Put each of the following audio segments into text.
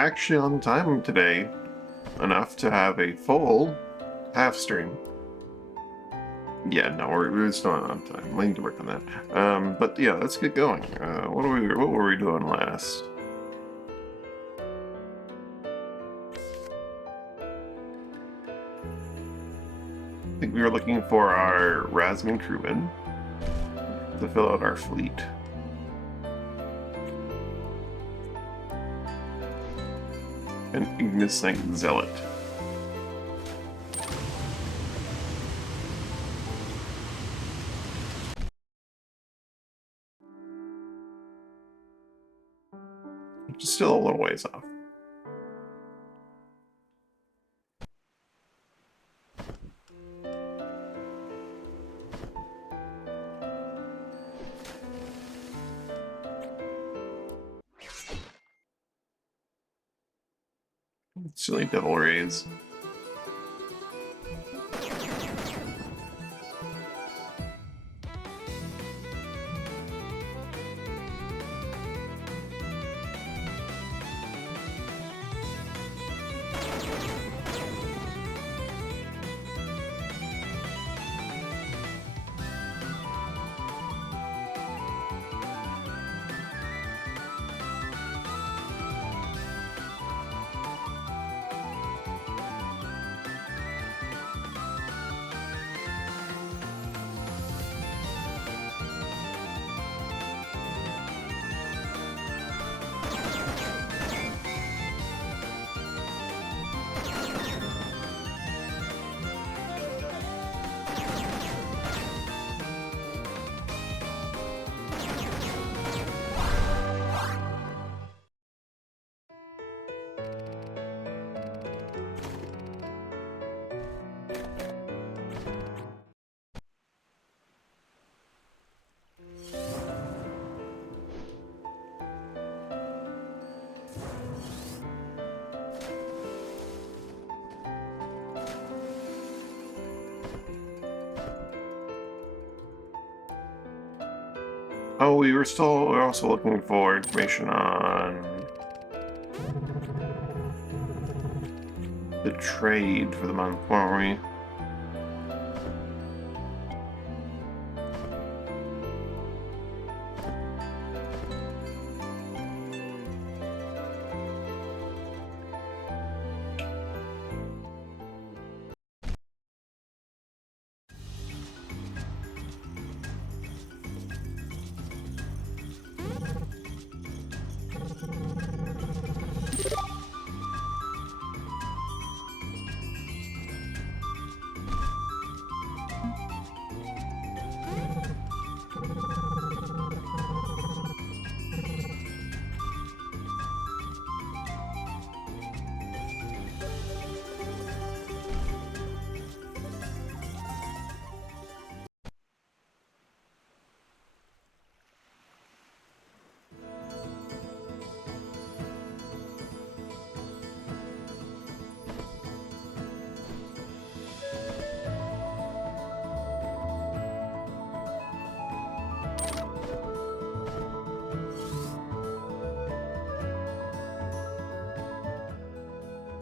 actually on time today, enough to have a full half stream. Yeah, no, we're still not on time. We need to work on that. But yeah, let's get going. What were we doing last? I think we were looking for our Rasman crewman to fill out our fleet. An Ignis Knight Zealot. Which is still a little ways off. Silly devil rays. Oh, we're also looking for information on the trade for the month, weren't we?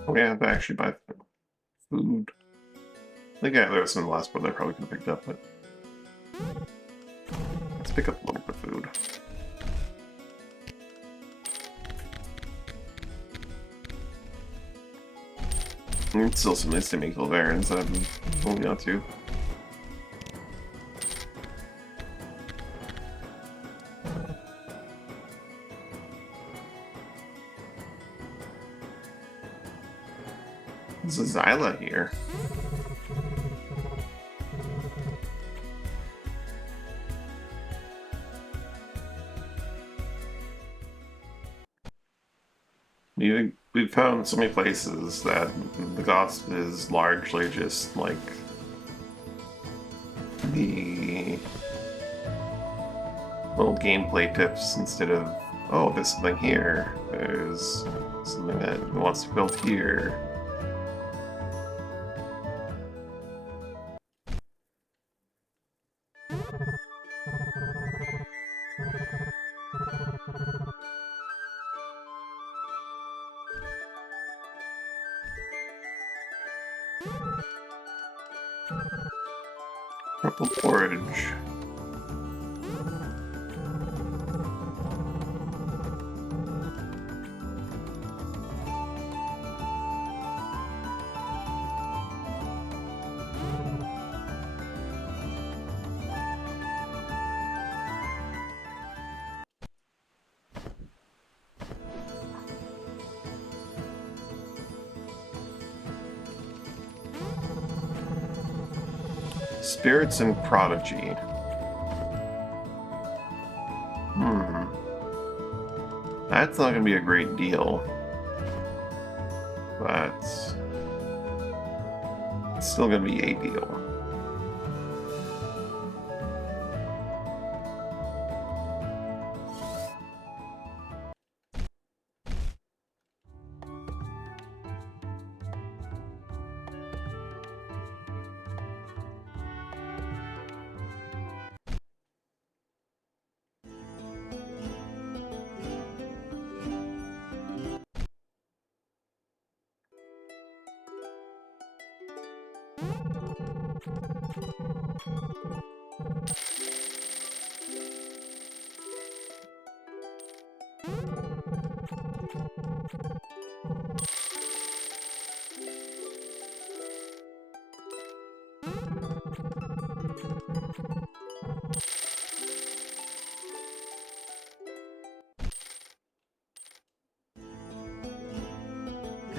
We have to actually buy food. I think there was some in the last one that I probably could have picked up, but let's pick up a little bit of food. And still some instant kill variants that I've been holding on to. There's a Xyla here. We've found so many places that the gossip is largely just like the little gameplay tips instead of, oh, there's something here. There's something that wants to build here. Purple porridge. Spirits and Prodigy. That's not going to be a great deal. But it's still going to be a deal.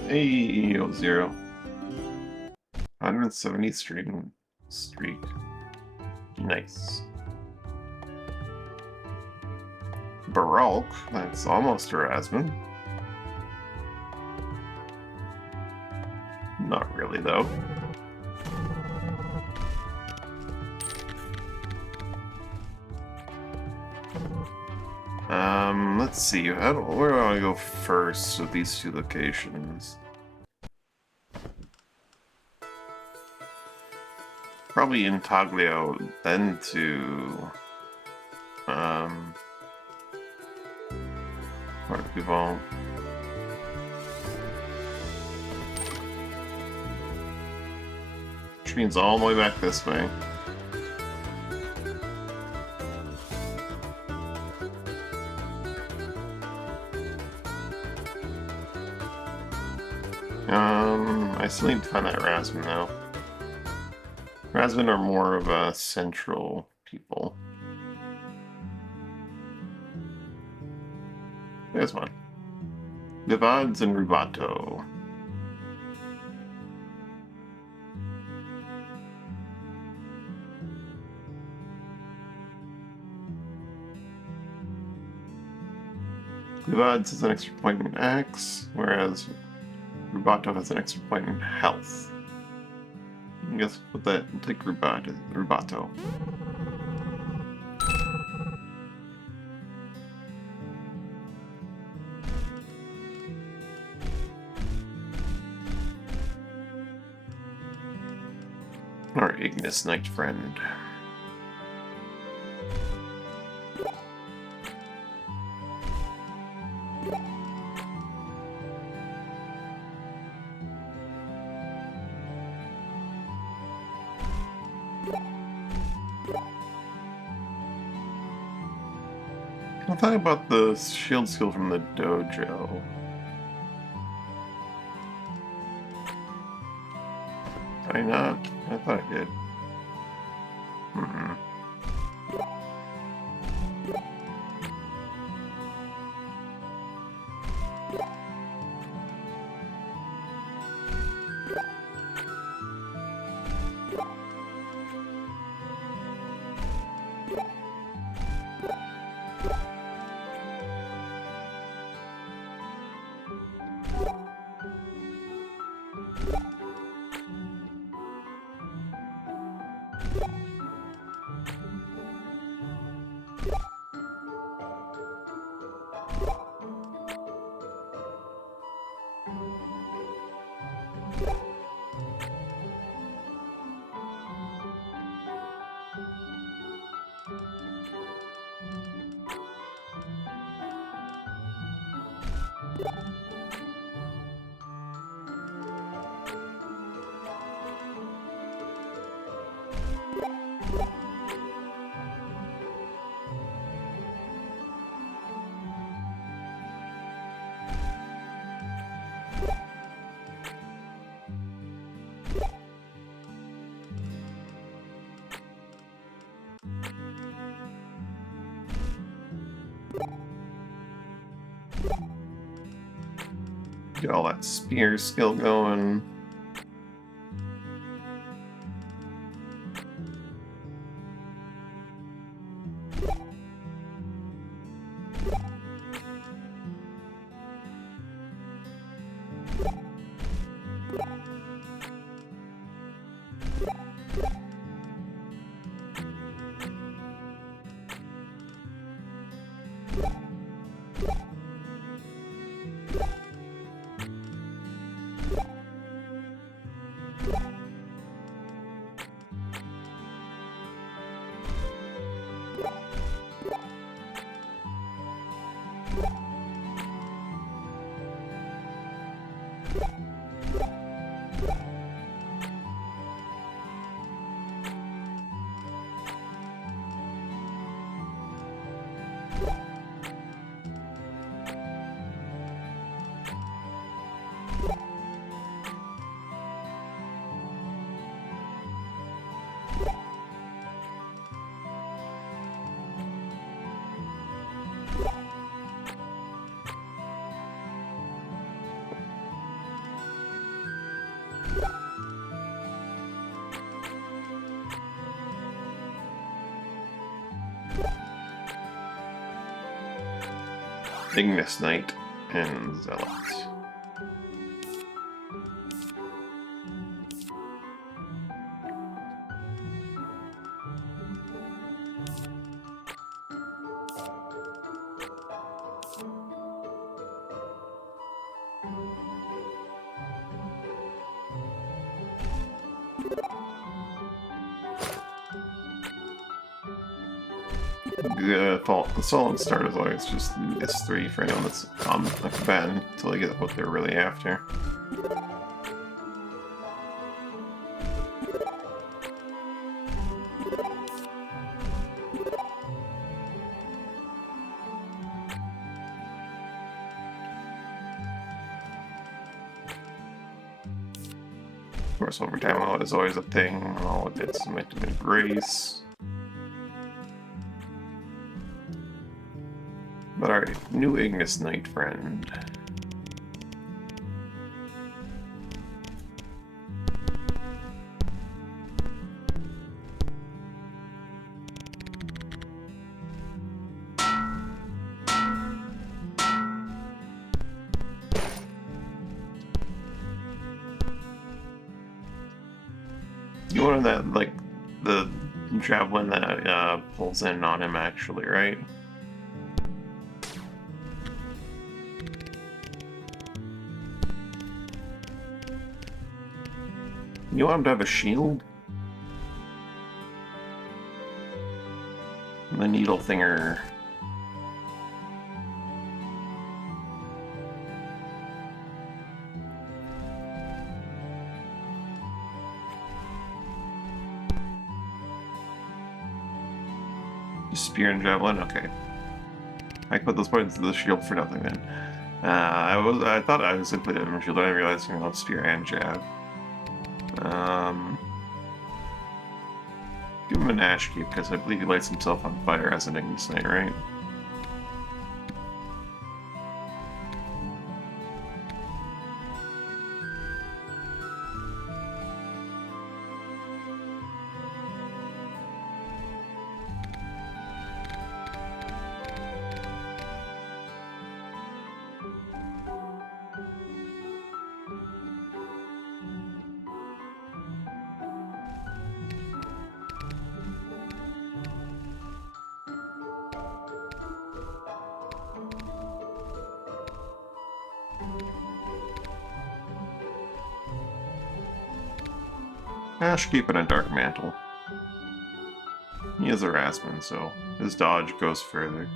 Hey, 0. 170 streak. Nice. Baroque, that's almost Erasmus. Not really, though. Let's see. Where do I go first with these two locations? Probably Intaglio, then to Portugal. Which means all the way back this way. I still need to find that Rasman though. Rasman are more of a central people. There's one. Vivads and Rubato. Vivads has an extra point in X, whereas Rubato has an extra point in health. I guess put that and take Rubato. Our Ignis Knight friend. I thought about the shield skill from the dojo. Did I not? I thought I did. Get all that spear skill going. Ignis Knight and Zealot. The solid start is always just S3 for anyone that's on like Ben until they get what they're really after. Of course, overtime mode is always a thing. Oh, it's meant to be grace. But alright, new Ignis Knight friend. You wanted that, like, the javelin that pulls in on him, actually, right? You want him to have a shield? The needle thinger. Spear and javelin? Okay. I put those points into the shield for nothing then. I thought I was simply a shield, I didn't realize you can spear and jab. Give him an ash cube, because I believe he lights himself on fire as an Ignis Knight, right? Ash Keep and a Dark Mantle. He is a Rasman, so his dodge goes further.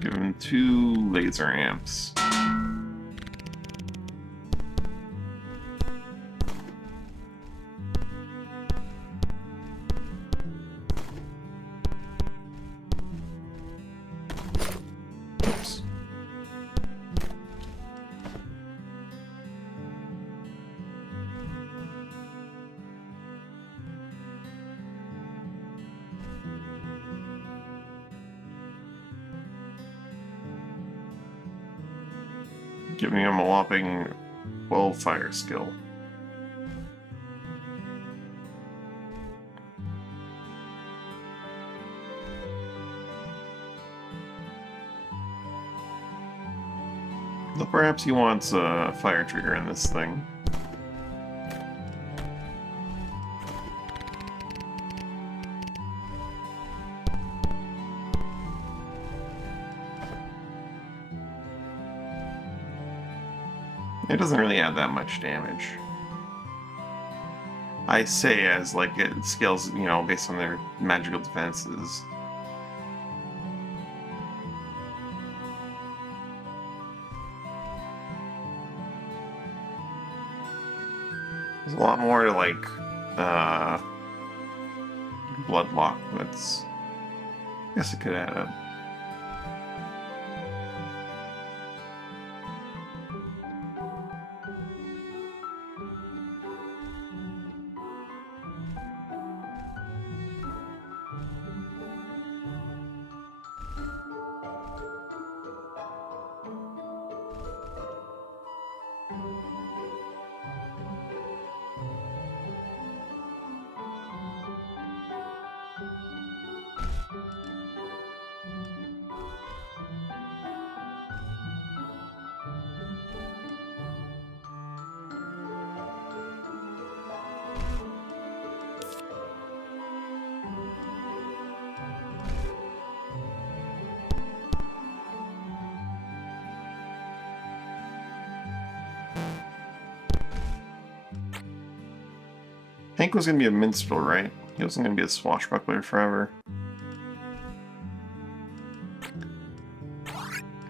Give him 2 laser amps. giving him a whopping 12 fire skill. Though perhaps he wants a fire trigger in this thing. It doesn't really add that much damage. I say as, like, it scales, you know, based on their magical defenses. There's a lot more, like, Bloodlock that's... I guess it could add up. Hank was gonna be a minstrel, right? He wasn't gonna be a swashbuckler forever.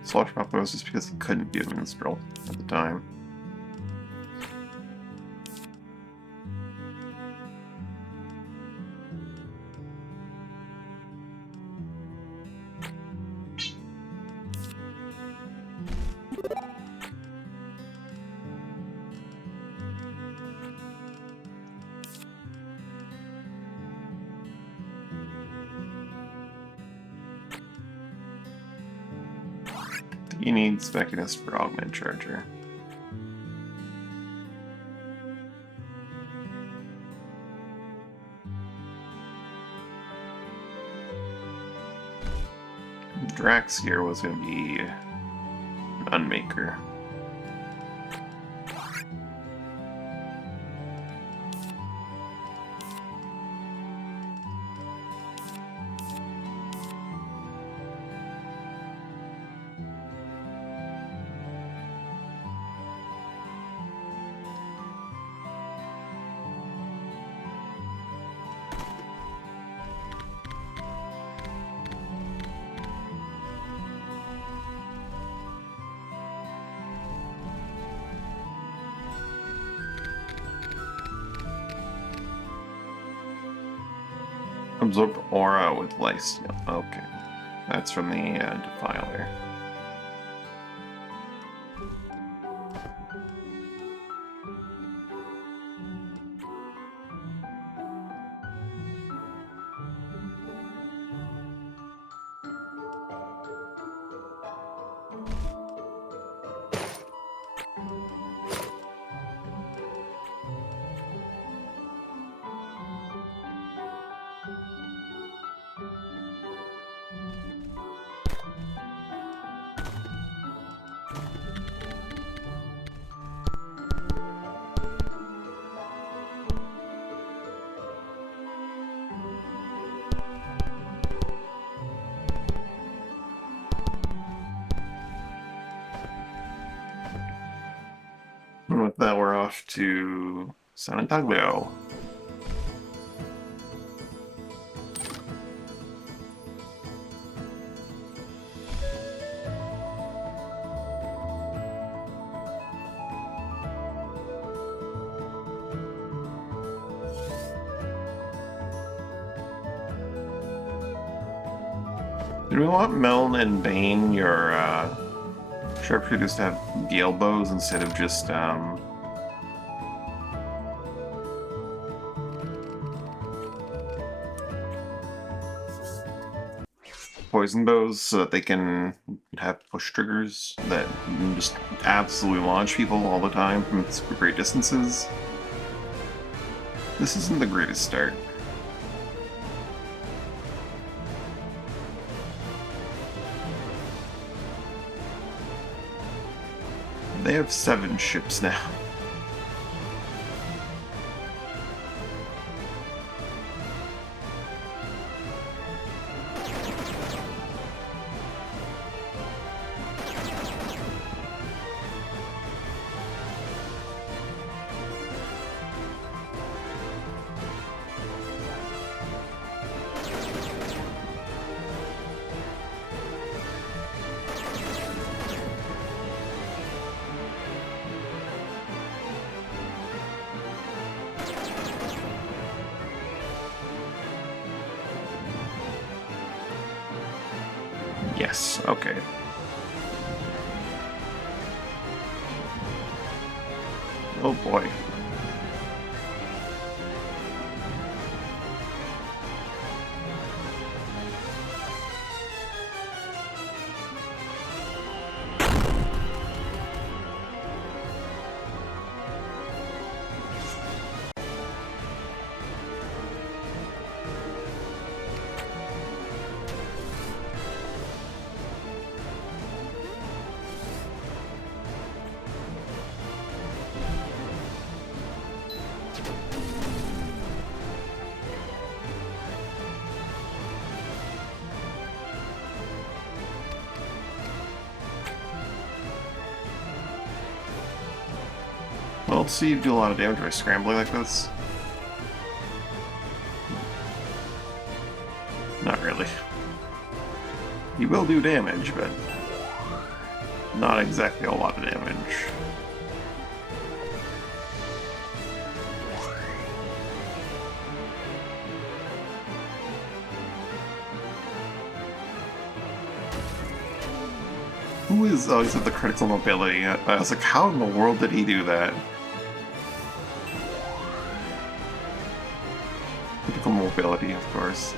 Swashbuckler was just because he couldn't be a minstrel at the time. He needs Mechanist for Augment Charger. Drax here was going to be an Unmaker. Absorb Aura with Lifesteal. Okay. That's from the Defiler. And with that, we're off to San Antonio. Do we want Meln and Bane, your sharpshooters, to have Gale bows instead of just poison bows so that they can have push triggers that just absolutely launch people all the time from super great distances. This isn't the greatest start. They have 7 ships now. Yes, okay. Oh boy. Well, let's see you do a lot of damage by scrambling like this. Not really. He will do damage, but not exactly a lot of damage. Who is... Oh, he's at the critical mobility. I was like, how in the world did he do that? Critical mobility, of course.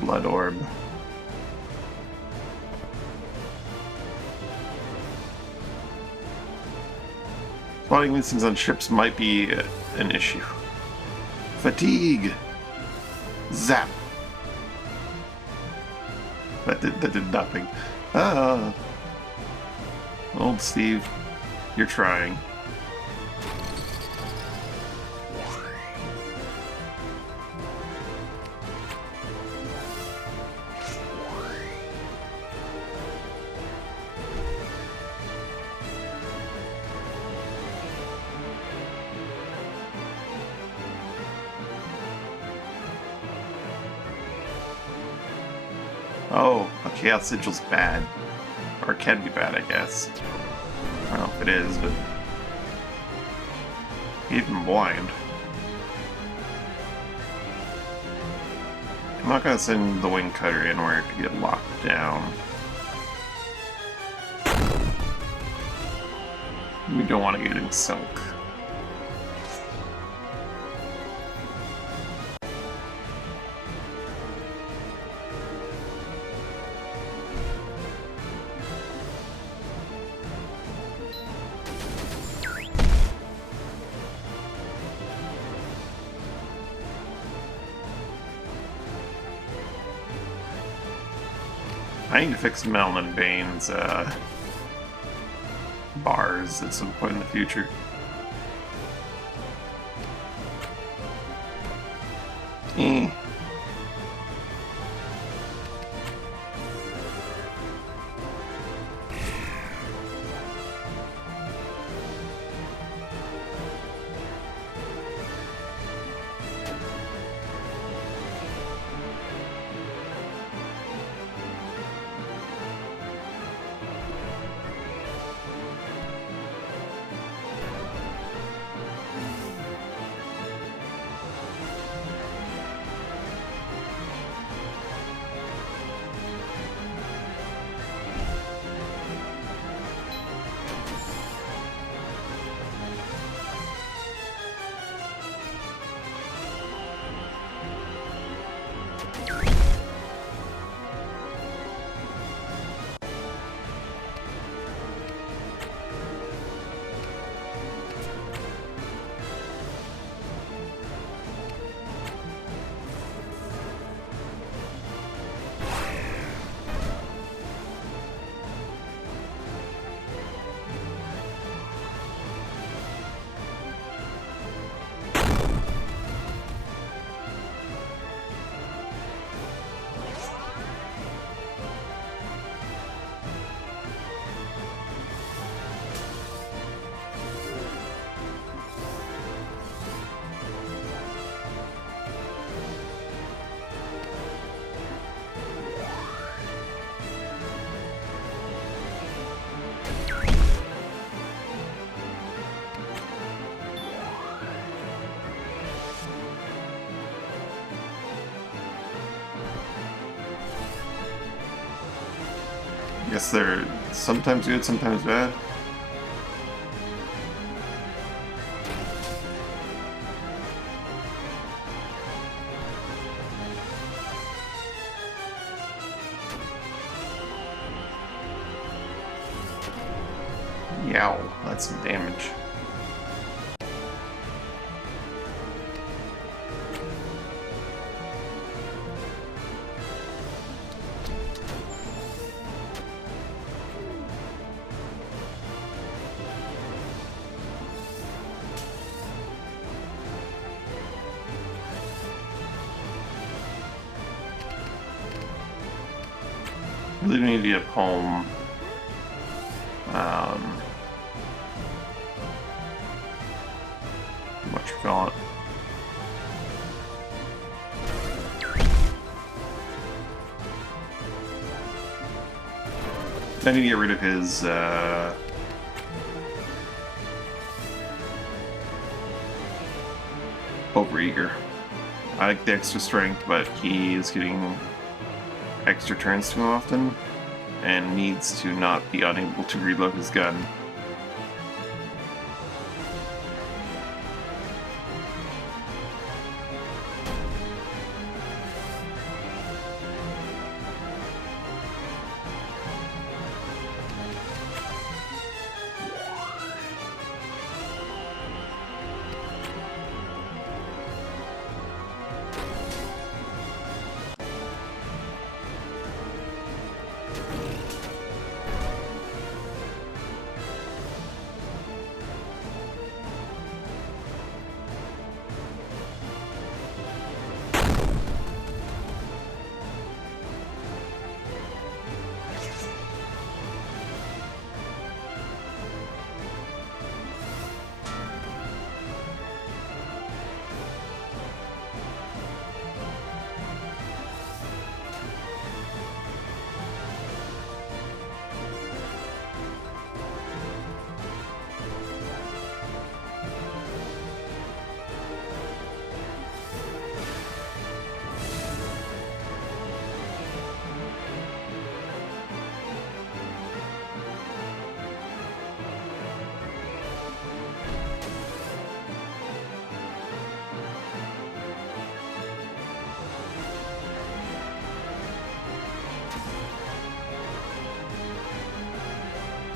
Blood orb. Spotting these things on ships might be an issue. Fatigue! Zap! That did nothing. Ah! Old Steve, you're trying. Oh, a Chaos Sigil's bad. Or it can be bad, I guess. I don't know if it is, but... Even blind. I'm not gonna send the Wing Cutter in where it could get locked down. We don't want to get him sunk. I need to fix Melon and Bane's bars at some point in the future. Eh. guess they're sometimes good, sometimes bad. Yow, that's some damage. Really need to get home. What you call it? I need to get rid of his overeager. I like the extra strength, but he is getting extra turns too often and needs to not be unable to reload his gun.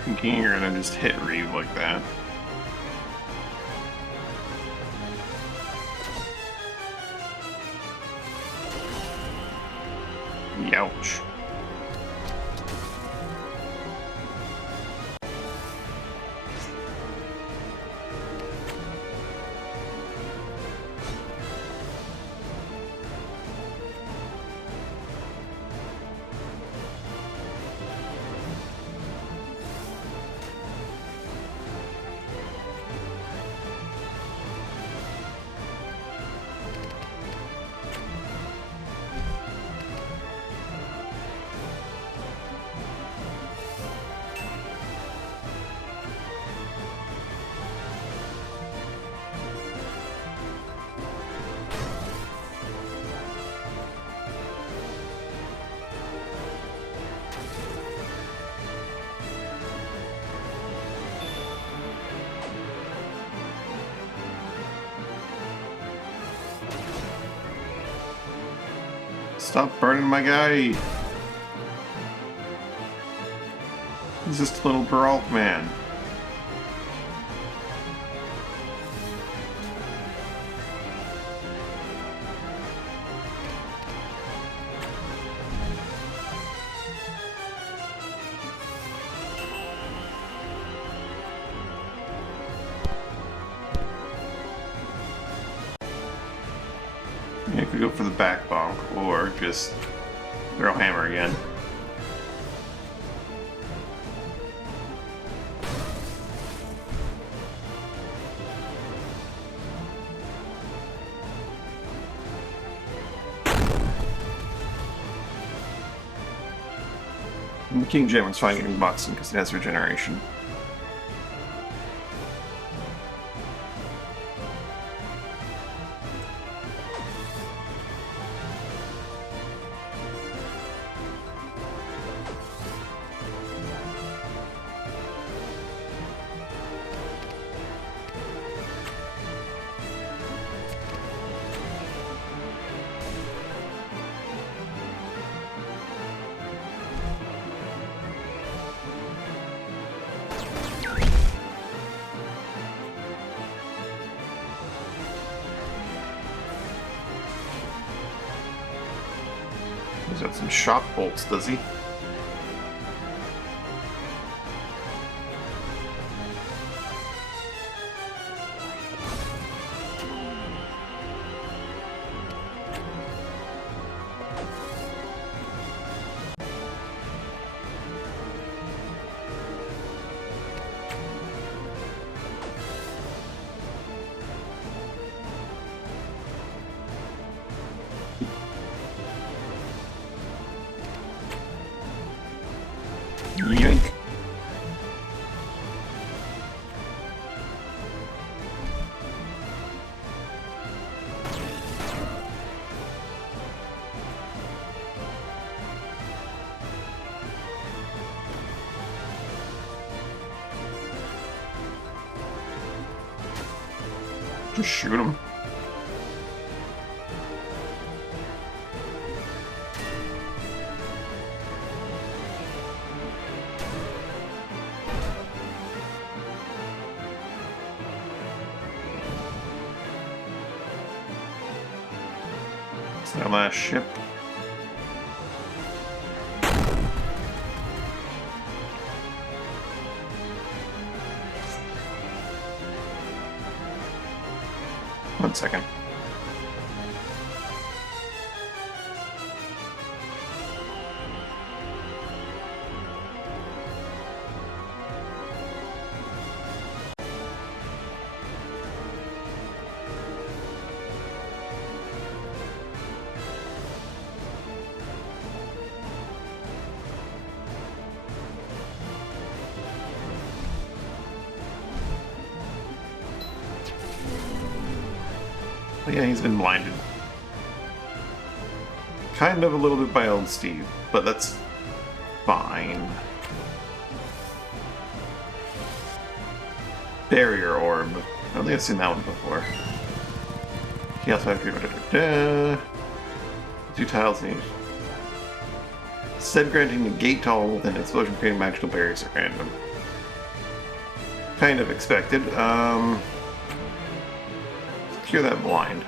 Thinking you're gonna just hit Reeve like that. Youch. Stop burning my guy! He's just a little Geralt man. You could go for the back bonk, or just throw hammer again. And King Jamon's fine getting boxing because it has regeneration. He's got some shock bolts, does he? Yank. Just shoot him. It's our last ship. One second. Yeah, he's been blinded. Kind of a little bit by old Steve, but that's fine. Barrier orb. I don't think I've seen that one before. He also has 2 tiles in each. Instead granting negate to all with an explosion creating magical barriers at random. Kind of expected. Cure that blind.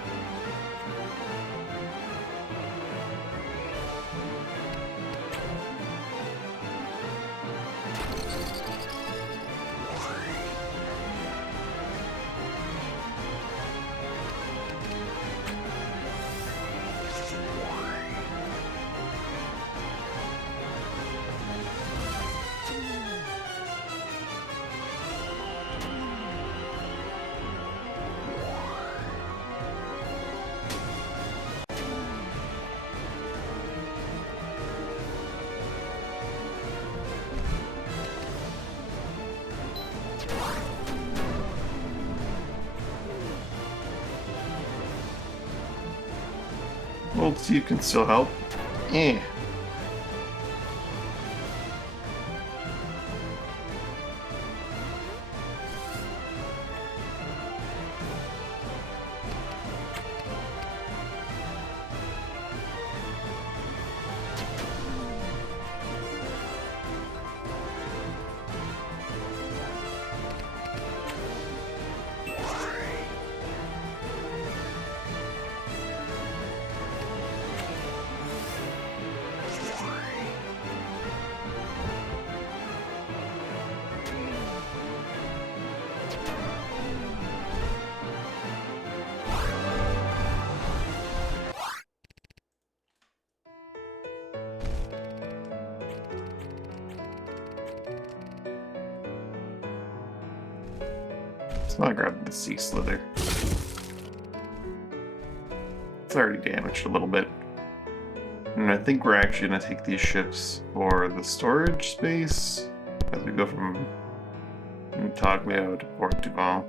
Old Steve can still help. Eh. So I grabbed the Sea Slither. It's already damaged a little bit. And I think we're actually going to take these ships for the storage space as we go from Taglio to Port Duval.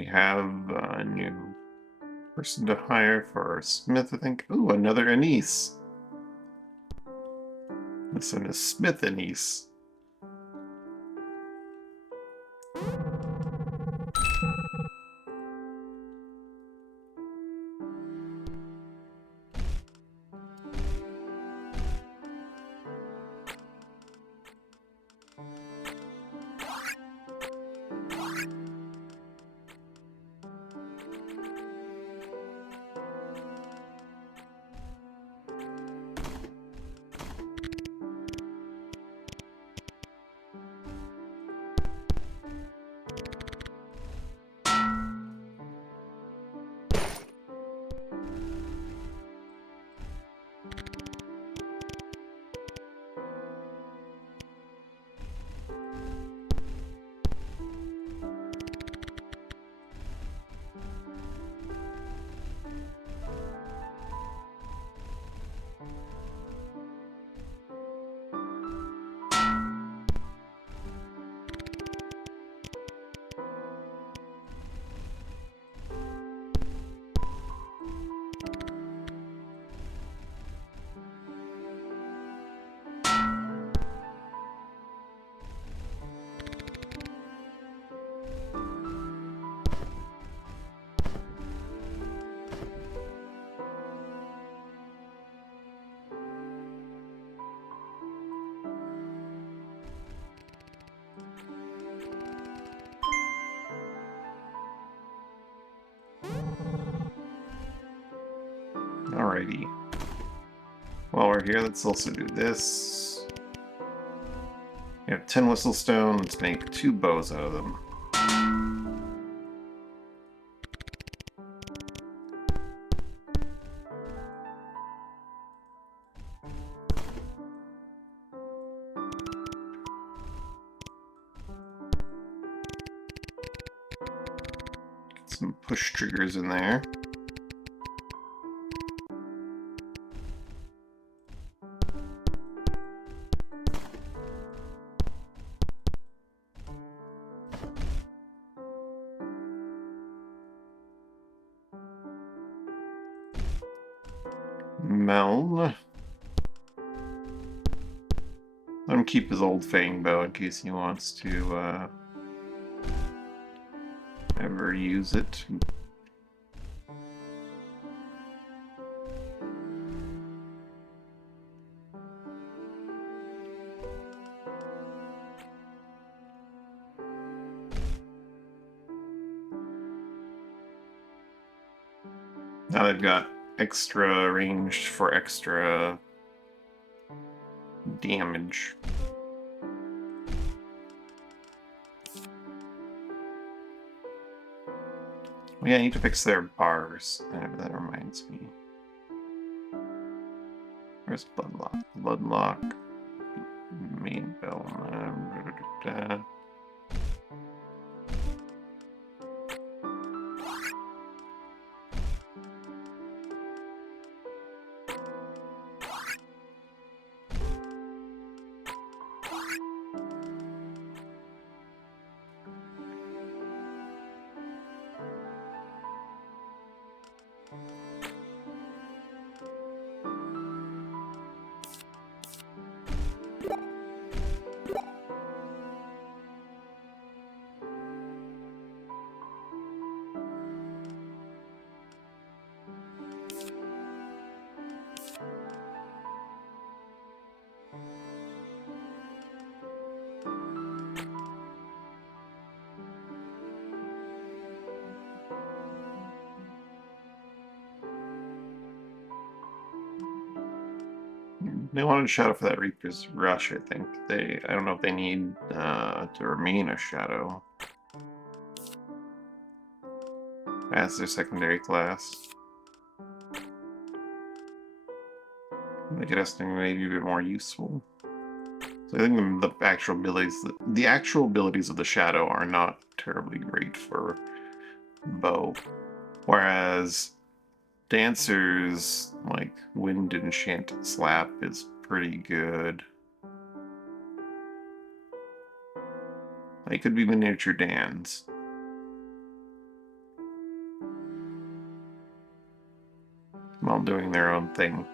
We have a new person to hire for our smith, I think. Ooh, another Anise. This one is Smith Anise. Alrighty. While we're here, let's also do this. We have 10 whistlestone. Let's make 2 bows out of them. Get some push triggers in there. Meln. Let him keep his old fang bow in case he wants to ever use it. Now they've got extra range for extra damage. Oh, yeah, I need to fix their bars. That reminds me. Where's Bloodlock? Bloodlock. Main bell. They wanted a shadow for that Reaper's Rush, I think. I don't know if they need to remain a shadow as their secondary class. Make it estimate maybe a bit more useful. So I think the actual abilities of the shadow are not terribly great for bow, whereas Dancer's, like, Wind Enchant Slap is pretty good. They could be miniature Dans. while doing their own thing.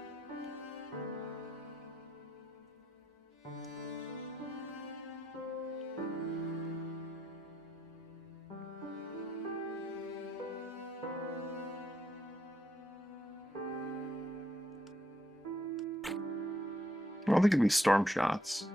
I don't think it'd be storm shots.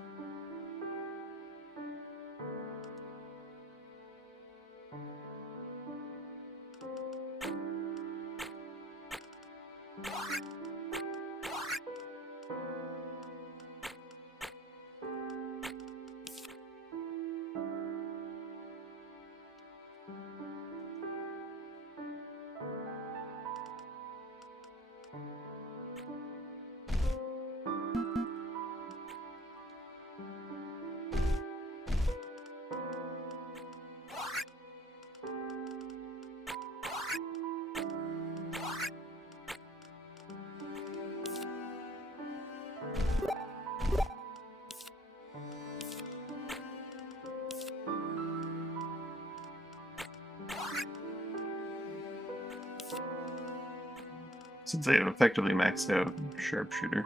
Since they have effectively maxed out sharpshooter.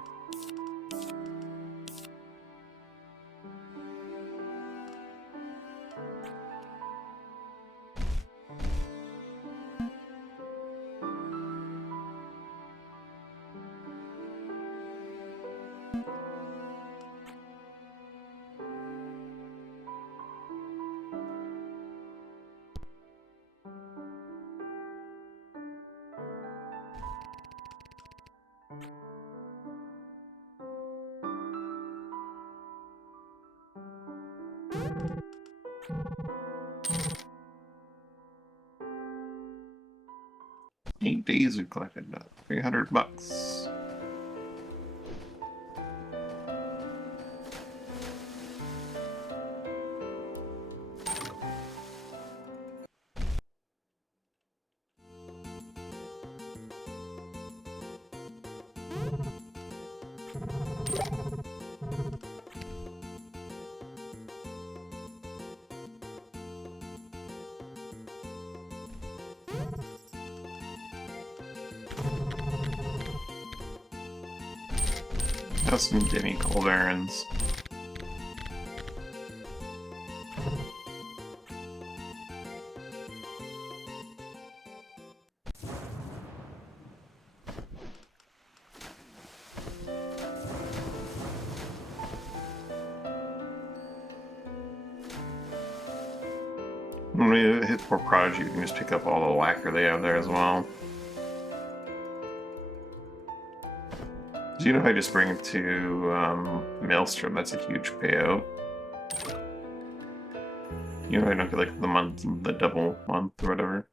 $8 we collected $300. Have some Demi Cold errands. When we hit for Prodigy, we can just pick up all the lacquer they have there as well. Do you know if I just bring it to Maelstrom? That's a huge payout. You know, I don't get like the month, the double month or whatever.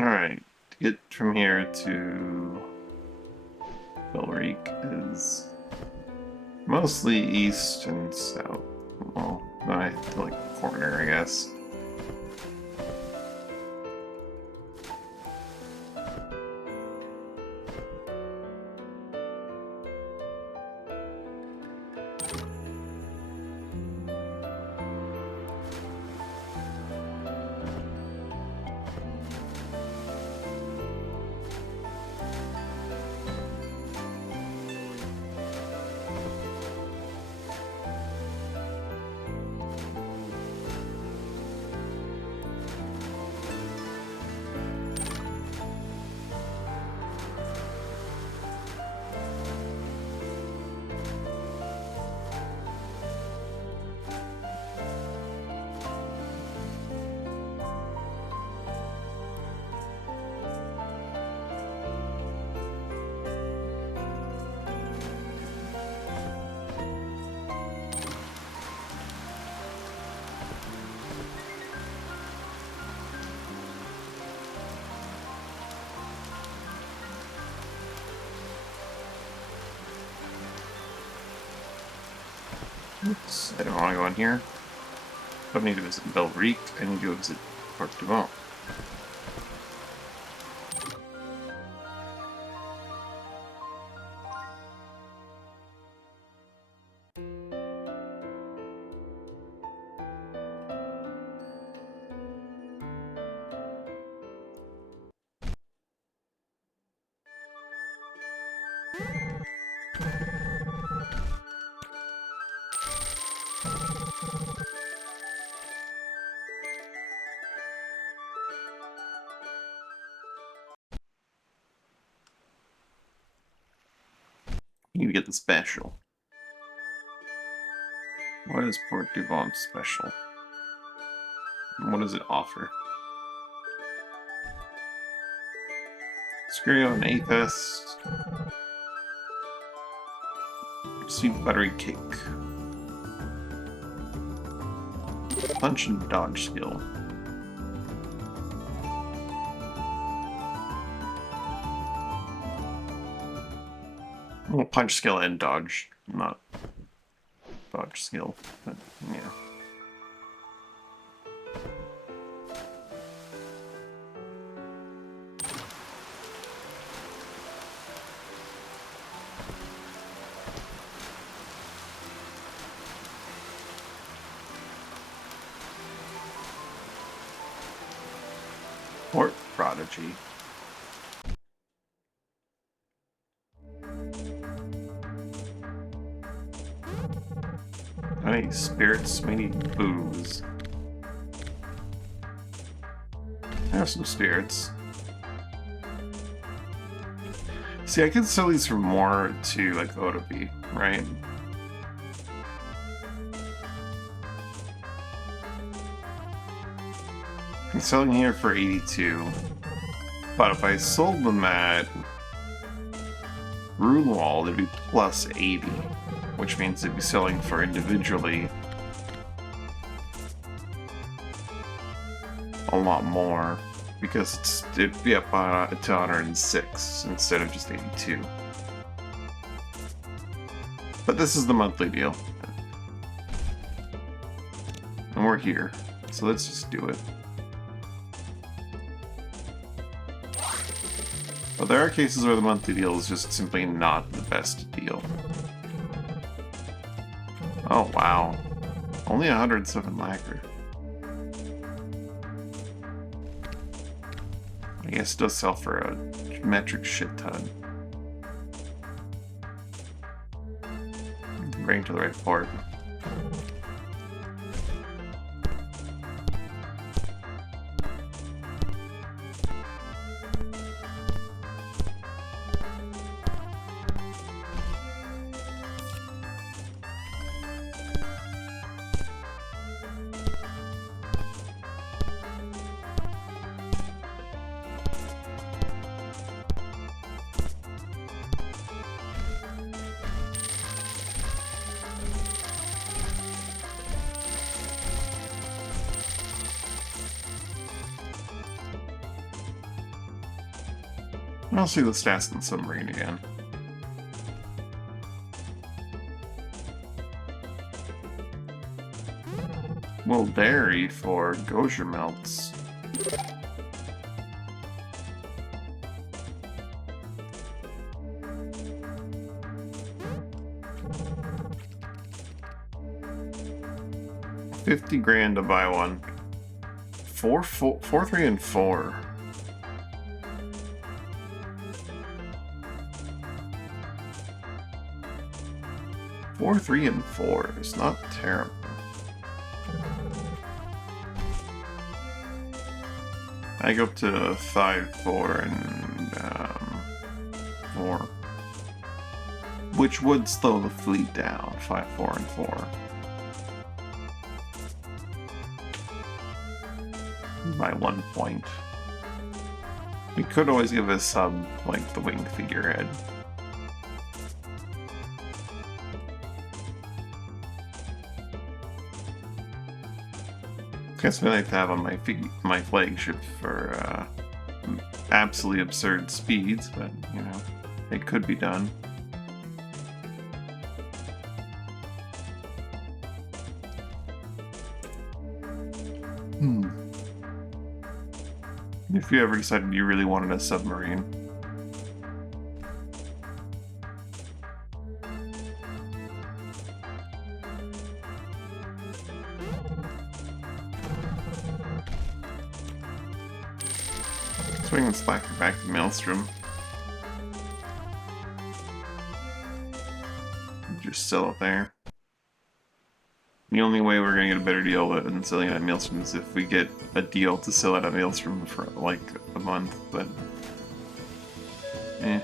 Alright, to get from here to Belreek is mostly east and south. Well, I feel like the corner, I guess. Oops, I don't want to go in here. Don't need to visit Belrique, I need to visit Port Dumont. You get the special. What is Port Dumont special? What does it offer? Scurio and A-Fest. Sweet buttery cake. Punch and dodge skill. Well, punch skill and dodge, not dodge skill, but yeah. Port Prodigy. I need spirits, we need booze. I have some spirits. See, I could sell these for more to, like, Otobi, right? I'm selling here for 82. But if I sold them at Runewald, it'd be plus 80. Which means it'd be selling for individually a lot more, because it'd be up to 106 instead of just 82. But this is the monthly deal. And we're here, so let's just do it. But there are cases where the monthly deal is just simply not the best deal. Oh wow, only 107 lacquer. I guess it does sell for a metric shit ton. Bring to the right port. I'll see the stats in the submarine again. Well, dairy for Gosier melts. $50 grand to buy one. 4, 3, and 4. Four, 3, and 4 is not terrible. I go up to 5, 4, and 4, which would slow the fleet down. 5, 4, and 4 by 1 point. We could always give a sub like the winged figurehead. Guess we like to have on my flagship for absolutely absurd speeds, but you know, it could be done. If you ever decided you really wanted a submarine. Swing and slacker back to Maelstrom. Just sell it there. The only way we're gonna get a better deal than selling it at Maelstrom is if we get a deal to sell it at Maelstrom for like a month, but eh.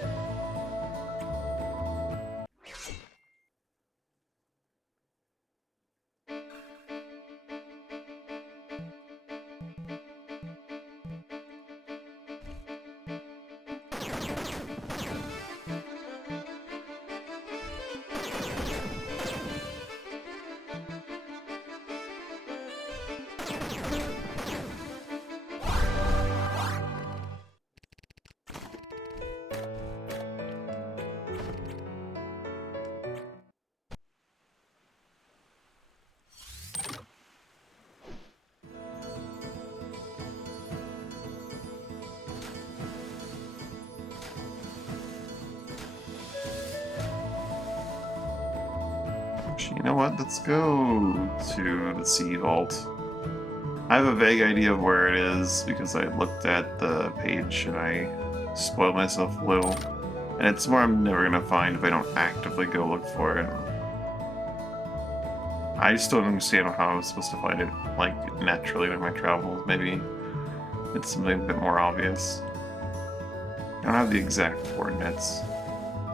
You know what? Let's go to the Sea Vault. I have a vague idea of where it is because I looked at the page and I spoiled myself a little. And it's where I'm never gonna find if I don't actively go look for it. I just don't understand how I was supposed to find it, like, naturally during my travels. Maybe it's something a bit more obvious. I don't have the exact coordinates.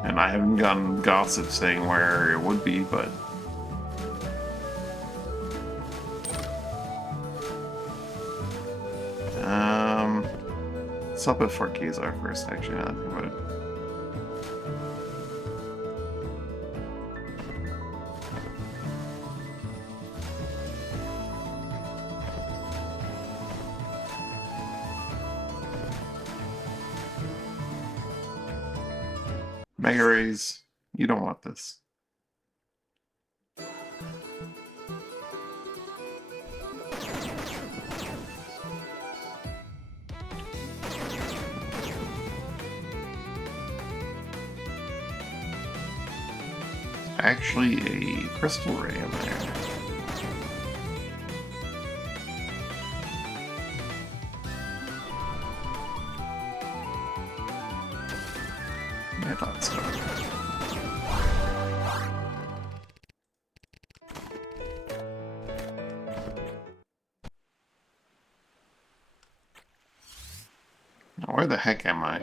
And I haven't gotten gossip saying where it would be, but let's stop at Fort Kazar first, actually, now that I think about it. Mega Rays, you don't want this. Actually a crystal ray in there. I thought so. Now where the heck am I?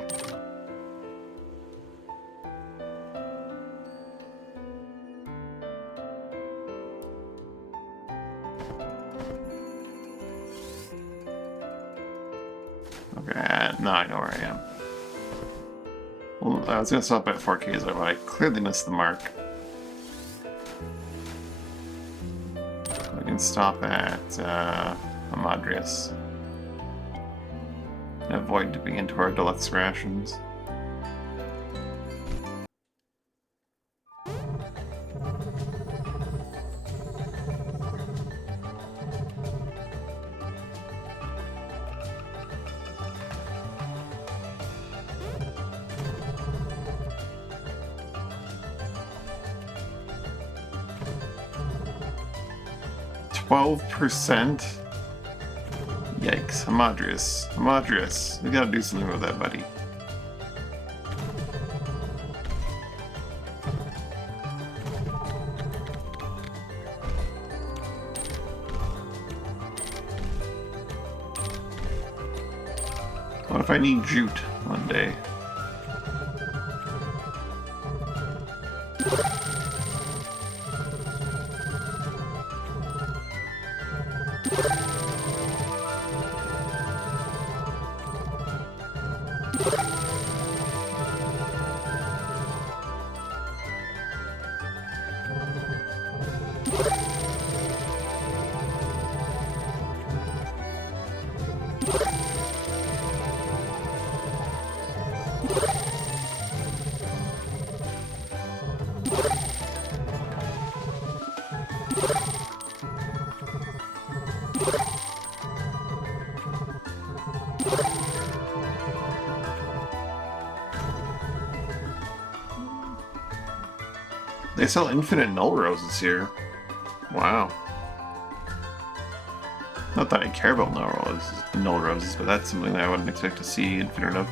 Okay, now I know where I am. Well, I was gonna stop at 4Ks, but I clearly missed the mark. We can stop at Amadrius. And avoid dipping into our deluxe rations. %? Yikes, Amadrius. Amadrius, we gotta do something with that, buddy. What if I need jute one day? They sell infinite null roses here. Wow. Not that I care about null roses, but that's something that I wouldn't expect to see infinite of.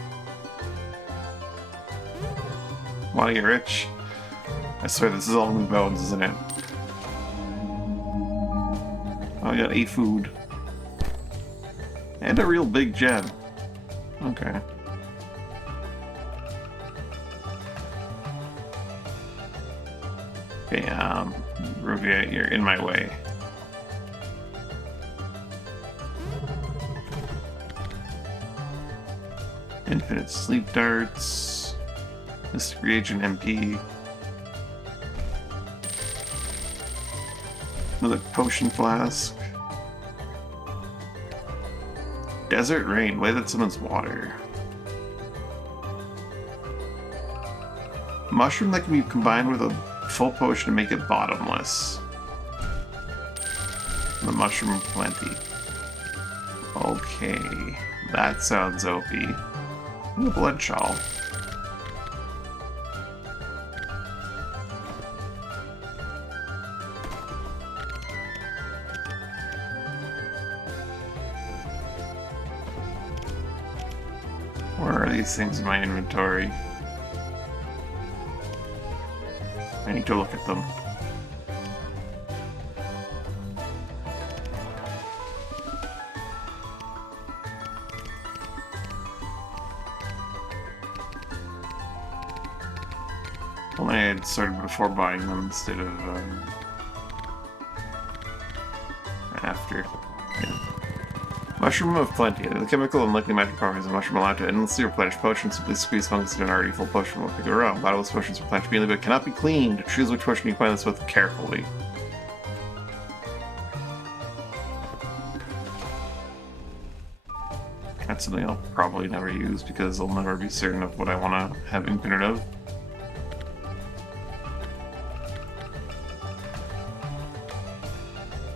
Wanna get rich? I swear this is all in bones, isn't it? Oh, I got a food. And a real big gem. Okay. Okay, Rovia, you're in my way. Infinite sleep darts. Mystic reagent MP. Another potion flask. Desert rain. Way that someone's water. Mushroom that can be combined with a full potion to make it bottomless. The mushroom plenty. Okay, that sounds OP. And the blood shawl. Where are these things in my inventory? I need to look at them. Only I had started before buying them instead of after. Yeah. Mushroom of Plenty. The chemical and likely magic properties of mushroom allow to endlessly replenish potions. Simply squeeze fungus into an already full potion will pick it around. Bottomless potions replenish immediately but cannot be cleaned. Choose which potion you find this with carefully. That's something I'll probably never use because I'll never be certain of what I want to have infinite of.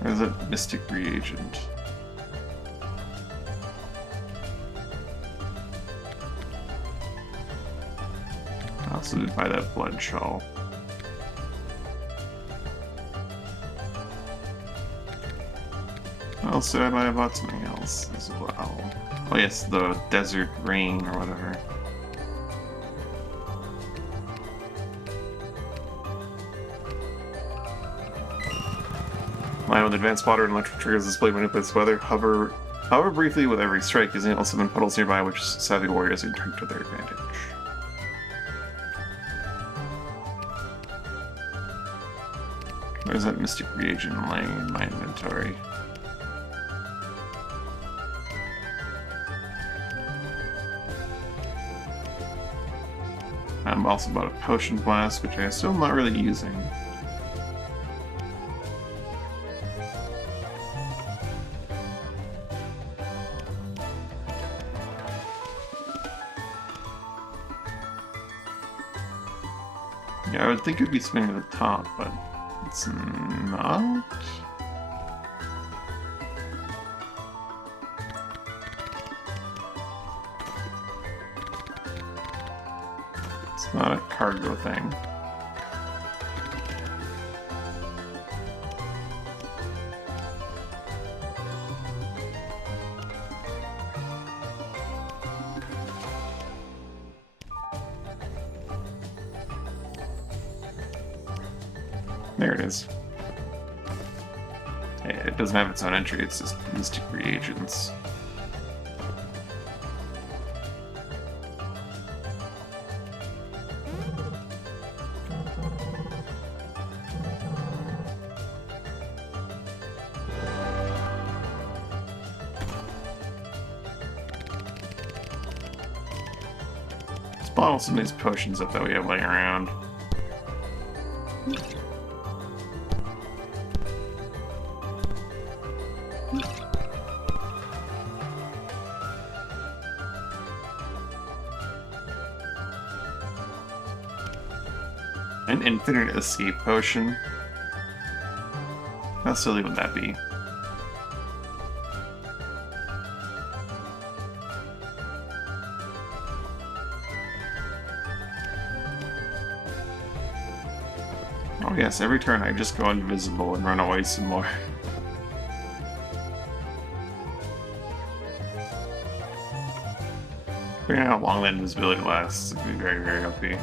Or is it Mystic Reagent? I also did buy that blood shawl. What else did I buy? I bought something else as well. Oh yes, the desert rain or whatever. Line with advanced water and electric triggers display manipulates weather. Hover briefly with every strike, using also in puddles nearby, which savvy warriors can turn to their advantage. Where's that mystic reagent laying in my inventory? I'm also bought a potion flask, which I still am not really using. Yeah, I would think it'd be spinning at the top, but it's not. It's not a cargo thing. There it is. It doesn't have its own entry, it's just mystic reagents. Let's bottle some of these potions up that we have laying around. An infinite escape potion? How silly would that be? Oh yes, every turn I just go invisible and run away some more. Figuring out how long that invisibility lasts would be very, very OP.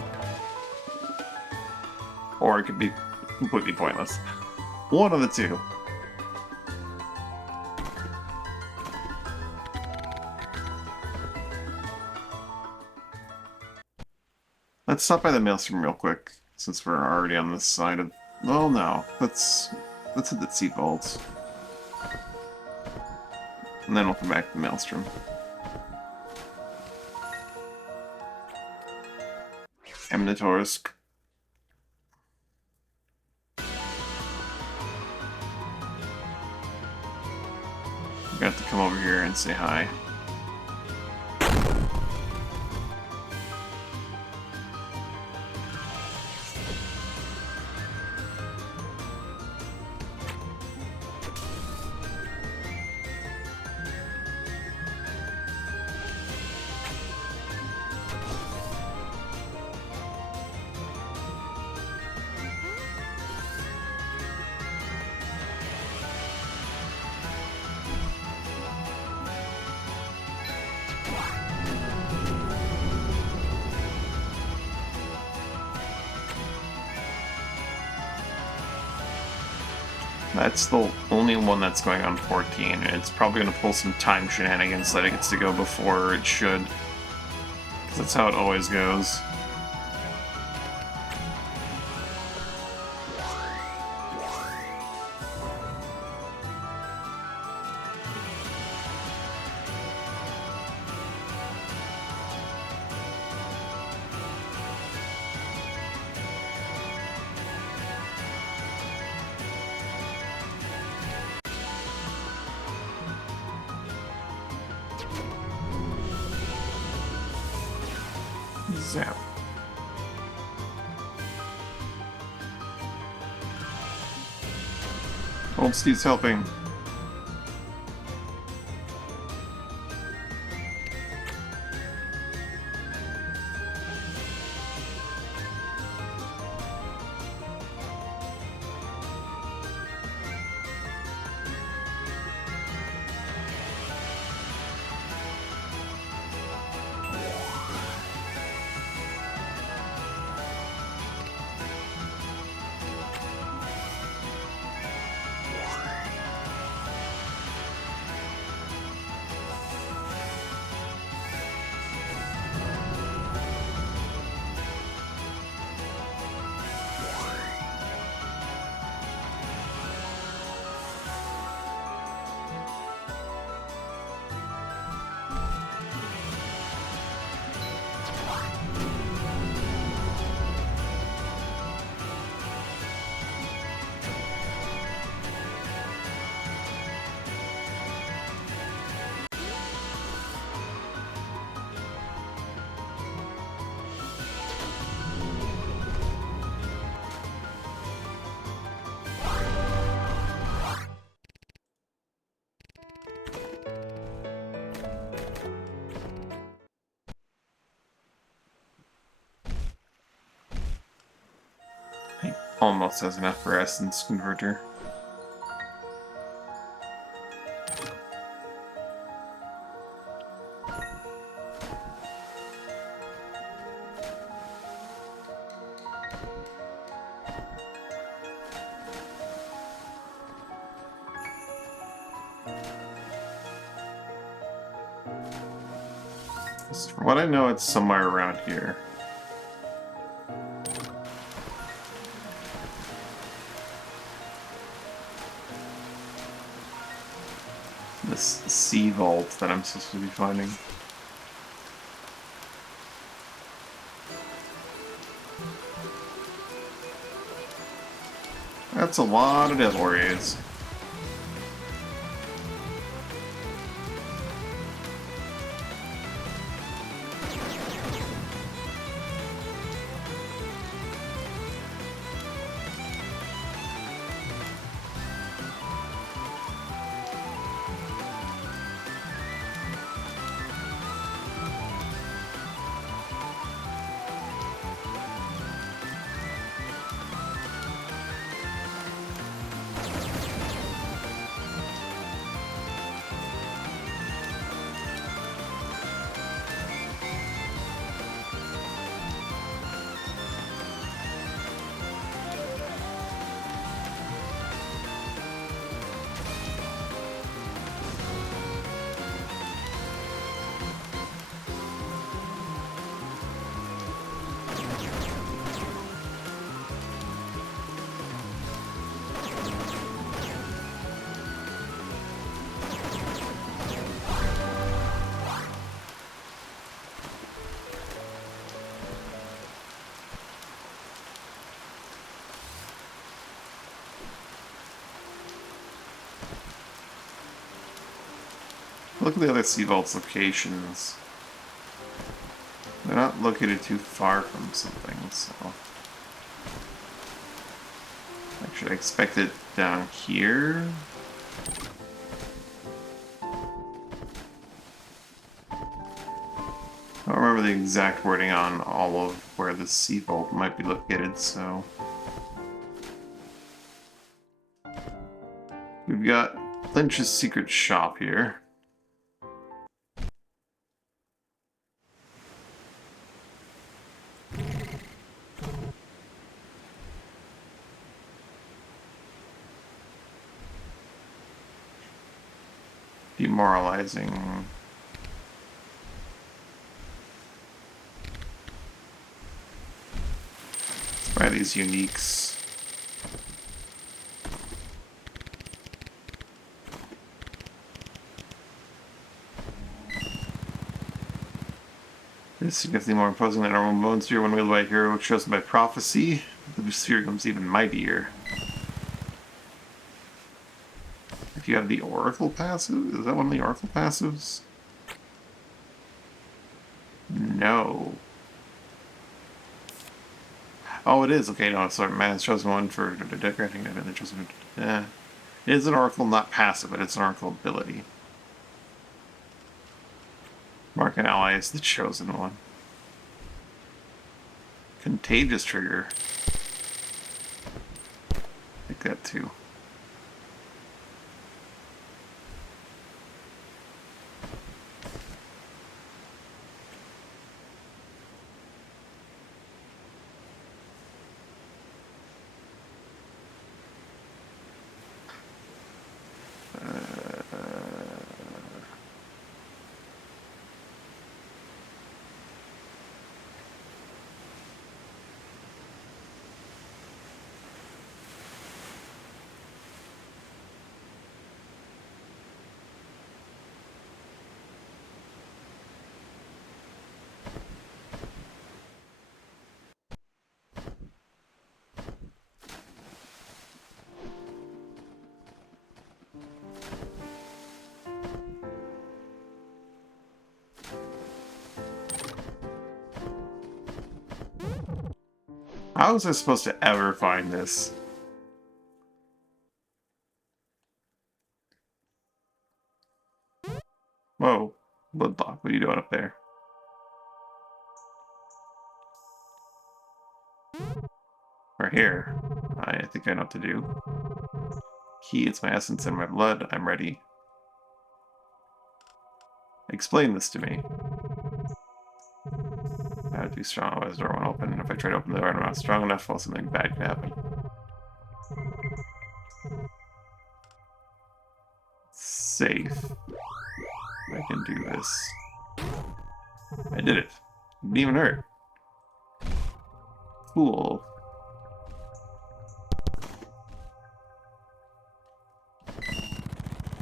Or it could be completely pointless. One of the two. Let's stop by the maelstrom real quick, since we're already on this side of... Well, no. Let's hit the sea vaults. And then we'll come back to the maelstrom. Amnatorisk. We have to come over here and say hi. That's the only one that's going on 14, and it's probably going to pull some time shenanigans that it gets to go before it should. Because that's how it always goes. Zap. Old Steve's helping. Almost has enough for Essence Converter. For what I know, it's somewhere around here. This sea vault that I'm supposed to be finding. That's a lot of devil rays. Look at the other Sea Vault's locations. They're not located too far from something, so... Actually, I expect it down here. I don't remember the exact wording on all of where the Sea Vault might be located, so... We've got Lynch's secret shop here. Demoralizing. Let's buy these uniques. This is significantly more imposing than normal bone sphere when wielded by a hero chosen by prophecy. The sphere becomes even mightier. If you have the Oracle passive, is that one of the Oracle passives? No. Oh, it is. Okay, no, sorry. Man has chosen one for decorating it. It is an Oracle, not passive, but it's an Oracle ability. Mark an ally as the chosen one. Contagious trigger. Take that too. How was I supposed to ever find this? Whoa, Bloodlock, what are you doing up there? We're here. I think I know what to do. Key, it's my essence and my blood. I'm ready. Explain this to me. I would be strong, otherwise the door won't open. If I try to open the door, I'm not strong enough, well, something bad could happen. Safe. I can do this. I did it. Didn't even hurt. Cool.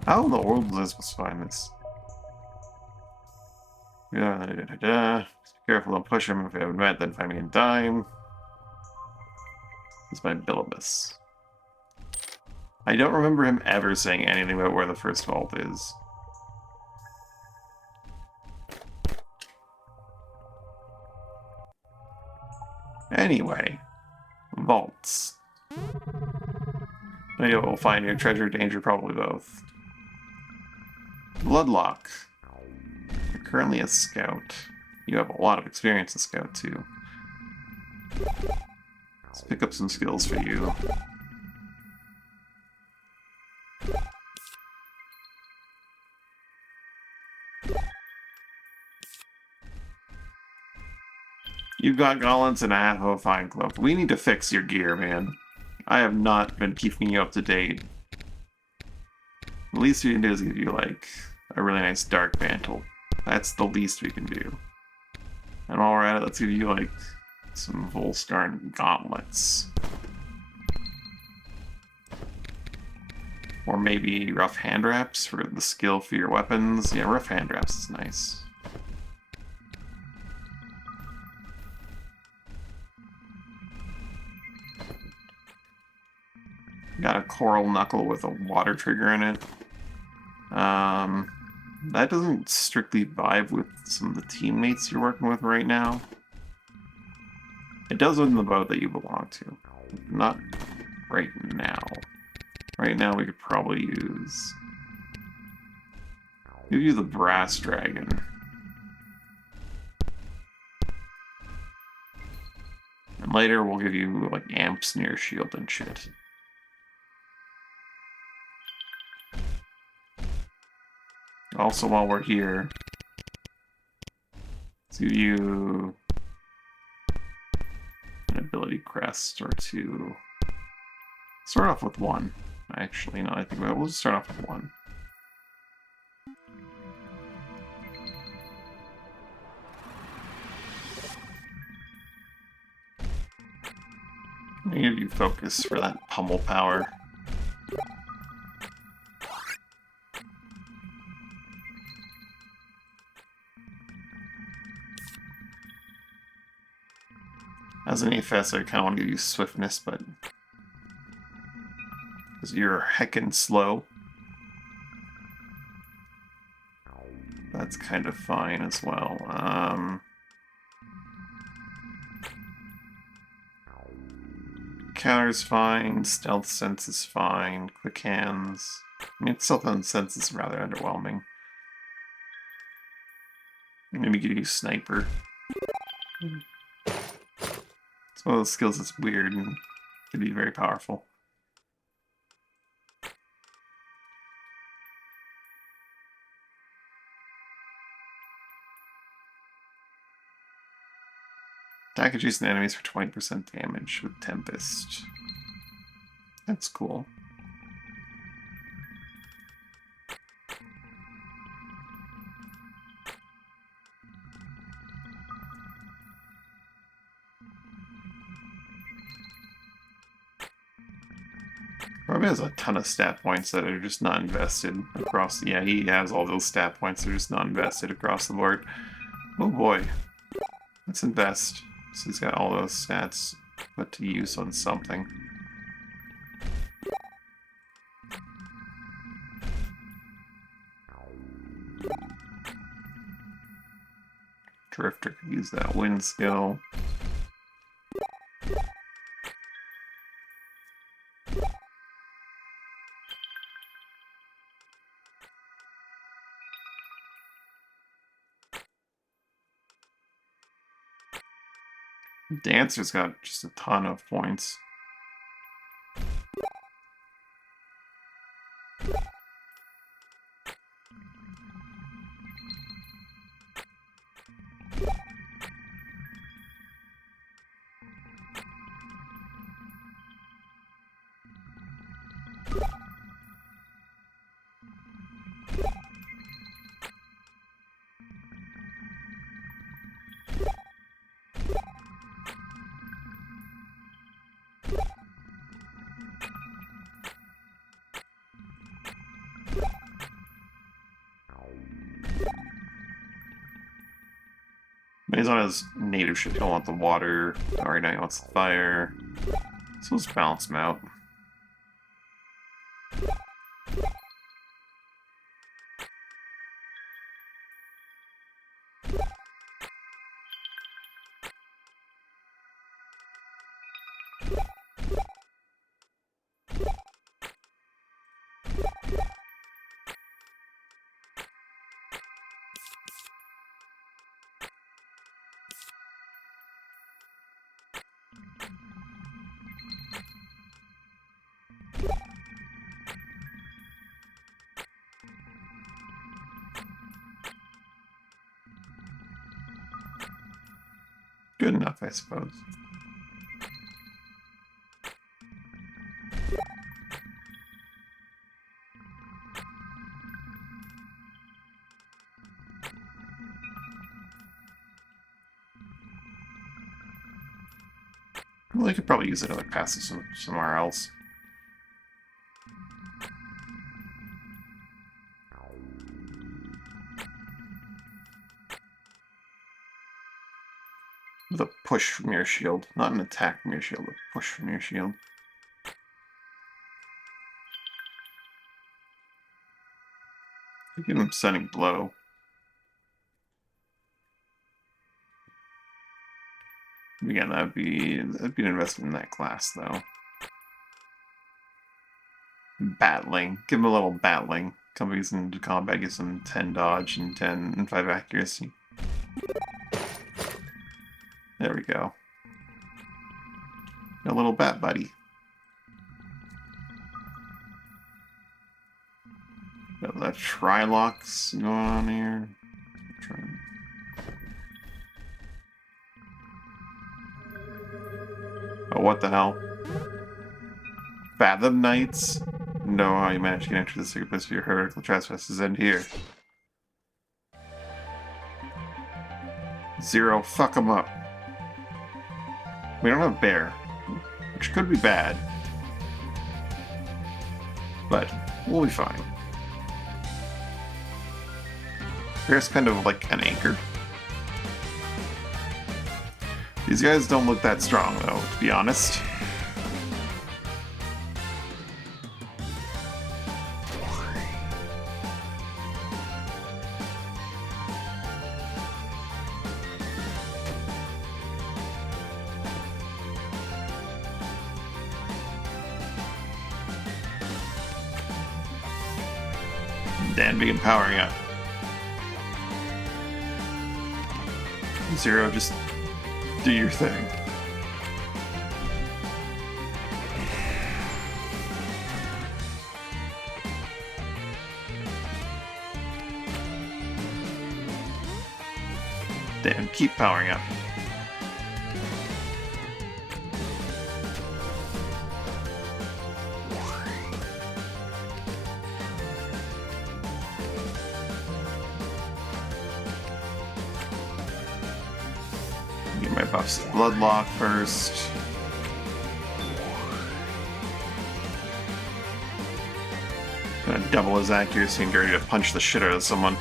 How in the world was I supposed to find this? Yeah, Be careful, don't push him. If you haven't met, then find me in dime. He's my Bilibus. I don't remember him ever saying anything about where the first vault is. Anyway, vaults. Maybe we'll find your treasure, danger, probably both. Bloodlock. You're currently a scout. You have a lot of experience as scout, too. Let's pick up some skills for you. You've got gauntlets and a half of a fine cloak. We need to fix your gear, man. I have not been keeping you up to date. The least we can do is give you, like, a really nice dark mantle. That's the least we can do. And while we're at it, let's give you, like, some Volscarn gauntlets. Or maybe rough hand wraps for the skill for your weapons. Yeah, rough hand wraps is nice. Got a coral knuckle with a water trigger in it. That doesn't strictly vibe with some of the teammates you're working with right now. It does in the boat that you belong to. Not right now. Right now we could probably use... Give you the brass dragon. And later we'll give you, like, amps near shield and shit. Also, while we're here, let's give you an ability crest or two. Start off with one. Actually, no, I think we'll just start off with one. I'll give you focus for that pummel power. As an AFS, I kind of want to give you swiftness, but because you're heckin' slow, that's kind of fine as well. Counter's fine, stealth sense is fine, quick hands. I mean, stealth and sense is rather underwhelming. Maybe give you sniper. It's one of those skills that's weird and can be very powerful. Attack adjacent enemies for 20% damage with Tempest. That's cool. Probably has a ton of stat points that are just not invested across. Yeah, he has all those stat points that are just not invested across the board. Oh boy. Let's invest. So he's got all those stats put to use on something. Drifter could use that wind skill. Dancer's got just a ton of points. But he's on his native ship. He don't want the water. Alright, now he wants the fire. So let's balance him out. Good enough, I suppose. Well, I could probably use another passive somewhere else. With a push from your shield. Not an attack from your shield, but push from your shield. Give him Stunning Blow. Again, that'd be an investment in that class, though. Battling. Give him a little battling. Comes into combat, gives him 10 dodge and 10 and 5 accuracy. There we go. A little bat buddy. Got the Trilocks going on here. Oh, what the hell? Fathom Knights? Know how you managed to enter the secret place of your heretical trespasses end here. Zero, fuck them up. We don't have Bear, which could be bad. But we'll be fine. Bear's kind of like an anchor. These guys don't look that strong, though, to be honest. Dan begin powering up. Zero, just do your thing. Dan, keep powering up. Get my buffs to Bloodlock first. Gonna double his accuracy and get ready to punch the shit out of someone.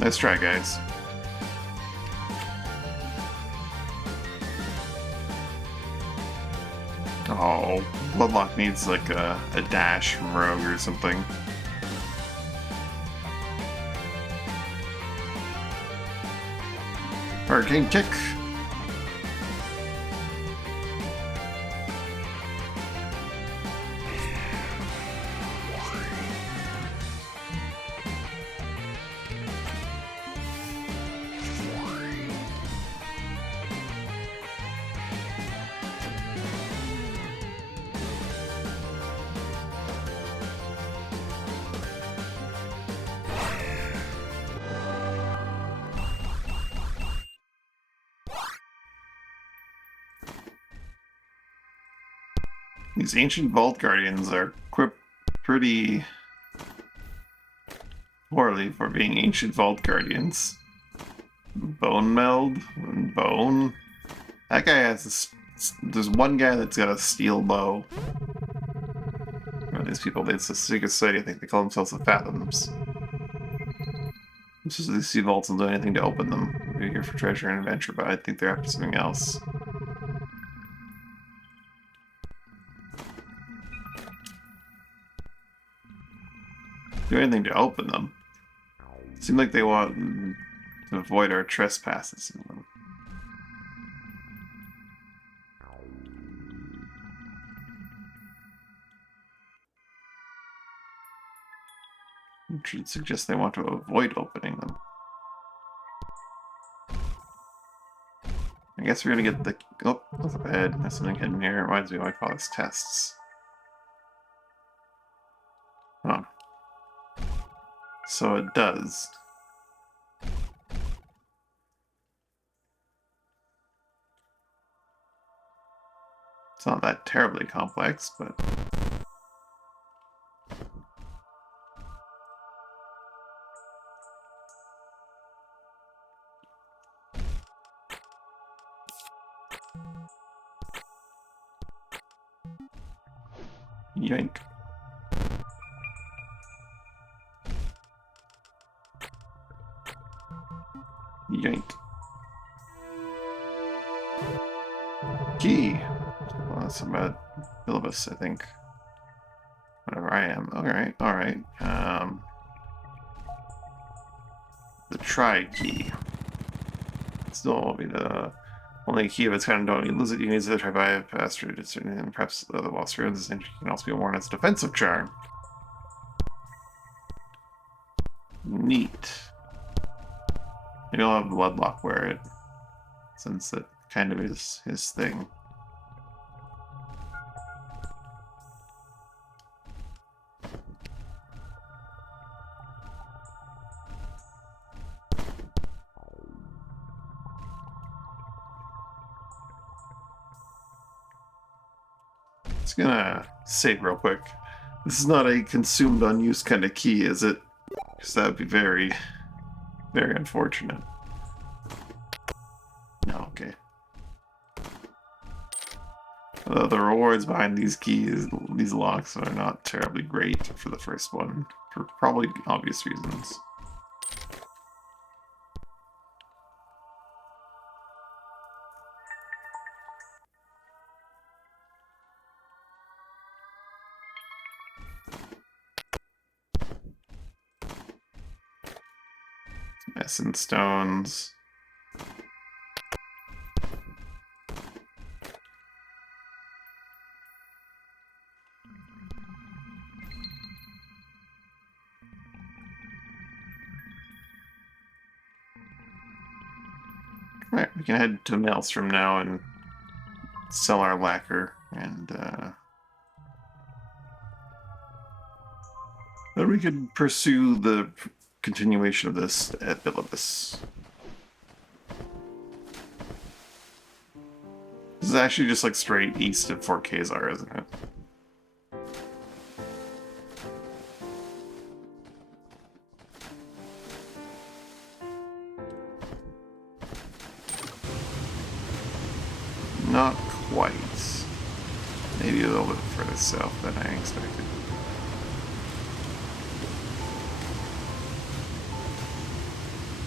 Nice try, guys. Oh, Bloodlock needs like a dash from Rogue or something. Hurricane Kick! These Ancient Vault Guardians are equipped pretty poorly for being Ancient Vault Guardians. Bone Meld and Bone. That guy has there's one guy that's got a steel bow. These people, it's a secret society, I think they call themselves the Fathoms. This is these sea vaults will do anything to open them. We're here for treasure and adventure, but I think they're after something else. Do anything to open them. Seem like they want to avoid our trespasses. Which should suggest they want to avoid opening them. I guess we're gonna get the... Oh, that's up ahead. There's something hidden here. It reminds me of my father's tests. Huh. So it does. It's not that terribly complex, but... Yank. Yank. Key. Well, that's about Bilibus, I think. Whatever I am. Alright, alright. The try key. Still will be the only key of its kind. Don't you lose it, you need to try by a faster, and perhaps the other boss ruins can also be worn as a defensive charm. Neat. Maybe I'll have Bloodlock wear it, since it kind of is his thing. Just gonna save real quick. This is not a consumed unused kind of key, is it? Because that would be very, very unfortunate. No, okay. The rewards behind these keys, these locks, are not terribly great for the first one, for probably obvious reasons. Essence stones. Alright, we can head to Maelstrom now and sell our lacquer, and then we can pursue the continuation of this at Bilibus. This is actually just like straight east of Fort Kazar, isn't it? Not quite. Maybe a little bit further south than I expected.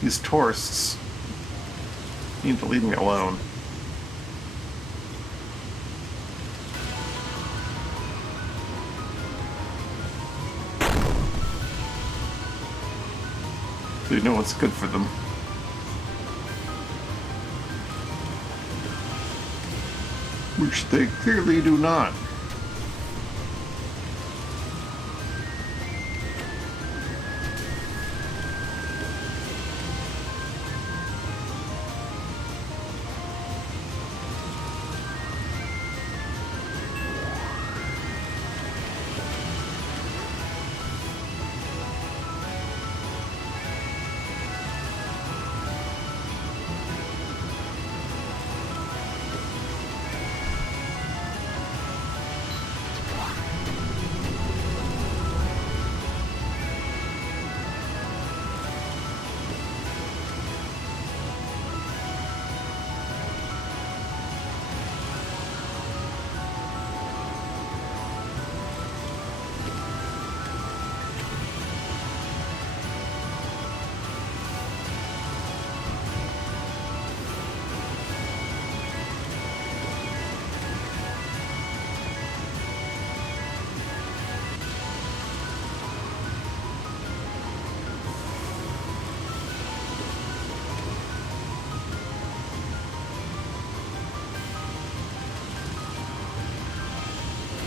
These tourists need to leave me alone. They know what's good for them. Which they clearly do not.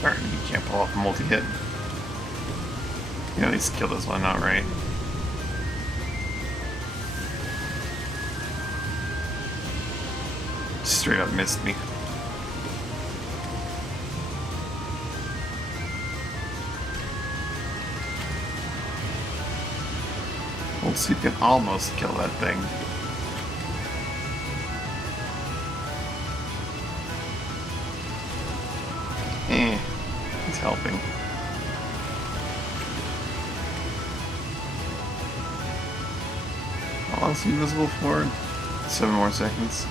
Alright, you can't pull off a multi-hit. You at least kill this one outright. Straight up missed me. Well, so you can almost kill that thing. He's helping. How long is he invisible for? 7 more seconds.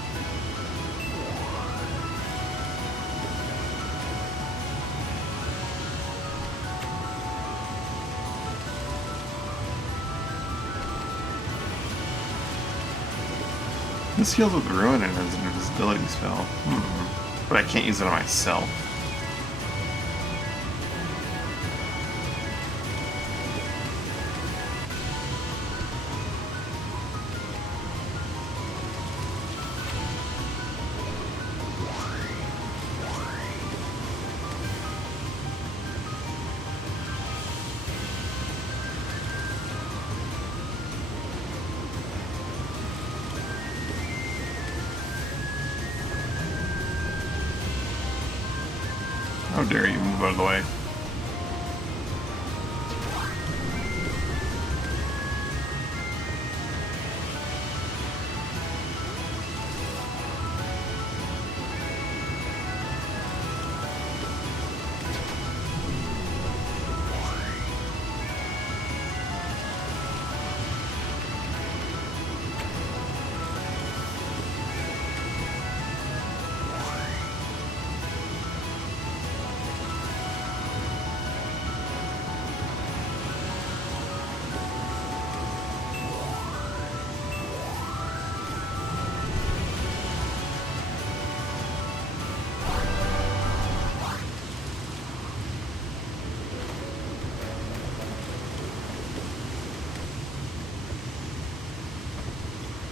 This heals with Ruin and has an invisibility spell. But I can't use it on myself. How dare you move out of the way.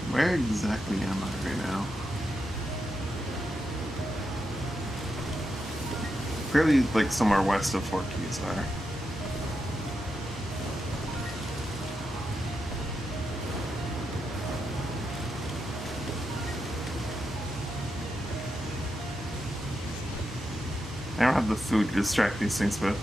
Where exactly am I right now? Fairly like somewhere west of Fort Keysar. I don't have the food to distract these things with.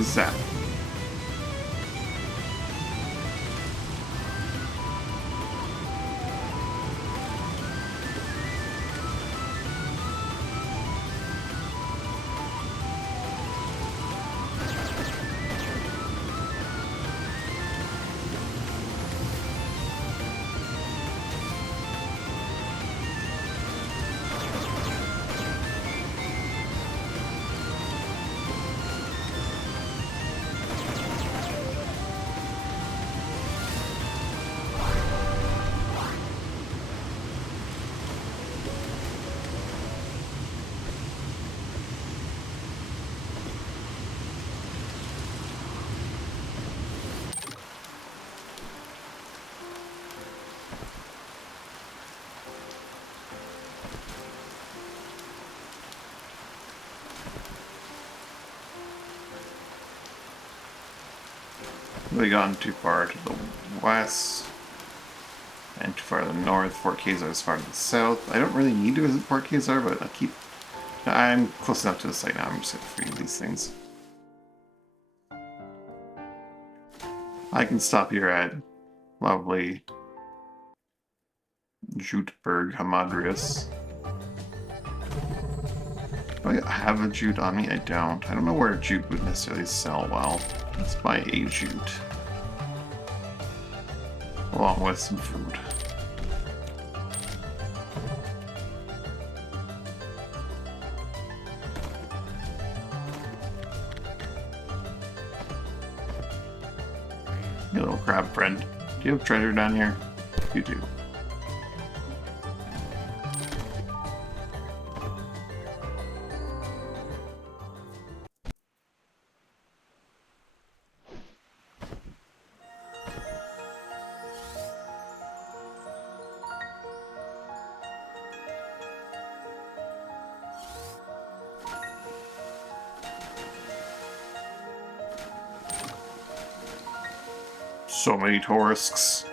Zap. Really gone too far to the west and too far to the north. Fort Keysar is far to the south. I don't really need to visit Fort Keysar, but I'm close enough to the site now. I'm just gonna free these things. I can stop here at lovely Juteberg Hamadrius. Do I have a jute on me? I don't. I don't know where a jute would necessarily sell well. Let's buy a jute. Along with some food. You little crab friend. Do you have treasure down here? You do. So many Torisks.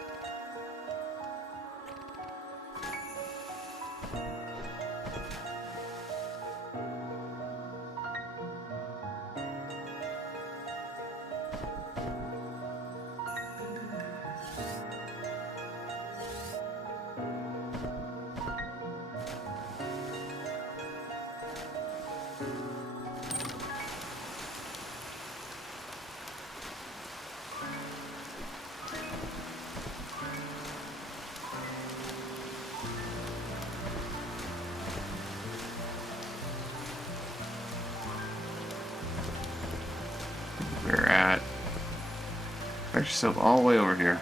She sailed all the way over here.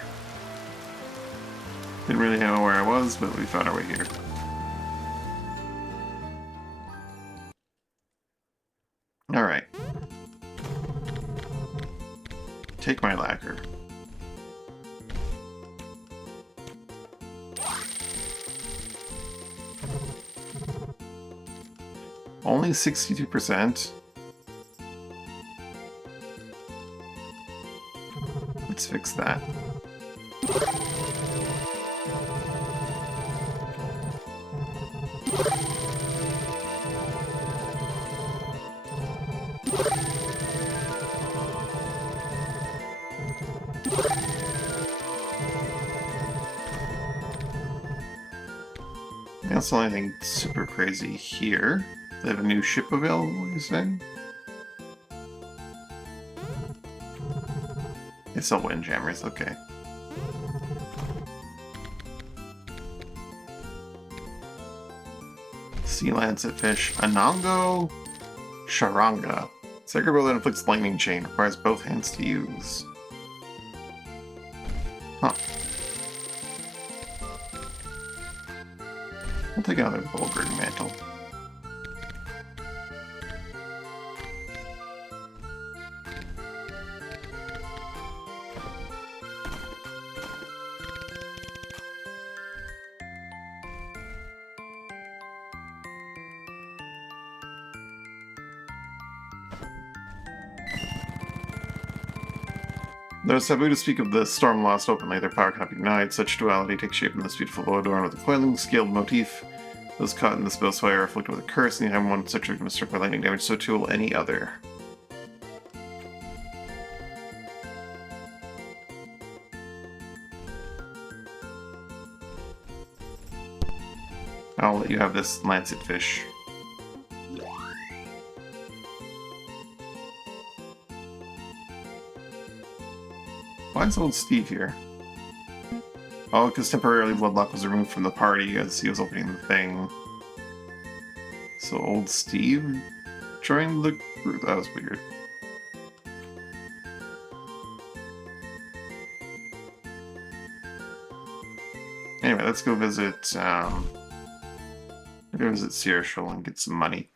Didn't really know where I was, but we found our way here. Alright. Take my lacquer. Only 62%? Let's fix that. That's the only thing super crazy here. They have a new ship available, you saying? They sell windjammers, okay. Sea lancet fish. Anango Charanga. Sacred bow that inflicts lightning chain. Requires both hands to use. Huh. I'll take another Bulgari mantle. There's taboo to speak of the storm lost openly. Their power cannot be denied. Such duality takes shape in this beautiful bow adorned with a coiling scaled motif. Those caught in this bow's fire are afflicted with a curse, and anytime one such victim is struck by lightning damage, so too will any other. I'll let you have this lancet fish. Why is old Steve here? Oh, because temporarily Bloodlock was removed from the party as he was opening the thing. So old Steve joined the group? That was weird. Anyway, let's go visit, Sierra Shoal and get some money.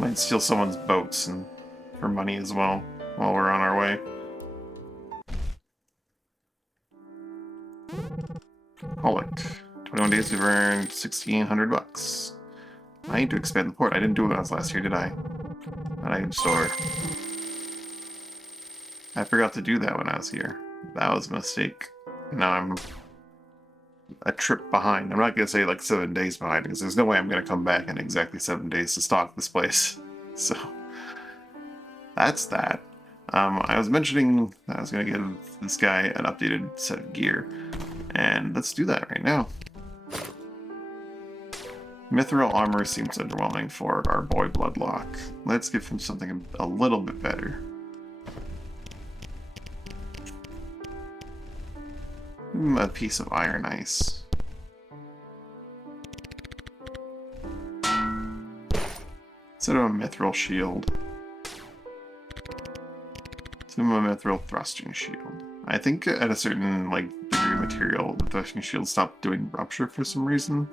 Might steal someone's boats and for money as well while we're on our way. Holic. 21 days we've earned 1,600 bucks. I need to expand the port. I didn't do it when I was last here, did I? An item store. I forgot to do that when I was here. That was a mistake. Now I'm a trip behind. I'm not going to say like 7 days behind, because there's no way I'm going to come back in exactly 7 days to stock this place. So, that's that. I was mentioning that I was going to give this guy an updated set of gear, and let's do that right now. Mithril armor seems underwhelming for our boy Bloodlock. Let's give him something a little bit better. Give him a piece of iron ice. Instead of a mithril shield. Give him a mithril thrusting shield. I think at a certain degree of material, the thrusting shield stopped doing rupture for some reason.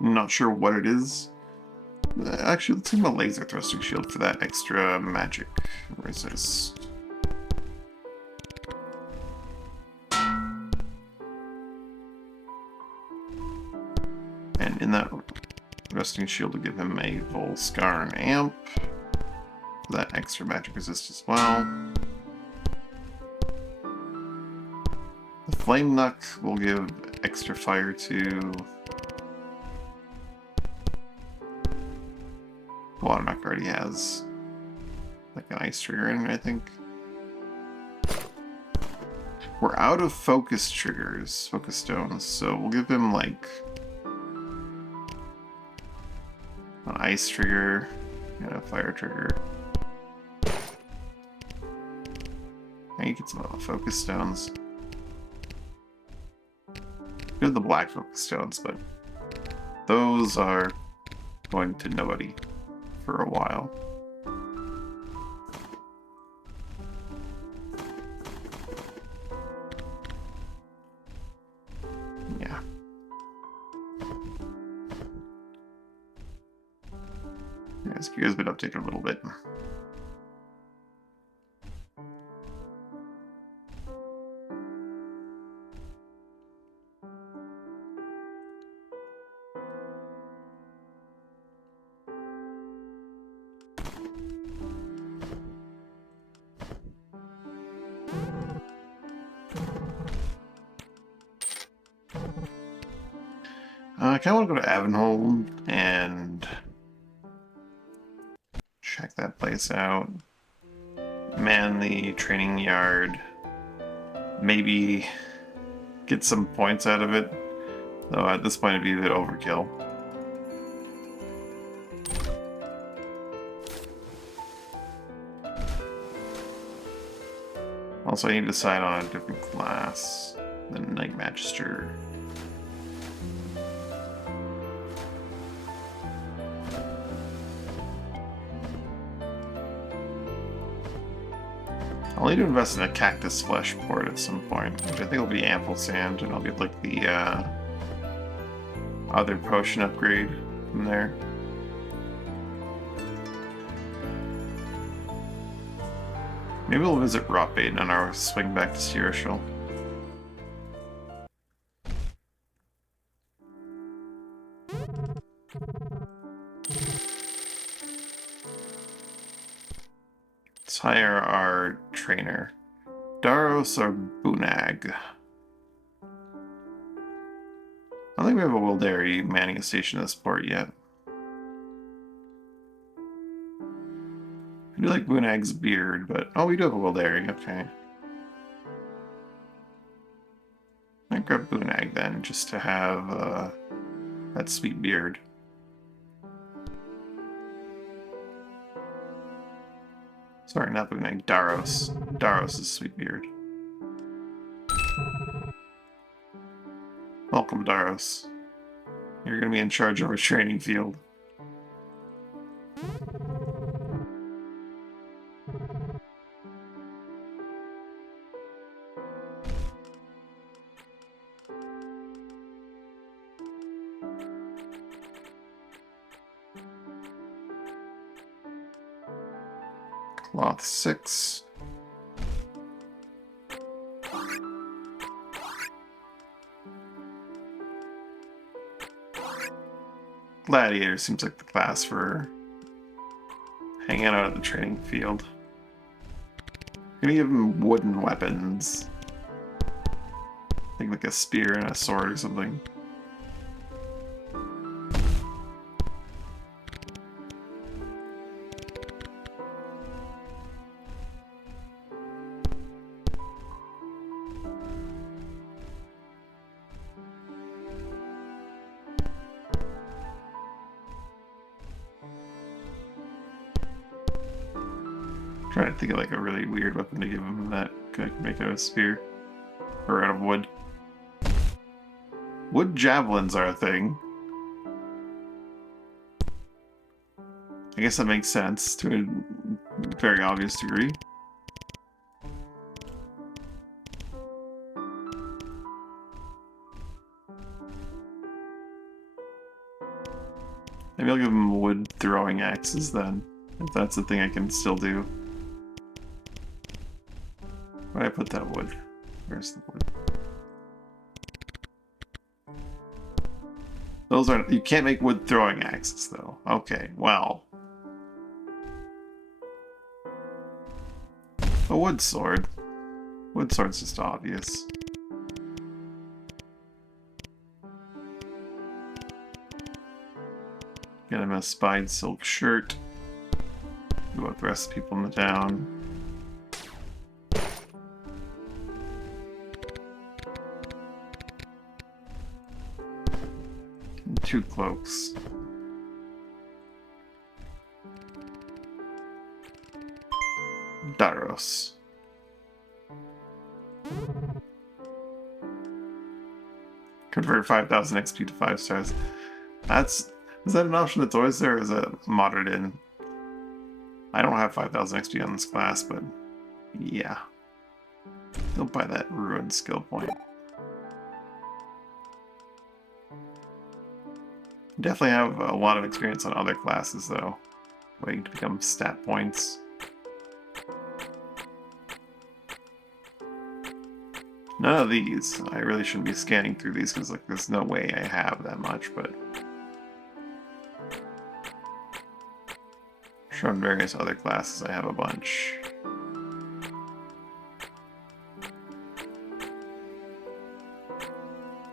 I'm not sure what it is. Actually, let's give him a laser thrusting shield for that extra magic resist. And in that thrusting shield, we'll give him a full scar and amp. For that extra magic resist as well. The flame knuck will give extra fire to. Water knuck already has like an ice trigger in it, I think. We're out of focus triggers, focus stones, so we'll give him like an ice trigger and a fire trigger. I can get some focus stones. Good, the black focus stones, but those are going to nobody for a while. Yeah. Yeah, this gear's been updated a little bit. I kind of want to go to Avonholm and check that place out. Man the training yard. Maybe get some points out of it. Though at this point it'd be a bit overkill. Also, I need to decide on a different class than Knight Magister. I'll need to invest in a cactus flesh port at some point, which I think will be ample sand, and I'll get like the other potion upgrade from there. Maybe we'll visit Rotbait on our swing back to Searishal. Let's hire our trainer. Daros or Bunag? I don't think we have a Wildari manning a station in this port yet. I do like Bunag's beard, but... Oh, we do have a Wildari, okay. I'd grab Bunag then, just to have that sweet beard. Sorry, not Bunag, Daros. Daros' sweet beard. Welcome, Daros. You're gonna be in charge of our training field. Cloth 6. Gladiator seems like the class for hanging out at the training field. I'm gonna give him wooden weapons. I think like a spear and a sword or something. Trying to think of like a really weird weapon to give him that could make out of a spear. Or out of wood. Wood javelins are a thing. I guess that makes sense to a very obvious degree. Maybe I'll give him wood throwing axes then, if that's the thing I can still do. Where did I put that wood? Where's the wood? Those aren't... You can't make wood throwing axes, though. Okay, well. A wood sword. Wood sword's just obvious. Get him a spine silk shirt. Do what the rest of the people in the town. And 2 cloaks. Daros. Convert 5,000 XP to 5 stars. That's Is that an option that's always there, or is it modded in? I don't have 5,000 XP on this class, but yeah. Don't buy that ruined skill point. Definitely have a lot of experience on other classes, though, waiting to become stat points. None of these. I really shouldn't be scanning through these because like there's no way I have that much, but shown various other classes I have a bunch.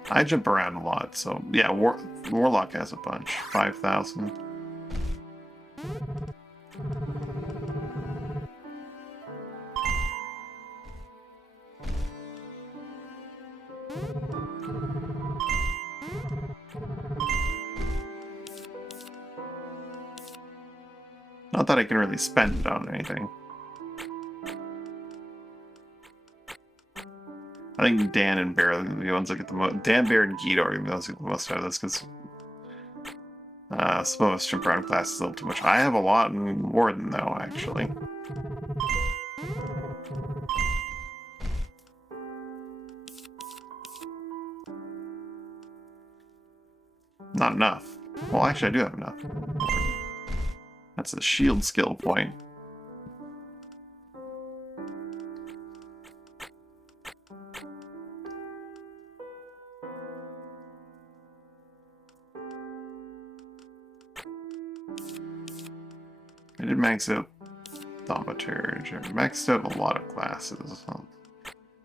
I jump around a lot, so yeah, Warlock has a bunch. 5,000. Not that I can really spend it on anything. I think Dan and Bear are the ones that get the most. Dan, Bear, and Guido are the ones that get the most out of this because some of us jump around classes a little too much. I have a lot in Warden, though, actually. Not enough. Well, actually, I do have enough. That's a shield skill point. I did max out Thaumaturge. I maxed out a lot of classes.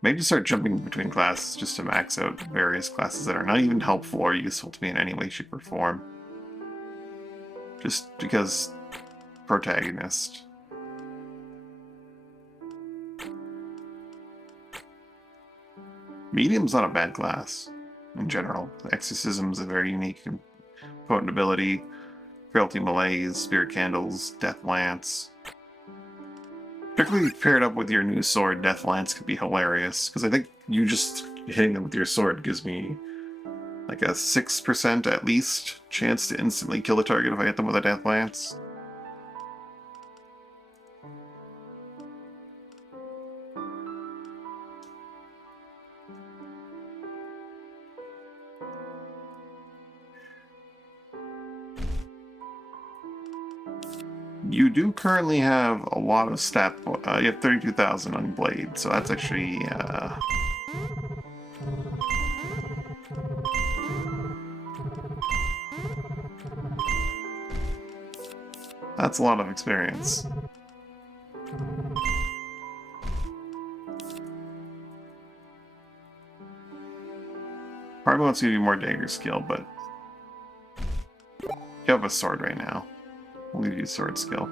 Maybe start jumping between classes just to max out various classes that are not even helpful or useful to me in any way, shape, or form. Just because protagonist. Medium's not a bad class in general. Exorcism is a very unique and potent ability. Frailty Malaise, Spirit Candles, Death Lance. Particularly paired up with your new sword, Death Lance could be hilarious, because I think you just hitting them with your sword gives me like a 6% at least chance to instantly kill the target if I hit them with a Death Lance. You do currently have a lot of stat. You have 32,000 on Blade, so that's actually that's a lot of experience. Probably wants to give you more dagger skill, but you have a sword right now. We'll leave you sword skill.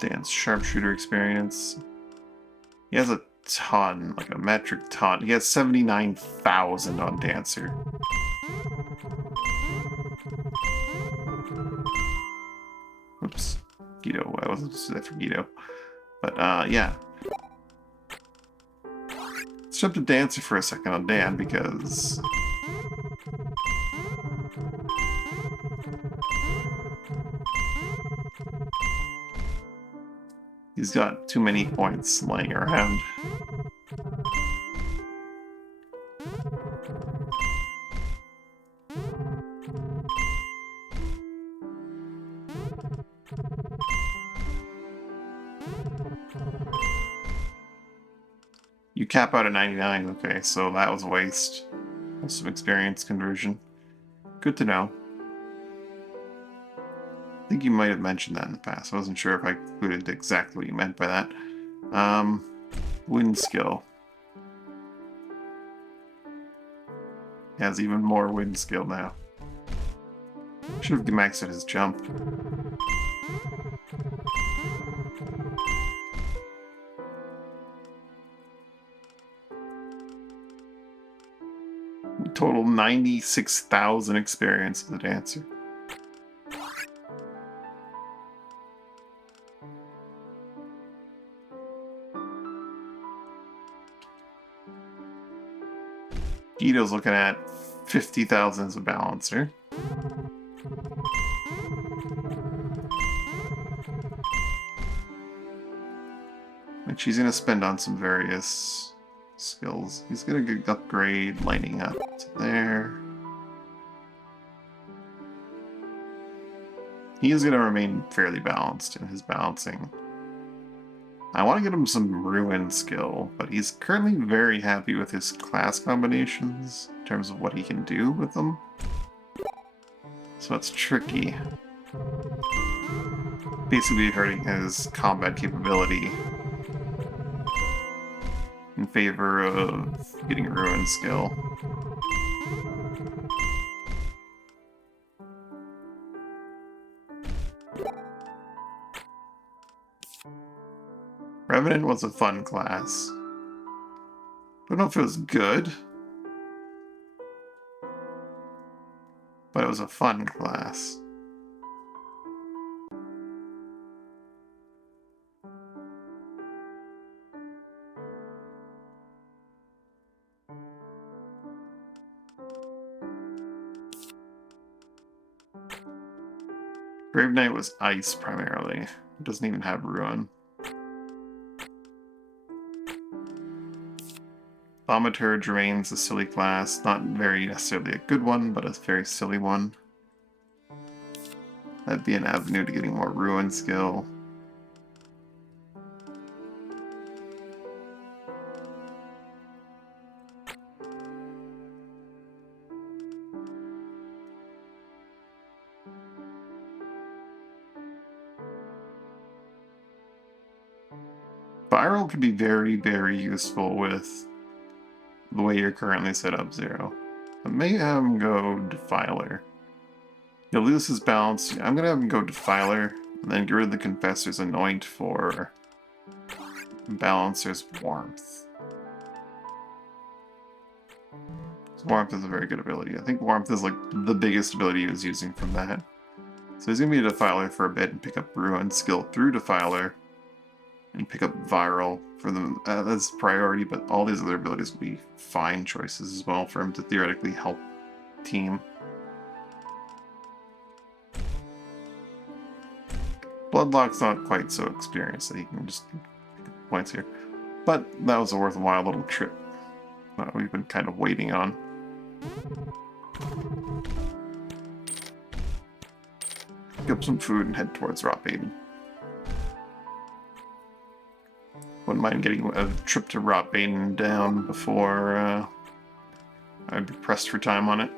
Dan's sharpshooter experience. He has a ton, like a metric ton. He has 79,000 on Dancer. Oops. Guido. I wasn't supposed to do that for Guido. But, yeah. Let's jump to Dancer for a second on Dan, because he's got too many points laying around. You cap out at 99, okay, so that was a waste. Some experience conversion. Good to know. I think you might have mentioned that in the past. I wasn't sure if I included exactly what you meant by that. Wind skill. He has even more wind skill now. Should have maxed out his jump. Total 96,000 experience as a dancer. Guido's looking at 50,000 as a balancer. Which he's gonna spend on some various skills. He's gonna upgrade lighting up to there. He is gonna remain fairly balanced in his balancing. I want to get him some ruin skill, but he's currently very happy with his class combinations in terms of what he can do with them. So it's tricky. Basically hurting his combat capability in favor of getting ruin skill. Revenant was a fun class. Don't know if it was good, but it was a fun class. Grave Knight was ice primarily. It doesn't even have ruin. Thaumaturge remains a silly class, not very necessarily a good one, but a very silly one. That'd be an avenue to getting more ruin skill. Viral could be very, very useful with the way you're currently set up, Zero. I may have him go Defiler. He'll lose his balance. I'm gonna have him go Defiler, and then get rid of the Confessor's Anoint for Balancer's Warmth. Warmth is a very good ability. I think Warmth is like the biggest ability he was using from that. So he's gonna be a Defiler for a bit and pick up Ruin skill through Defiler, and pick up Viral for them as priority, but all these other abilities will be fine choices as well for him to theoretically help team. Bloodlock's not quite so experienced that he can just pick up points here, but that was a worthwhile little trip that we've been kind of waiting on. Pick up some food and head towards Rotbaden. Wouldn't mind getting a trip to Rotbaden down before I'd be pressed for time on it.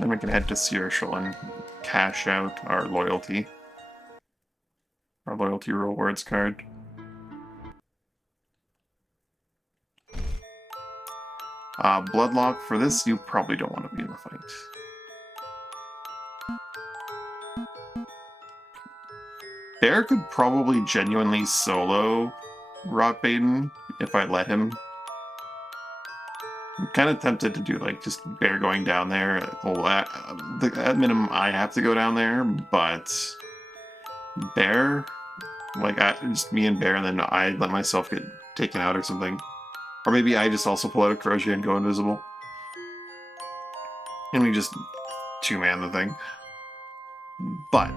Then we can head to Searshal and cash out our loyalty rewards card. Bloodlock, for this, you probably don't want to be in the fight. Bear could probably genuinely solo Rotbaden if I let him. I'm kind of tempted to do like just Bear going down there. Well, at minimum, I have to go down there, but Bear, like just me and Bear, and then I let myself get taken out or something. Or maybe I just also pull out a Crochet and go invisible. And we just two-man the thing. But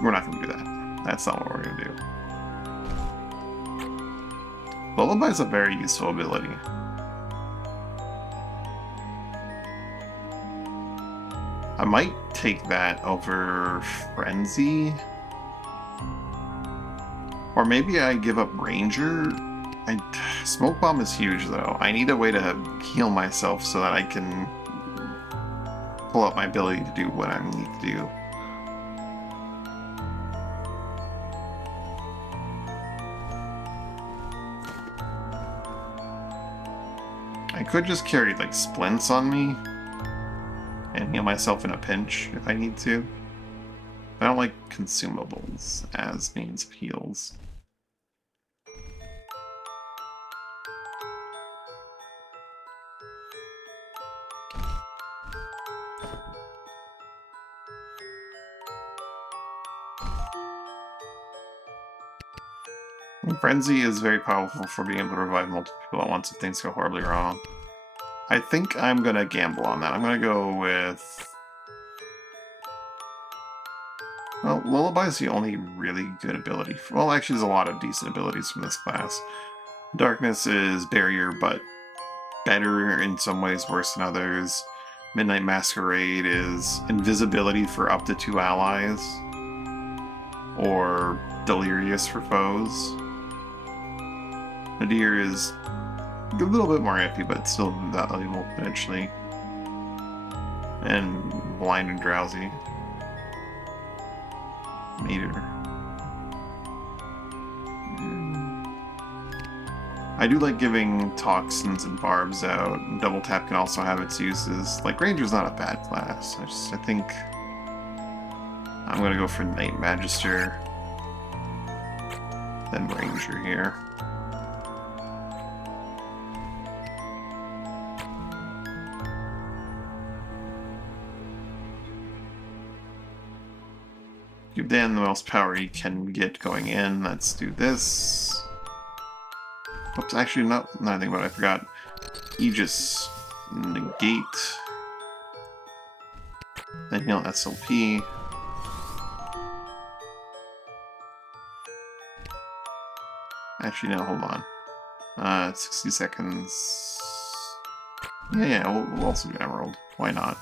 we're not going to do that. That's not what we're going to do. Lullaby is a very useful ability. I might take that over Frenzy. Or maybe I give up Ranger. Smoke Bomb is huge, though. I need a way to heal myself so that I can pull out my ability to do what I need to do. I could just carry, like, Splints on me and heal myself in a pinch if I need to. I don't like consumables as means of heals. Frenzy is very powerful for being able to revive multiple people at once if things go horribly wrong. I think I'm gonna gamble on that. I'm gonna go with... Well, Lullaby is the only really good ability. Well, actually, there's a lot of decent abilities from this class. Darkness is Barrier, but better in some ways, worse than others. Midnight Masquerade is Invisibility for up to 2 allies. Or Delirious for foes. Nadir is a little bit more iffy, but still valuable potentially. And Blind and Drowsy. Meter. I do like giving Toxins and Barbs out. Double Tap can also have its uses. Like, Ranger's not a bad class. I think I'm gonna go for Night Magister. Then Ranger here. Give Dan the most power he can get going in. Let's do this. Oops, actually, no, nothing about it. I forgot. Aegis. Negate. Then heal SLP. Actually, no, hold on. 60 seconds. Yeah, we'll also do Emerald. Why not?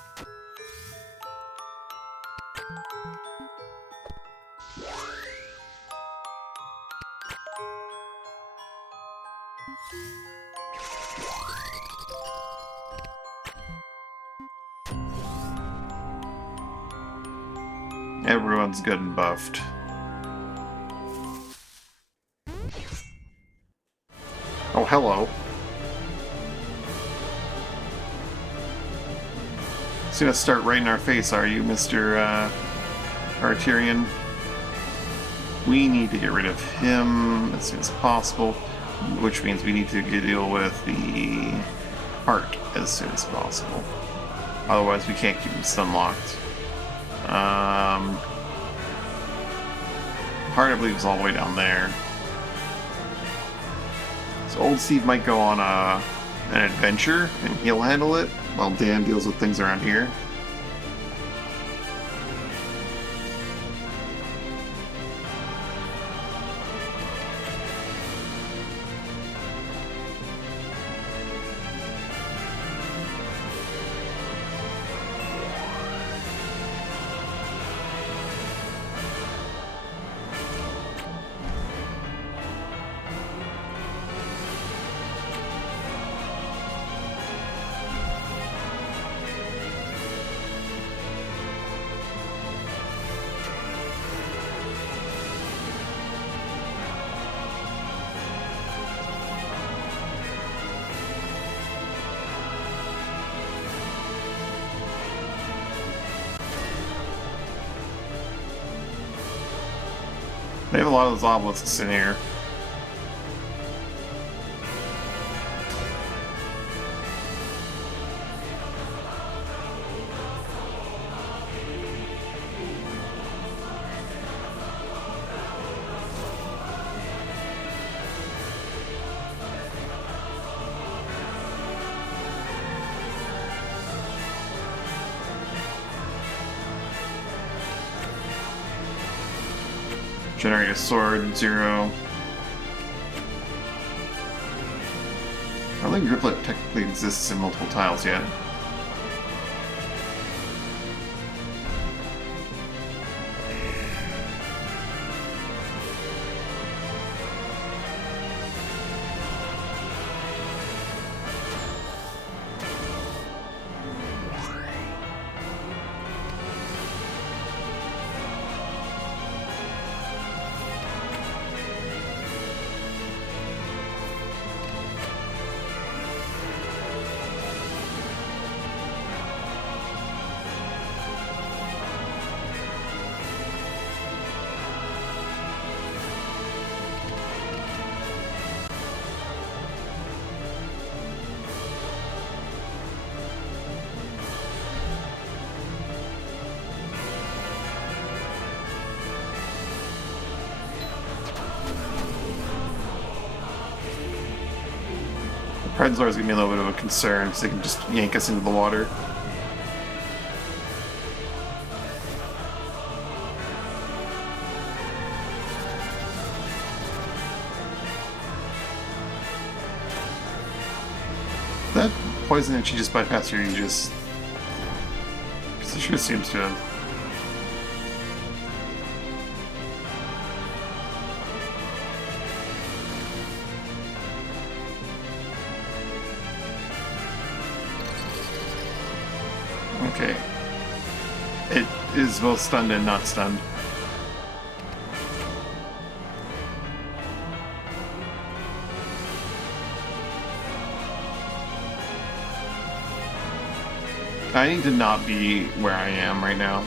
Everyone's good and buffed. Oh, hello. So you're gonna start right in our face, are you, Mr. Arterian? We need to get rid of him as soon as possible, which means we need to deal with the heart as soon as possible. Otherwise, we can't keep him stun locked. Heart, I believe, is all the way down there. So old Steve might go on an adventure, and he'll handle it, while Dan deals with things around here. They have a lot of those obelisks in here. Generate a sword, 0. I don't think Griplet technically exists in multiple tiles yet. Predzor is gonna be a little bit of a concern because they can just yank us into the water. That poison that she just bypassed here, you just... Because it sure seems to have. Okay. It is both stunned and not stunned. I need to not be where I am right now.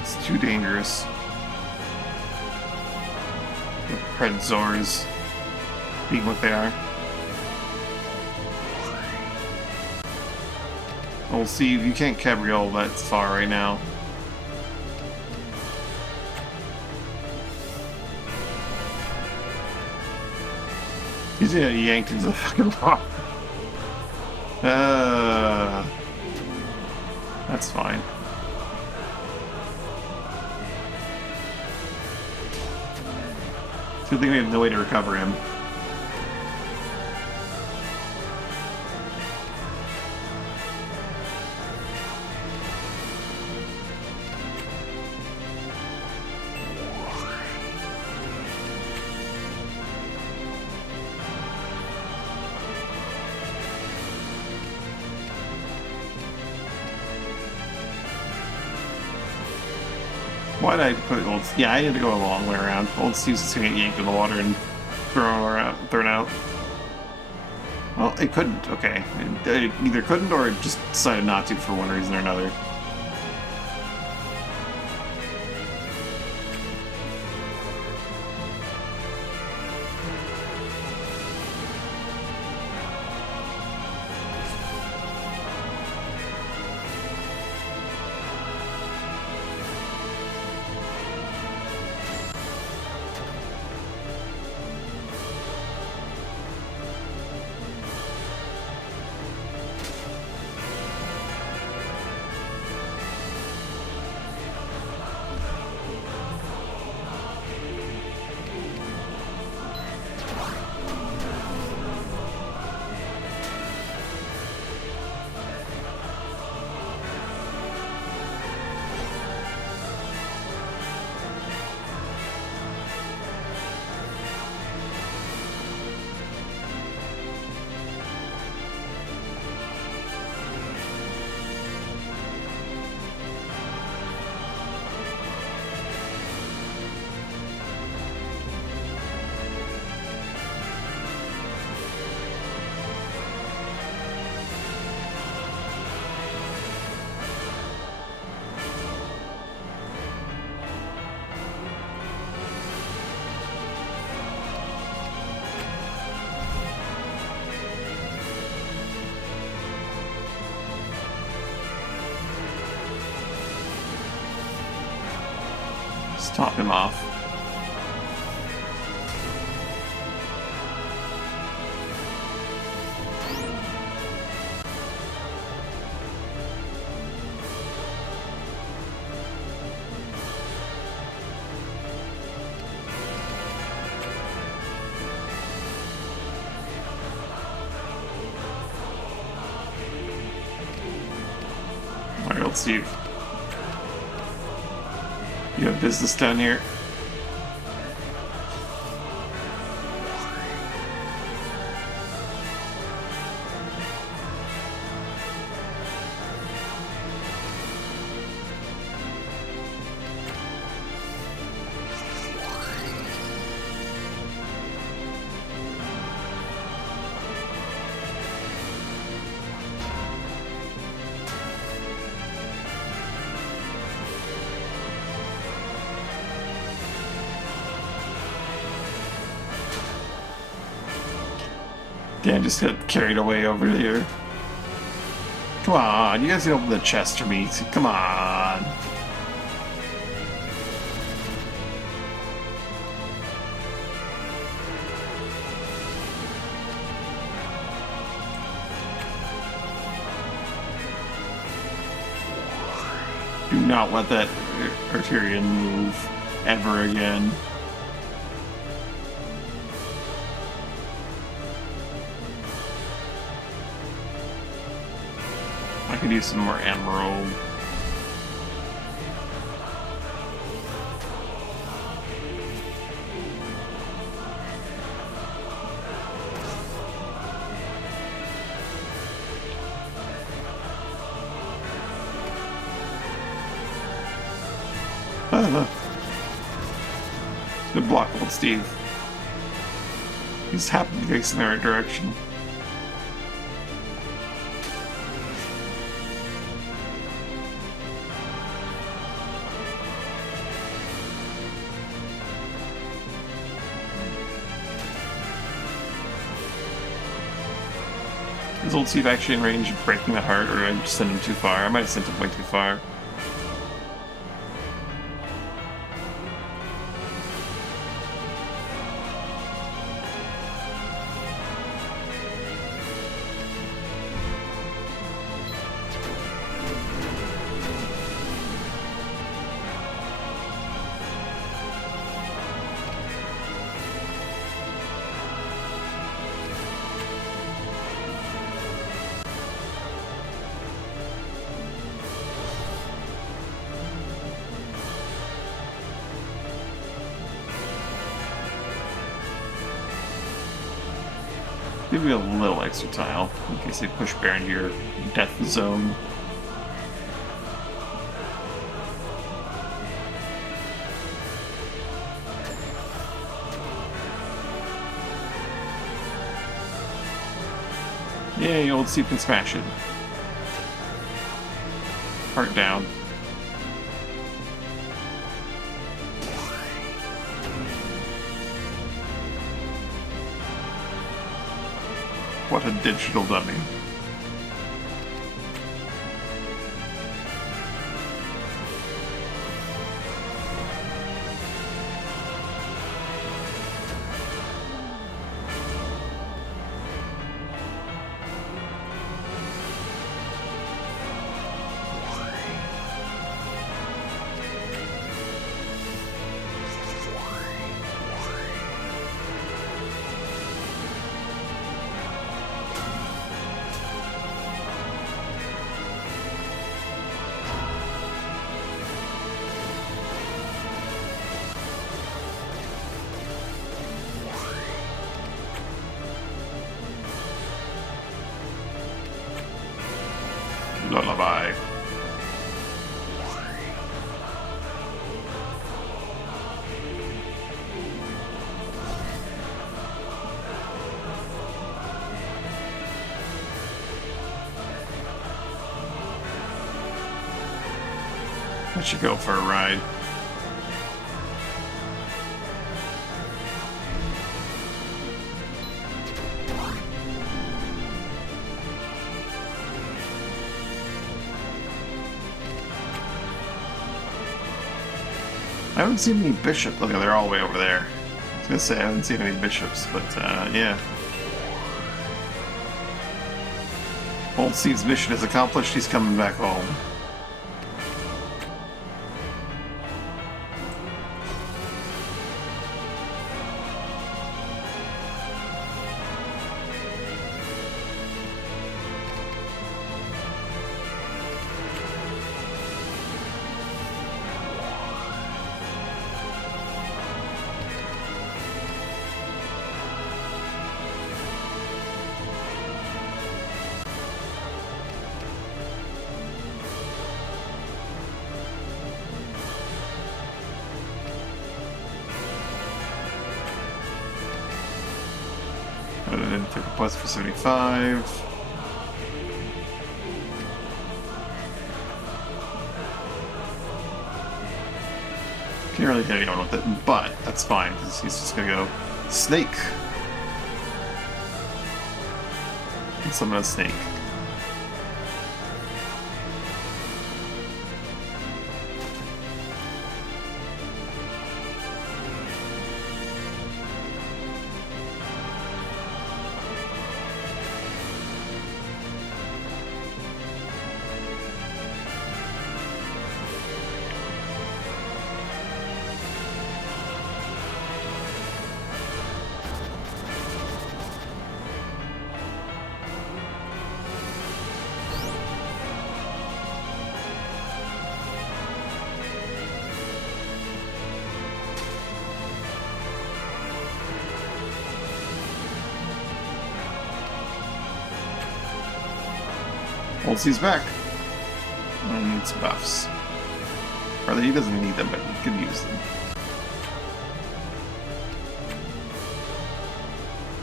It's too dangerous. The Predzors being what they are. We'll see, you can't cabriole that far right now. He's gonna yanked into the fucking water. That's fine. Good thing we have no way to recover him. Why did I put old... Yeah, I had to go a long way around. Old Steve's just gonna get yanked in the water and thrown out. Well, it couldn't. Okay. It either couldn't or it just decided not to for one reason or another. Just top him off. Alright, let's see. You have business down here. Dan just got carried away over here. Come on, you guys can open the chest for me. Come on. not let that Arterian move ever again. I could use some more Emerald. Good block, old Steve. He's happy to face in the right direction. Is old Steve actually in range of breaking the heart, or did I just send him too far? I might have sent him way too far. Give you a little extra tile in case they push Bear into your death zone. Yay, old Steve can smash it. Heart down. What a digital dummy. Lullaby. I should go for a ride. I haven't seen any bishops. Look, they're all the way over there. I was gonna say I haven't seen any bishops, but yeah. Old Steve's mission is accomplished. He's coming back home. And then took a plus for 75. Can't really hit anyone with it, but that's fine, because he's just gonna go snake. And summon a snake. Old Steve's back. He needs buffs. Or he doesn't need them, but he could use them.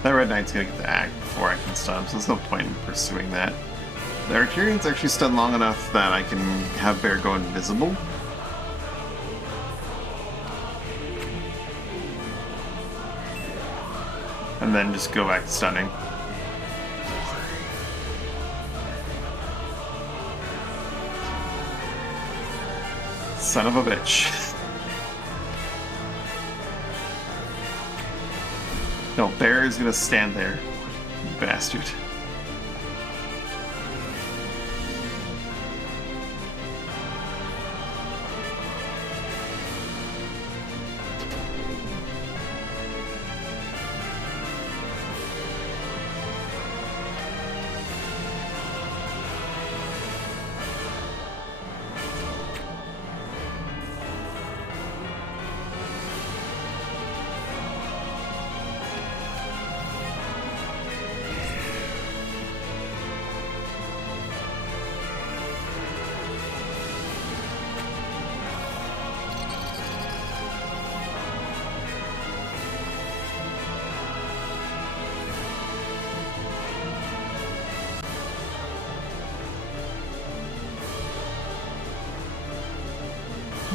That Red Knight's gonna get the act before I can stun him, so there's no point in pursuing that. The Arcturian's actually stunned long enough that I can have Bear go invisible. And then just go back to stunning. Son of a bitch. No, Bear is gonna stand there. You bastard.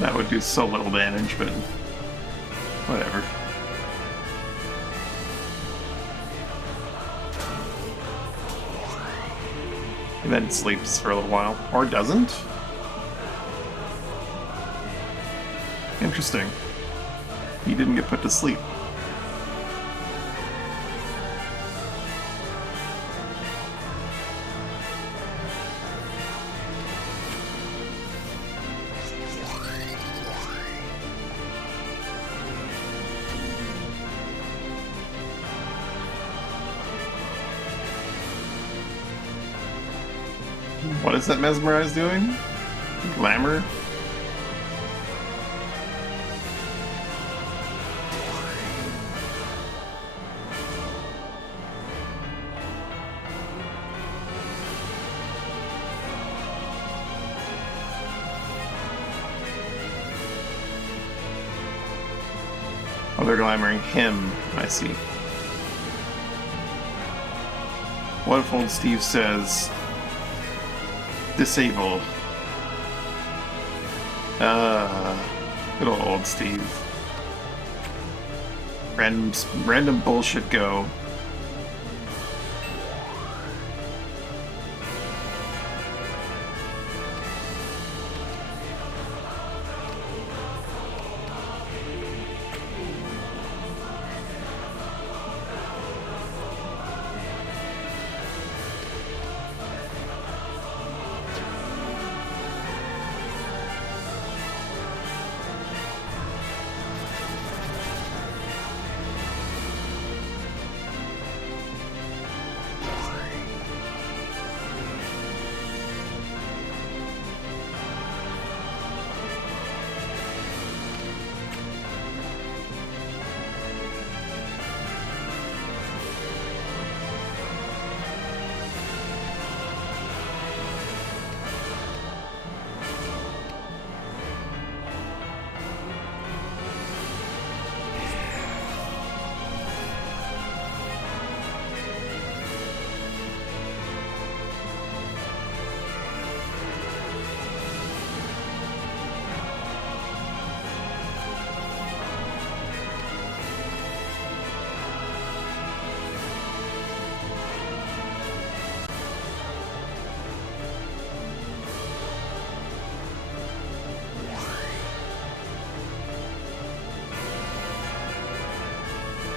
That would do so little damage, but whatever. And then sleeps for a little while. Or doesn't? Interesting. He didn't get put to sleep. What is that Mesmerize doing? Glamour? Oh, they're glamoring him. I see. What if old Steve says... disable. Good old Steve. Random bullshit go.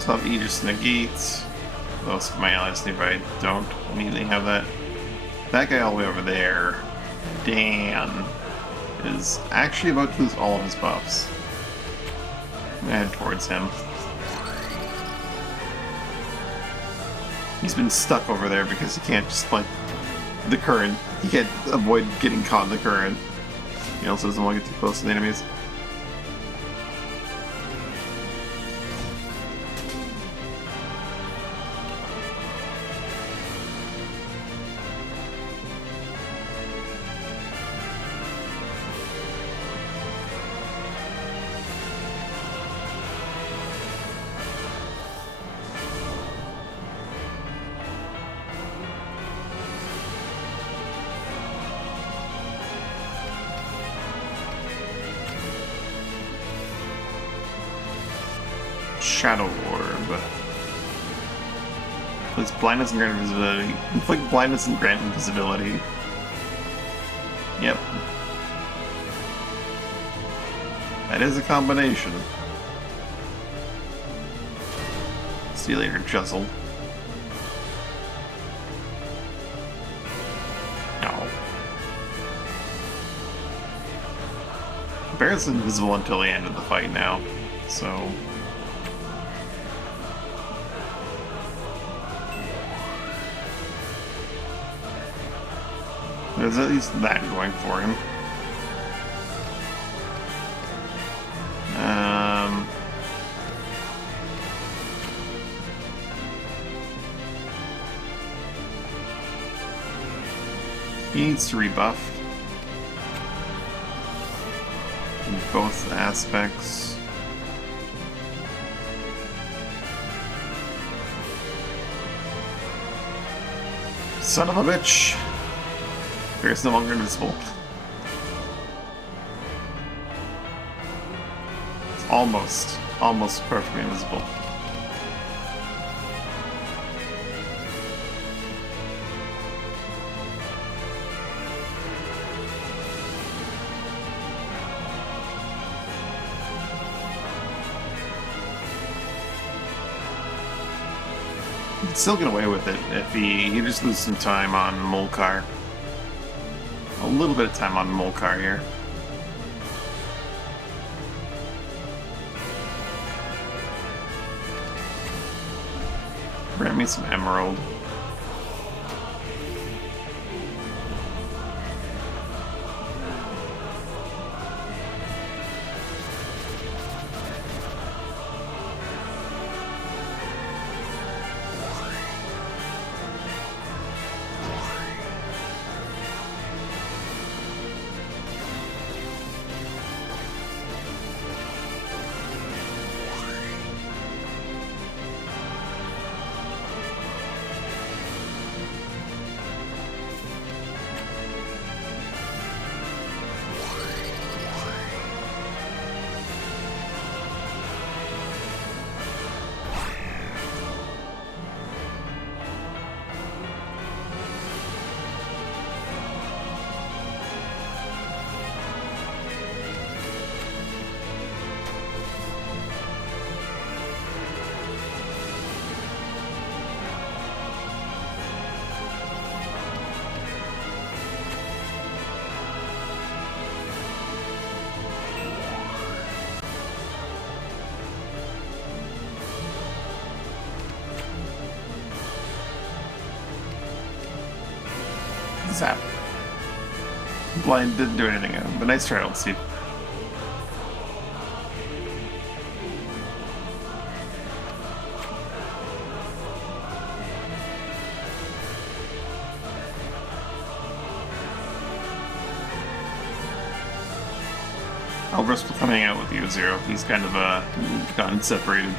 So I'll have Aegis negates. Most of my allies nearby don't immediately have that. That guy all the way over there, Dan, is actually about to lose all of his buffs. I'm gonna head towards him. He's been stuck over there because he can't just, like, the current. He can't avoid getting caught in the current. He also doesn't want to get too close to the enemies. Shadow Orb. It's blindness and grant invisibility. Inflict blindness and grant invisibility. Yep. That is a combination. See you later, Juzzle. No. Bear's invisible until the end of the fight now, so... There's at least that going for him. He needs to rebuff in both aspects. Son of a bitch! Bear's no longer invisible. It's almost perfectly invisible. He'd still get away with it if he just loses some time on Molkar. A little bit of time on Molkar here. Grant me some emerald. Zap. Blind didn't do anything, but nice try, let's see. Albrus coming out with you, Zero. He's kind of gotten separated.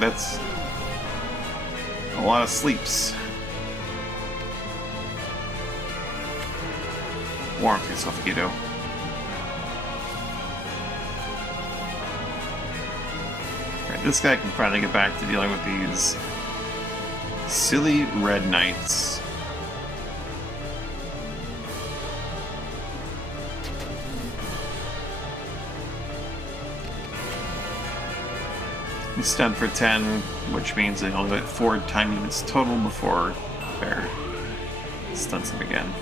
That's a lot of sleeps. Warmth yourself, kiddo. Alright, this guy can finally get back to dealing with these silly red knights. He's stunned for 10, which means that he'll get 4 time units total before Bear stuns him again.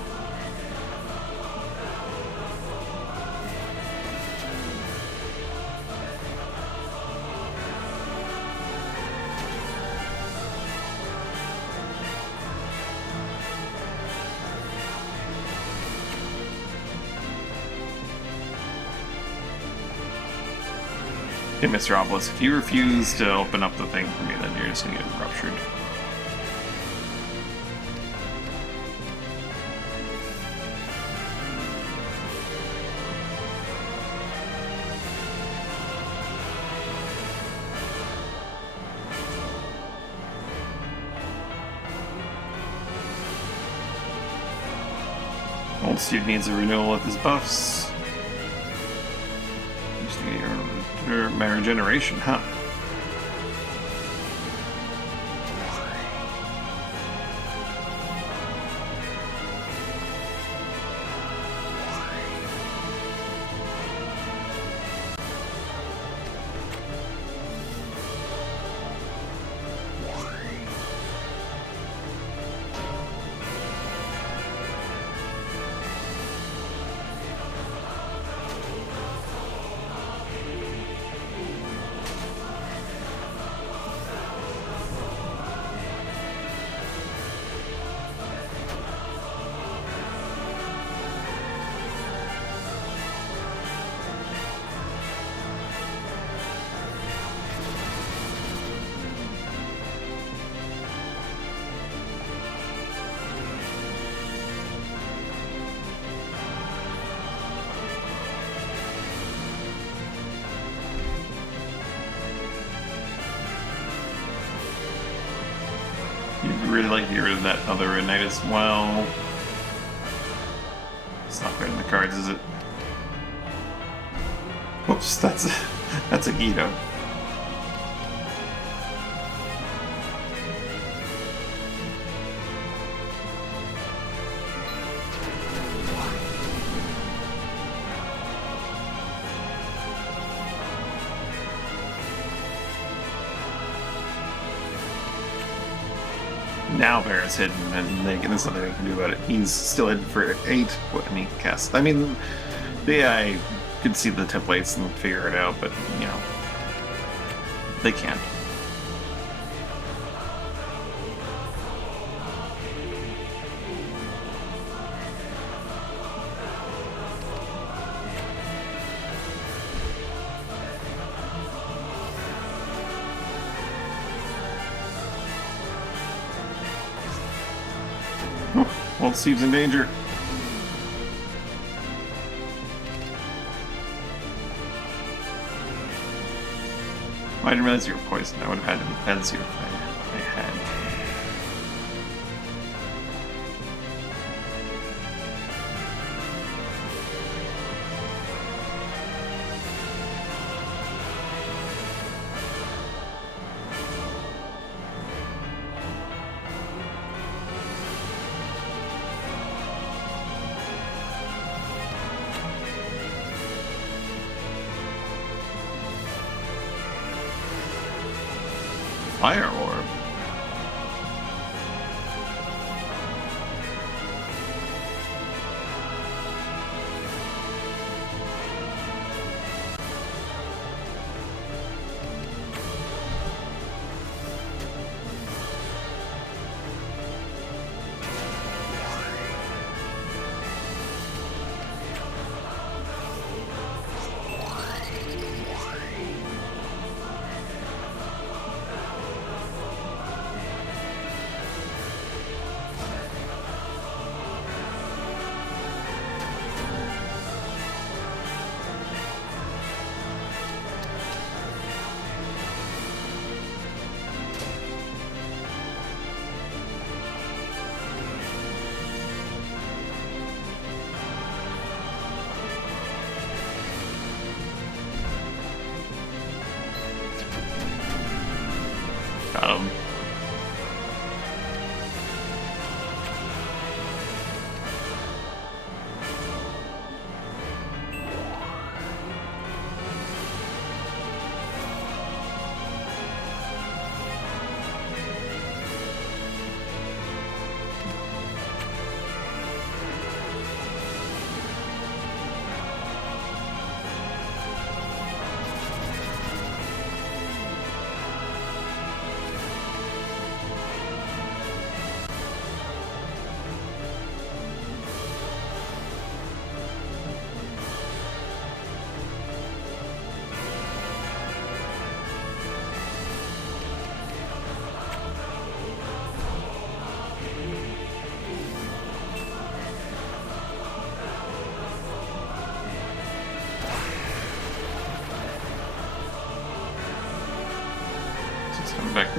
Hey, Mr. Obelisk, if you refuse to open up the thing for me, then you're just gonna get ruptured. Old student needs a renewal of his buffs. Just to get my regeneration, huh? You'd really like to get rid of that other red knight as well. It's not right in the cards, is it? Whoops, that's a Guido. Now Baron's hidden, and there's nothing they can do about it. He's still hidden for 8, and he can cast. I mean, the AI could see the templates and figure it out, but, you know, they can't. Old Steve's in danger. I didn't realize you were poisoned. I would have had to defense you if I had. Fire orb.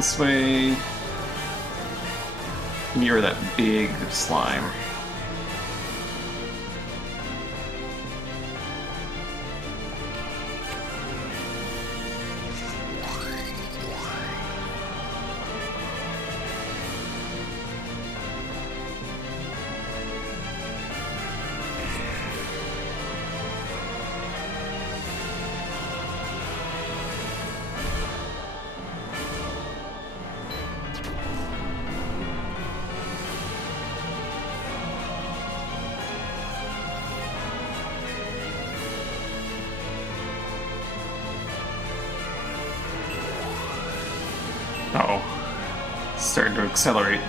this way. Near that big slime. Uh-oh. Starting to accelerate.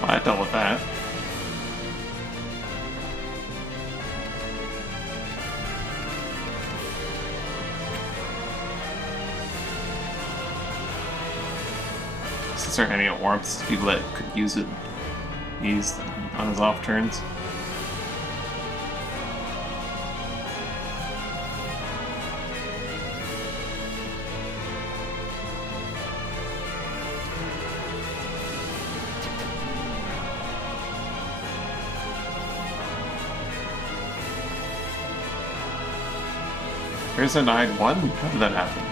Well, I dealt with that. Since there are any warmth to people that could use it, he's on his off turns. There's a 9-1? How did that happen?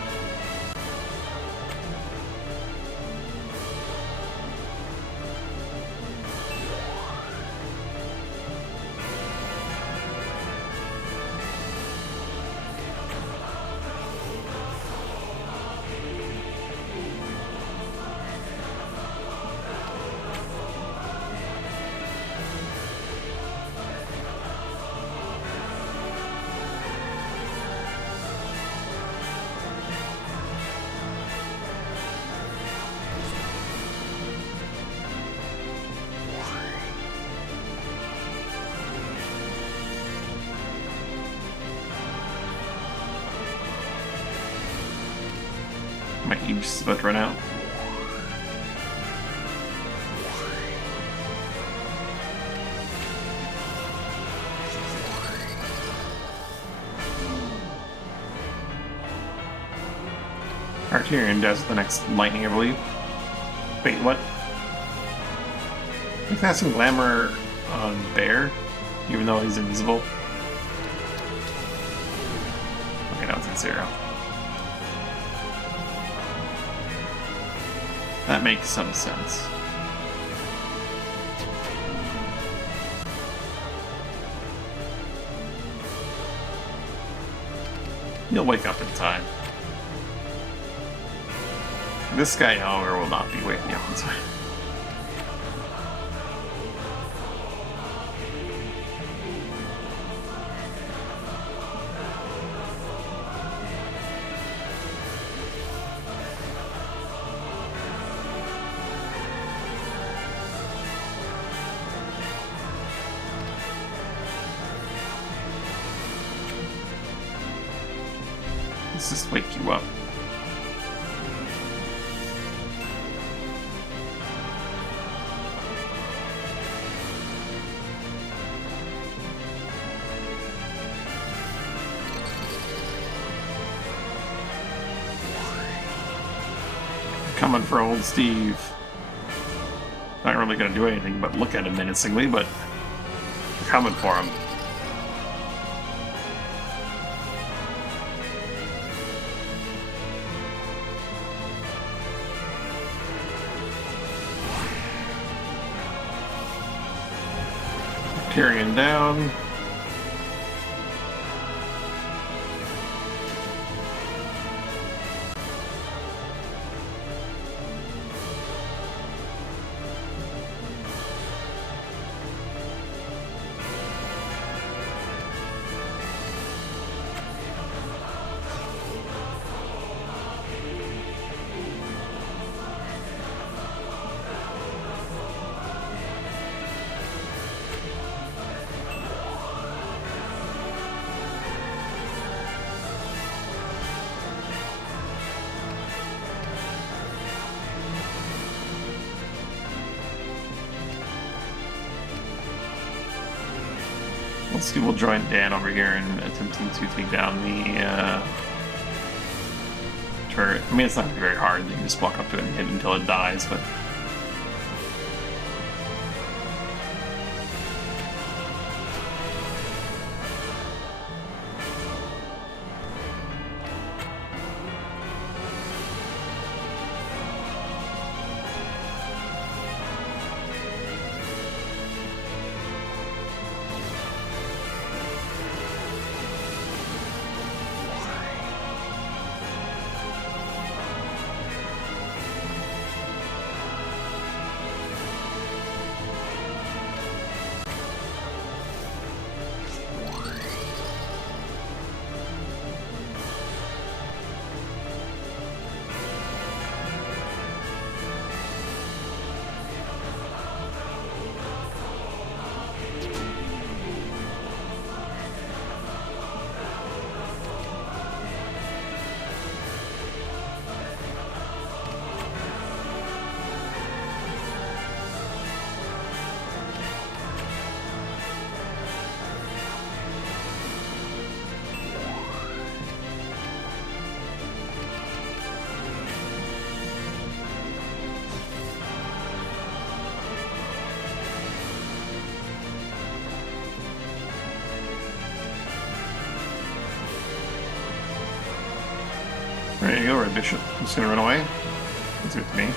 My age is about to run out. Arterian does the next lightning, I believe. Wait, what? We're casting Glamour on Bear, even though he's invisible. Okay, now it's at 0. That makes some sense. You'll wake up in time. This guy, however, will not be waking up in time. Let's just wake you up. Coming for old Steve. Not really gonna do anything but look at him menacingly, but we're coming for him. Tyrion down. We'll join Dan over here in attempting to take down the turret. I mean, it's not gonna be very hard. You can just walk up to it and hit it until it dies, but. There you go, Red Bishop. Just gonna run away. That's good to me.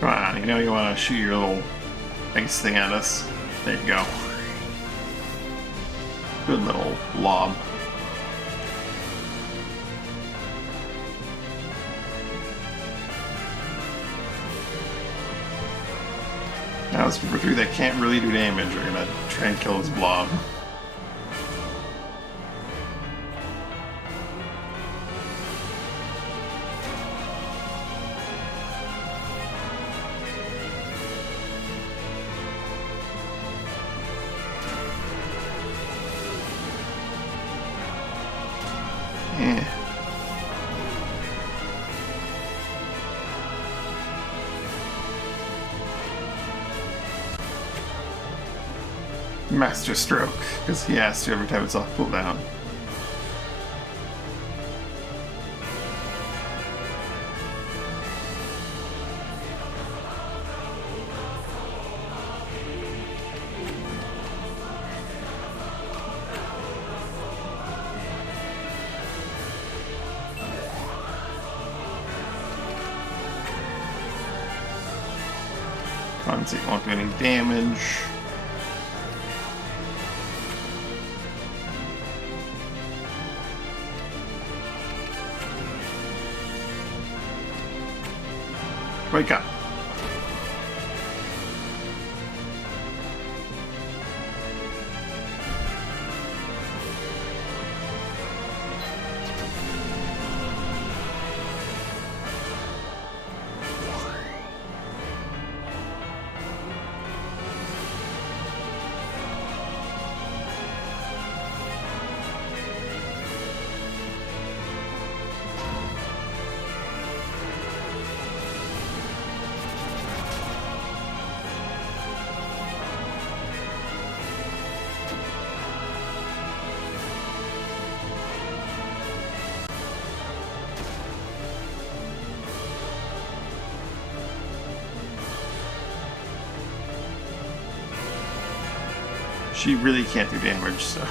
Come on, you know you want to shoot your little face thing at us. There you go. Good little lob. Now those people three that can't really do damage are gonna try and kill his blob. Master Stroke, because he has to every time it's off cooldown. Come on, so you won't do any damage. Wake up. She really can't do damage, so.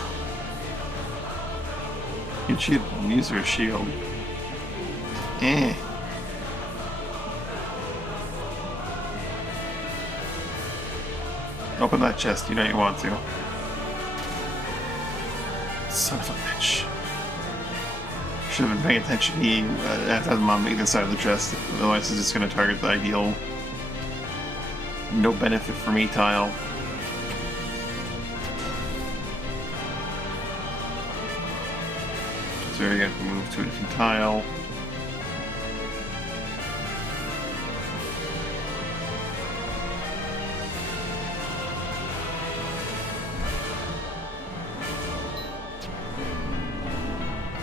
And she use her shield. Eh. Open that chest, you know you want to. Son of a bitch. Should have been paying attention. He have to have them on either side of the chest, otherwise he's just going to target the ideal. No benefit for me tile. So we're going to move to a different tile.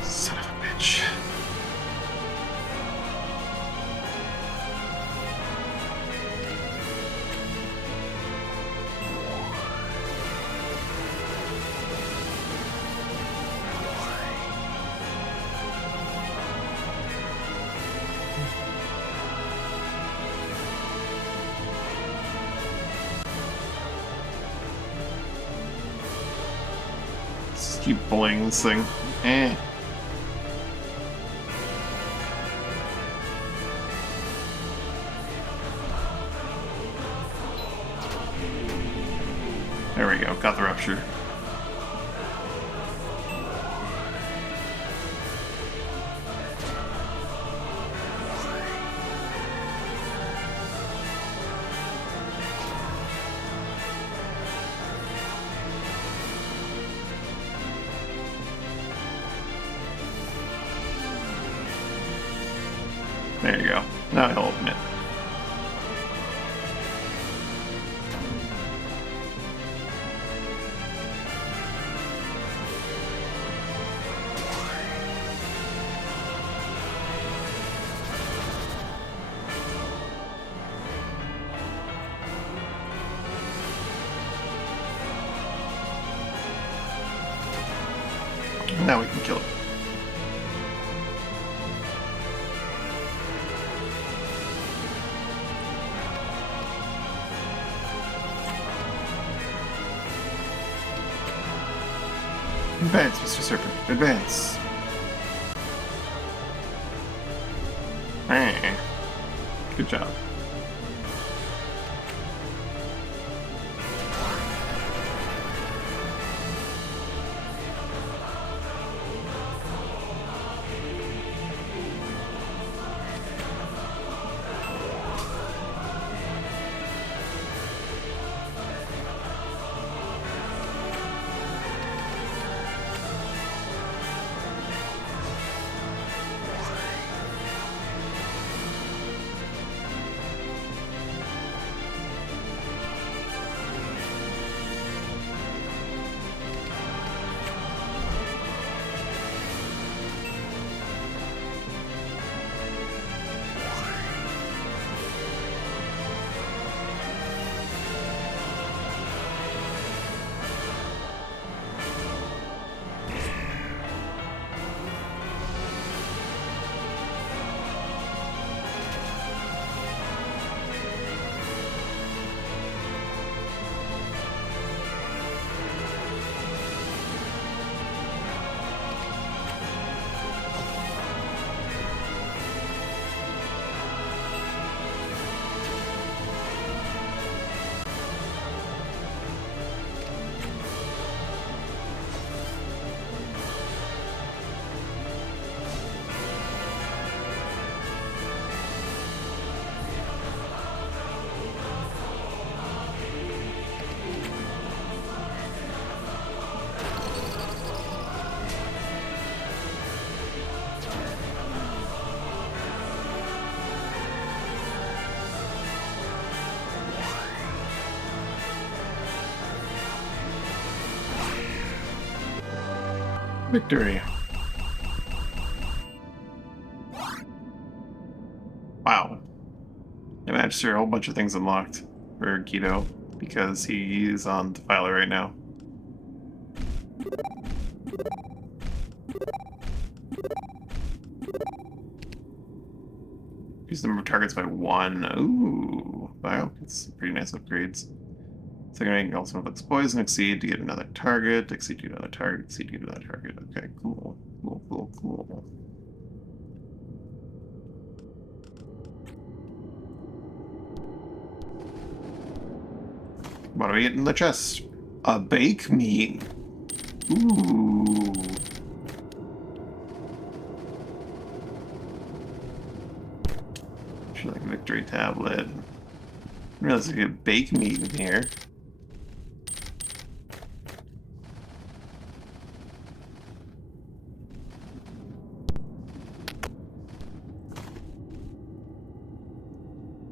Son of a bitch. Just keep bullying this thing. Eh. There we go, got the rupture. There you go. Now he'll open it. Now we can kill it. Advance, Mr. Serpent. Advance. Eh. Good job. Victory. Wow. I managed to hear a whole bunch of things unlocked for Guido because he's on Defiler right now. Use the number of targets by 1. Ooh. Wow, it's pretty nice upgrades. Second also inflicts poison, exceed to get another target, exceed to another target, exceed to another target. Okay, cool. Cool. What do we get in the chest? A bake meat. Ooh. Should like victory tablet. I realize we get bake meat in here.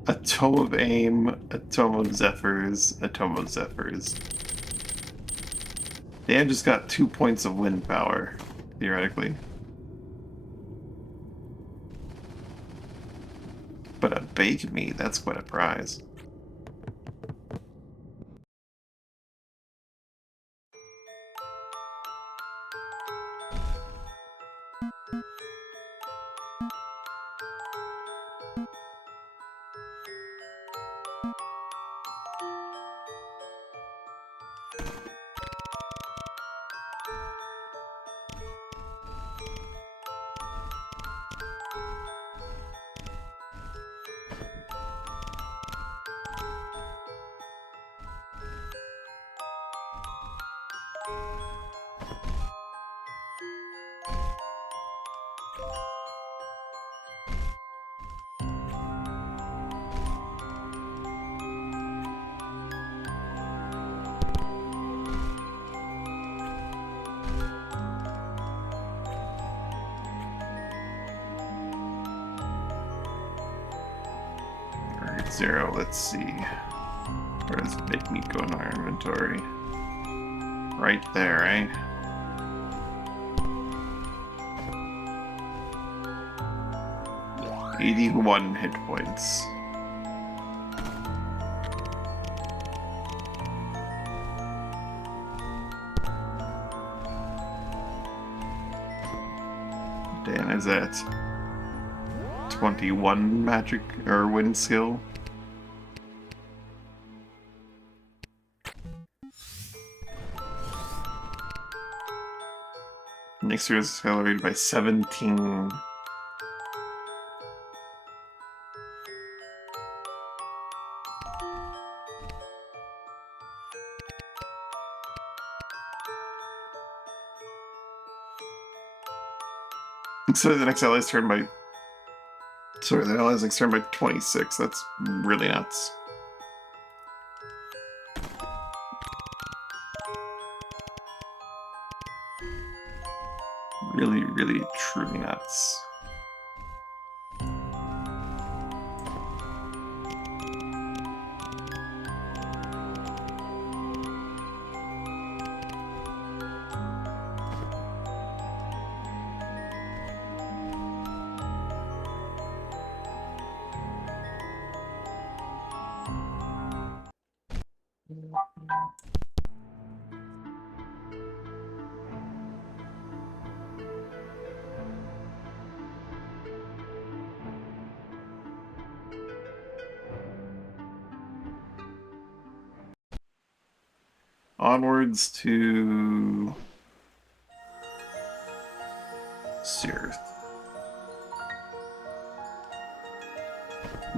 A tome of aim, a tome of zephyrs, a tome of zephyrs. They have just got 2 points of wind power, theoretically. But a bake meat, that's quite a prize. Zero, let's see. Where does bake meat go in our inventory? Right there, right? $81 hit points. Dan is at 21 magic or wind skill. Next year is accelerated by 17. So the next ally is turned by... Sorry, the ally is turned by 26. That's really nuts. Really, truly nuts. Onwards to Sirth.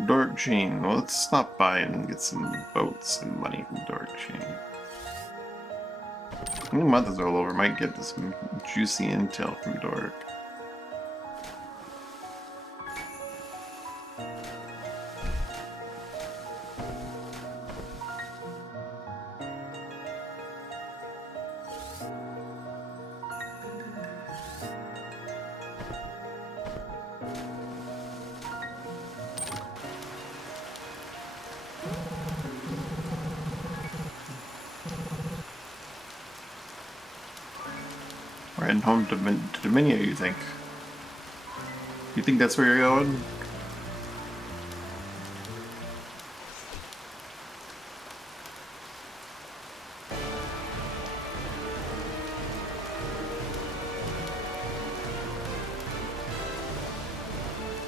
Dork Chain. Well, let's stop by and get some boats and money from Dork Chain. Any month is all over, might get some juicy intel from Dork. We're heading home to Dominia, you think? You think that's where you're going?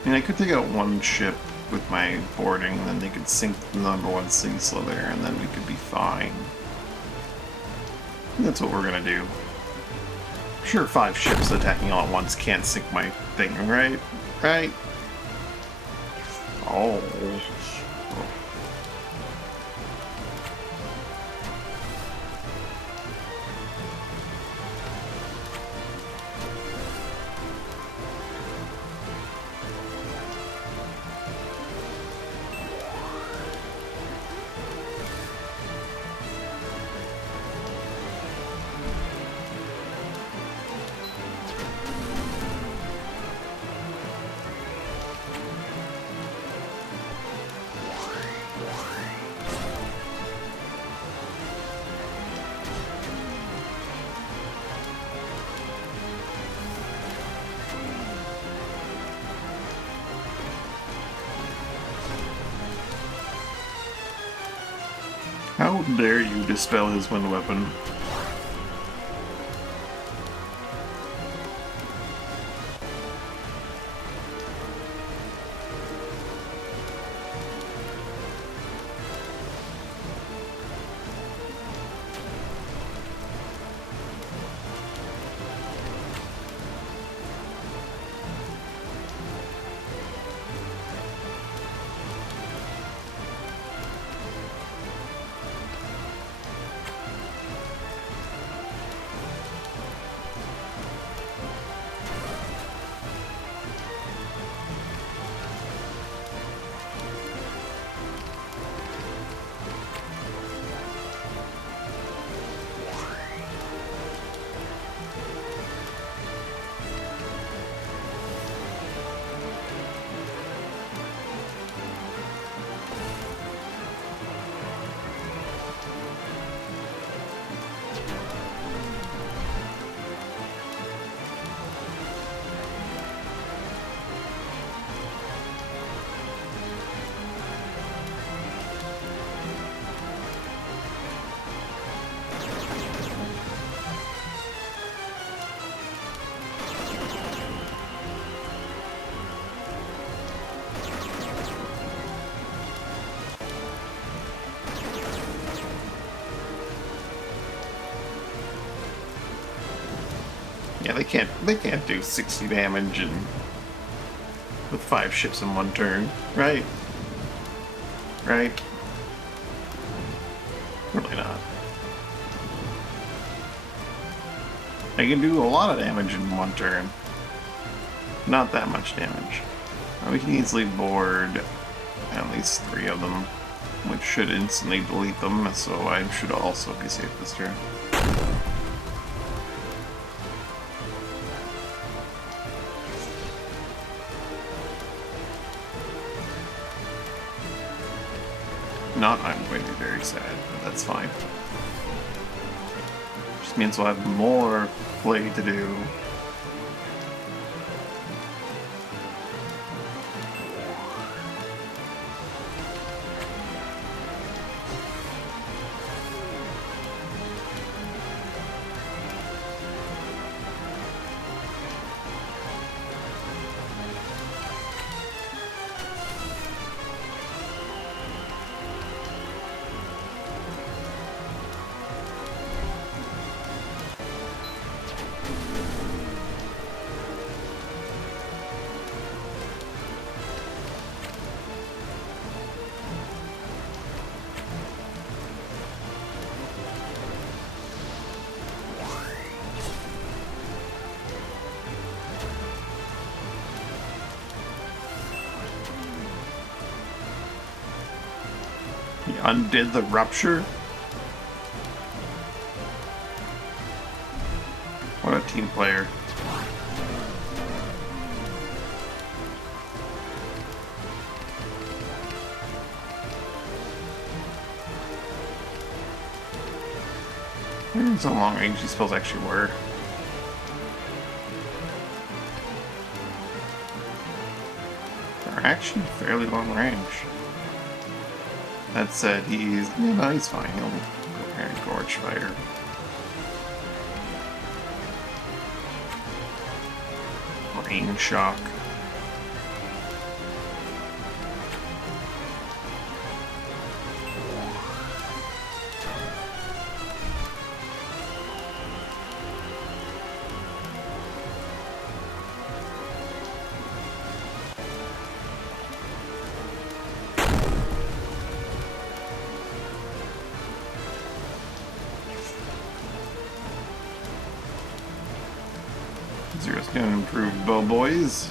I mean, I could take out one ship with my boarding, then they could sink the #1 Sea Slither, and then we could be fine. That's what we're gonna do. Sure, 5 ships attacking all at once can't sink my thing, right? Right? Oh. How dare you dispel his wind weapon? Yeah, they can't do 60 damage and with 5 ships in one turn, right? Right? Really not. They can do a lot of damage in one turn. Not that much damage. We can easily board at least 3 of them, which should instantly delete them, so I should also be safe this turn. Not, I'm going to be very sad, but that's fine. Just means we'll have more play to do. He undid the rupture? What a team player. So long range these spells actually were. They're actually fairly long range. That said, he's fine. He'll go ahead and Gorge Fire. Rain Shock. It's gonna improve bow boys.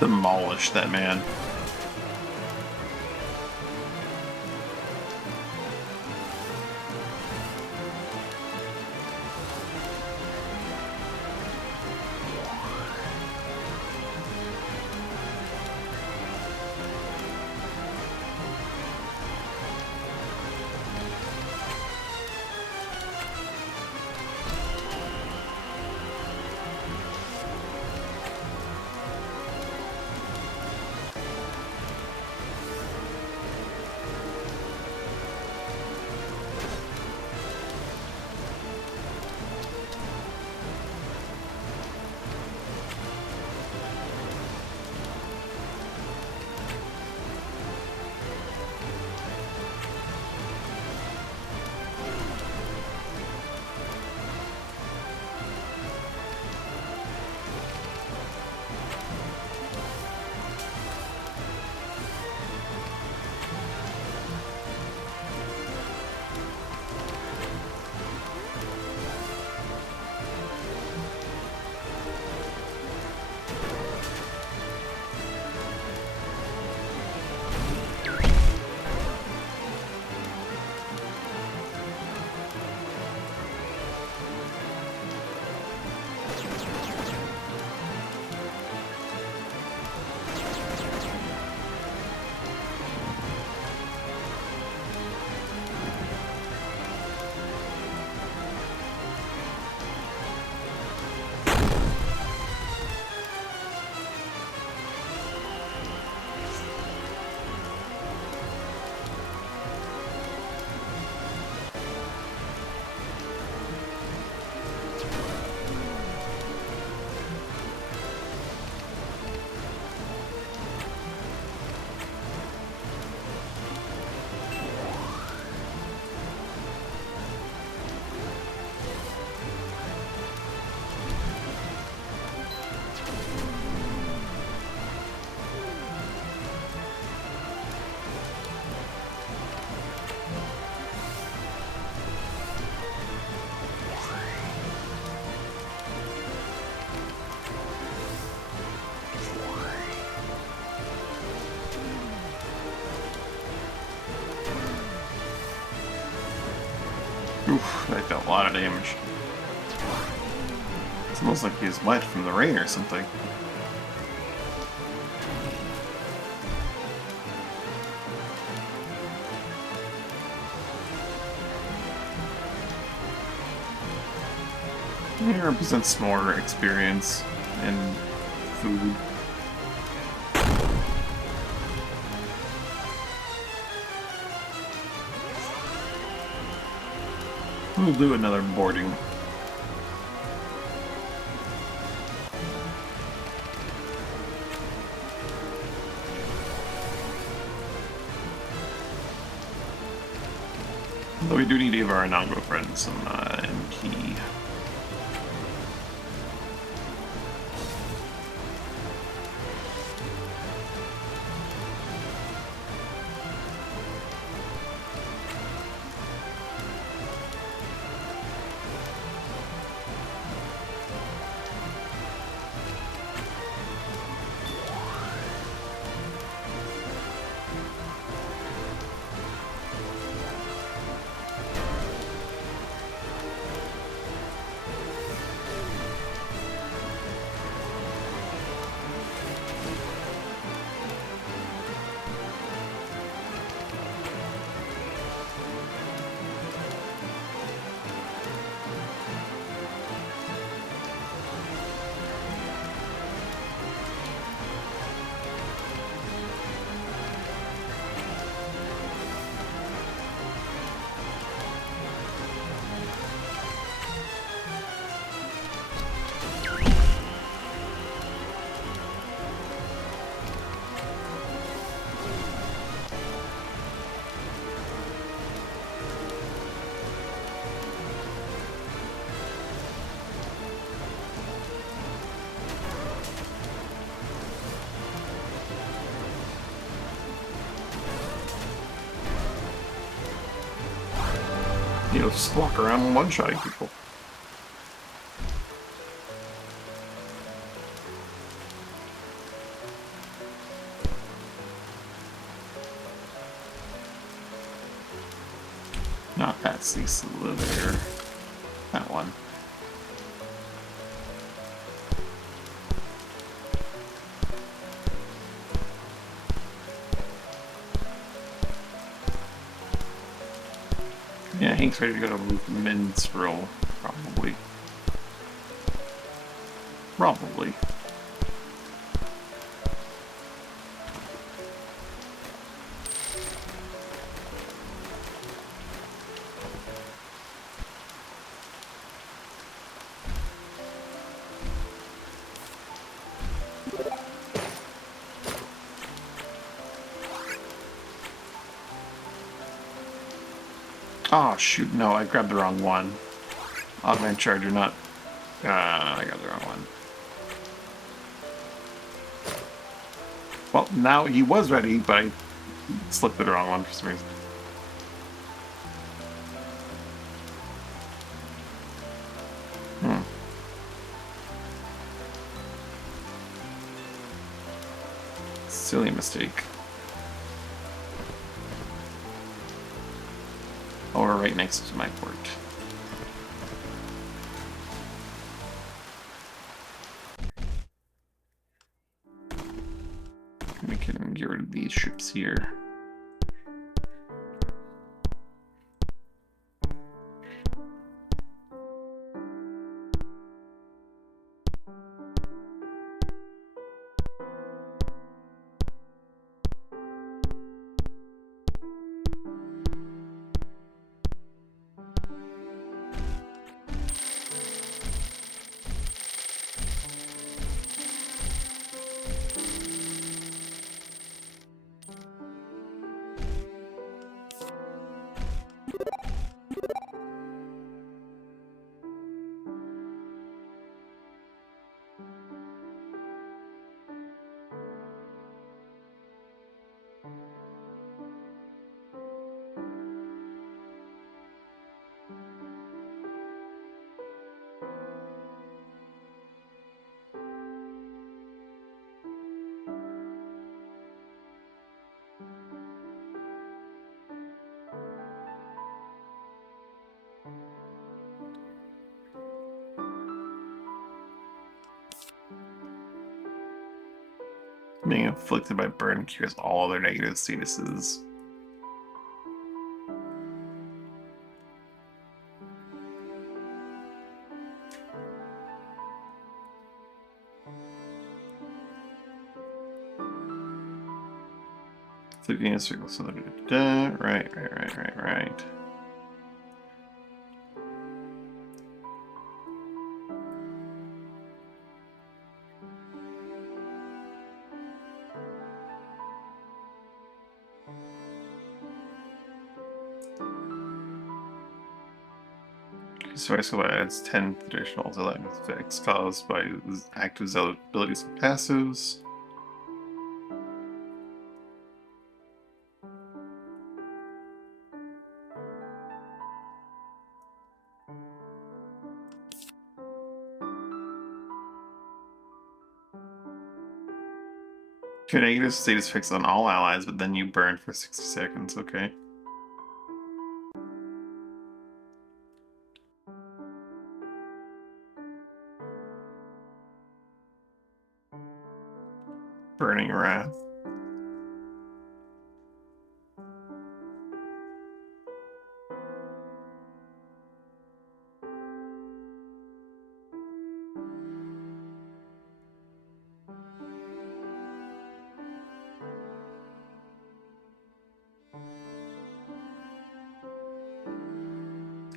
Demolish that man. Oof, that dealt a lot of damage. It's almost like he's wet from the rain or something. It represents more experience and food. We'll do another boarding. Though we do need to give our Anango friends some key. You know, just walk around and one-shotting people. Not that sea slither. That one. Yeah, Hank's ready to go to minstrel, probably. Probably. Oh shoot, no, I grabbed the wrong one. Augment charger, not... I got the wrong one. Well, now he was ready, but I slipped the wrong one for some reason. Silly mistake. Oh, we're right next to my port. We can get rid of these ships here. Being afflicted by burn cures all other negative statuses. Flipping a circle, so right. Special adds 10 additional effects caused by active abilities and passives. Your negative status effects on all allies, but then you burn for 60 seconds, okay. Burning Wrath.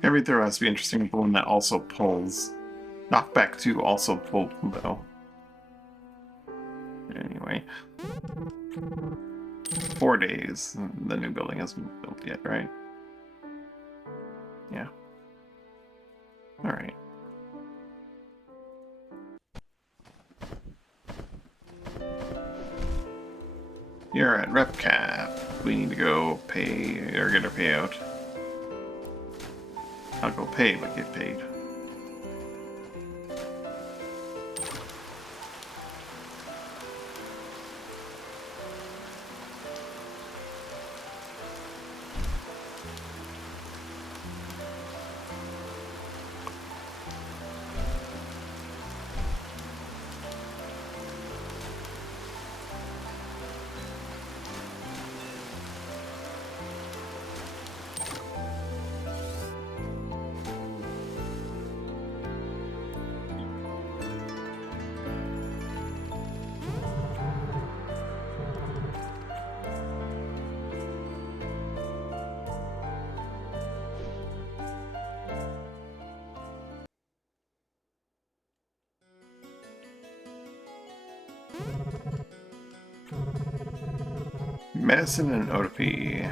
Every throw has to be interesting, but one that also pulls. Knockback 2 also pulled, though. Anyway. 4 days. The new building hasn't been built yet, right? Yeah. Alright. You're at rep cap. We need to go pay, or get our payout. I'll go pay, but get paid. Medicine and Otopy.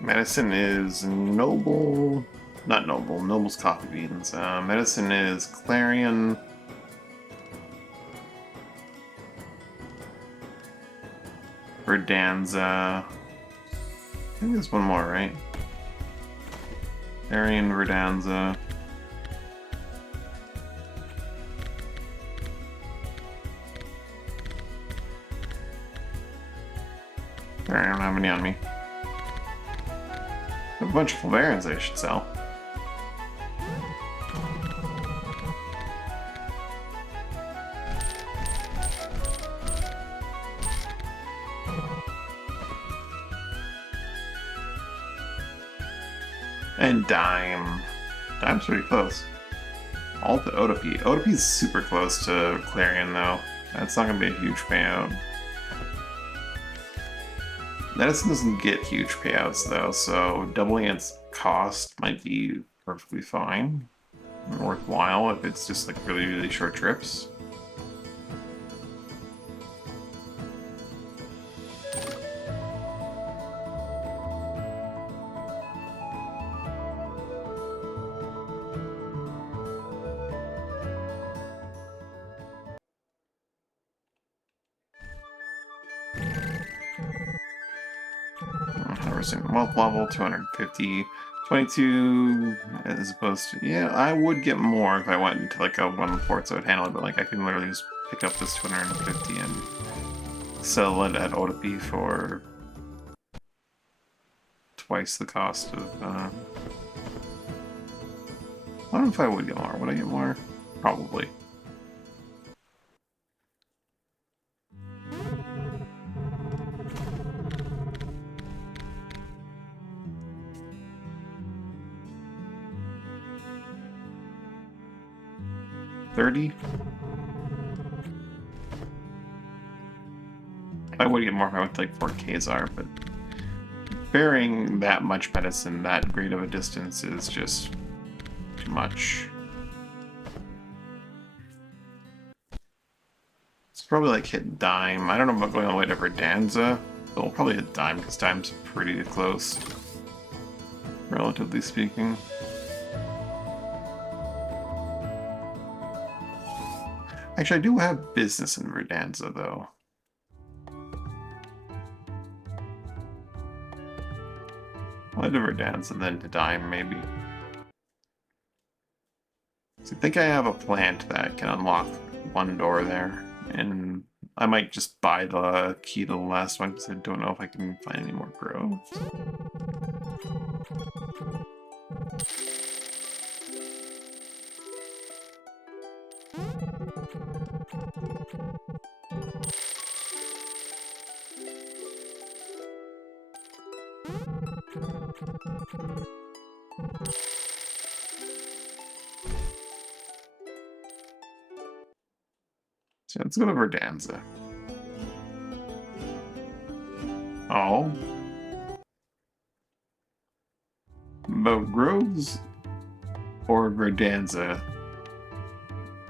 Medicine is Noble. Not Noble. Noble's coffee beans. Medicine is Clarion. Verdanza. I think there's one more, right? Clarion, Verdanza. I don't have any on me. A bunch of Fulverins I should sell. And Dime. Dime's pretty close. All to Otopy. Otopy's super close to Clarion though. That's not gonna be a huge payout. Medicine doesn't get huge payouts though, so doubling its cost might be perfectly fine. Worthwhile if it's just like really, really short trips. Wealth level 250, 22 as opposed to, yeah, I would get more if I went into like a one port so I would handle it, but like I can literally just pick up this 250 and sell it at Otopy for twice the cost of, I don't know if I would get more. Would I get more? Probably. $30? I would get more if I went to like 4Ks, but bearing that much medicine that great of a distance is just too much. Let's probably like hit Dime. I don't know about going all the way to Verdanza, but we'll probably hit Dime because Dime's pretty close, relatively speaking. Actually, I do have business in Verdanza, though. I'll head to Verdanza and then to Dime, maybe. So I think I have a plant that can unlock one door there, and I might just buy the key to the last one because I don't know if I can find any more groves. So let's go to Verdanza. Oh. But groves or Verdanza?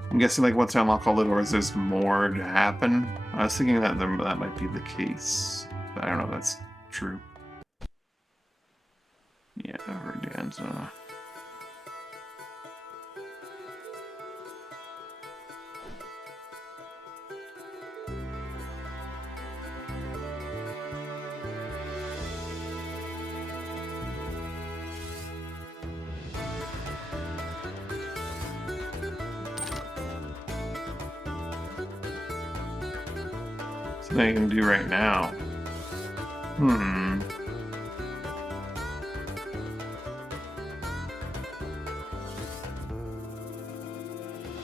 I'm guessing like once I unlock all the doors, there's more to happen. I was thinking that that might be the case, but I don't know if that's true. Yeah, Verdanza. Something I can do right now.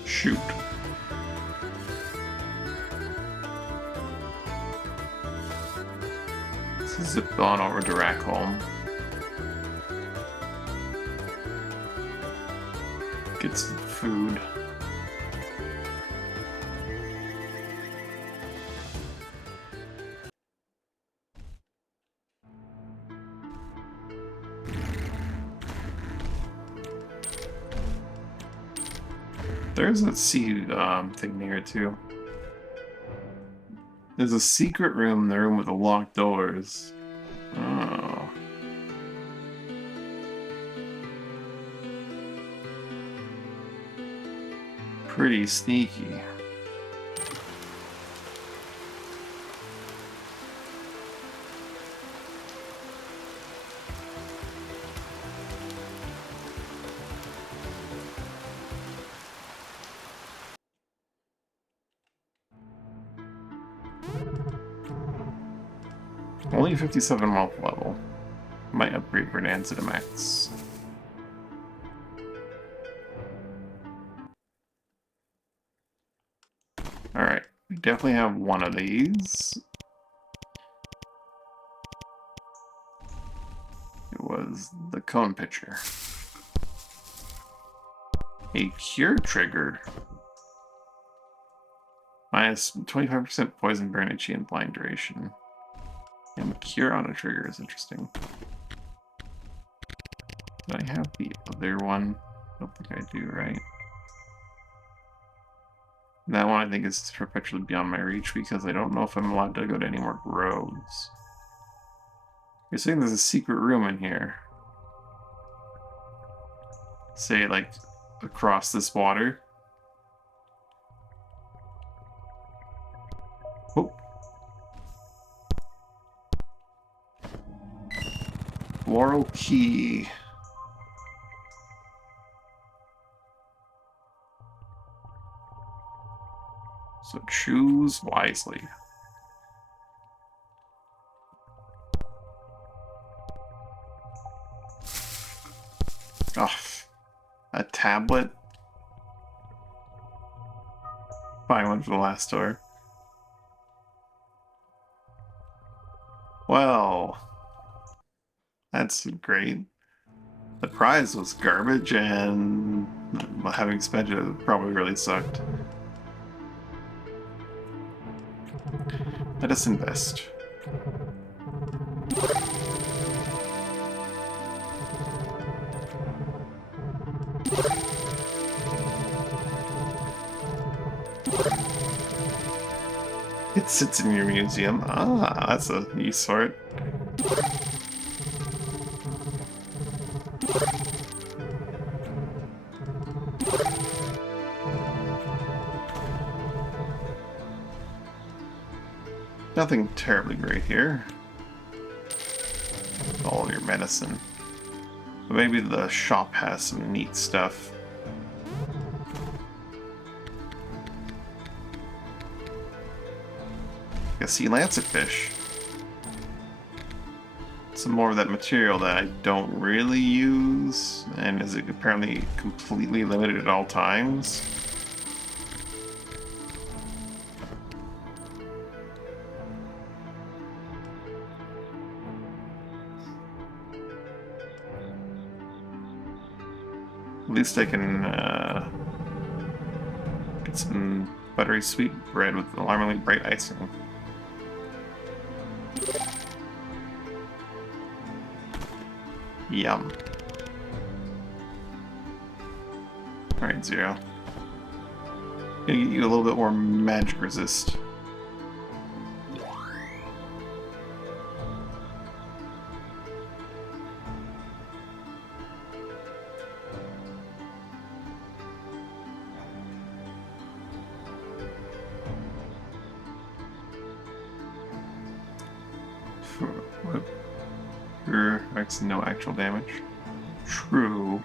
Shoot. Let's zip on over to Rackholm. Get some food. There's a seed thing here too. There's a secret room in the room with the locked doors. Oh. Pretty sneaky. Only 57 wealth level. Might upgrade Verdanza to max. Alright, we definitely have one of these. It was the cone pitcher. A cure trigger. Minus 25% poison, burn, itchy, and blind duration. And cure on a trigger is interesting. Do I have the other one? I don't think I do, right? That one I think is perpetually beyond my reach because I don't know if I'm allowed to go to any more groves. You're saying there's a secret room in here. Say, like, across this water. Oh. Floral key. So choose wisely. Oh, a tablet. Buy one for the last door. Well, that's great. The prize was garbage, and having spent it probably really sucked. Let us invest. It sits in your museum. Ah, that's a use for it. Nothing terribly great here. All of your medicine. But maybe the shop has some neat stuff. A sea lancetfish. Some more of that material that I don't really use, and is it apparently completely limited at all times? At least I can get some buttery sweet bread with alarmingly bright icing. Yum. Alright, Zero. Gonna get you a little bit more magic resist. Makes no actual damage. True.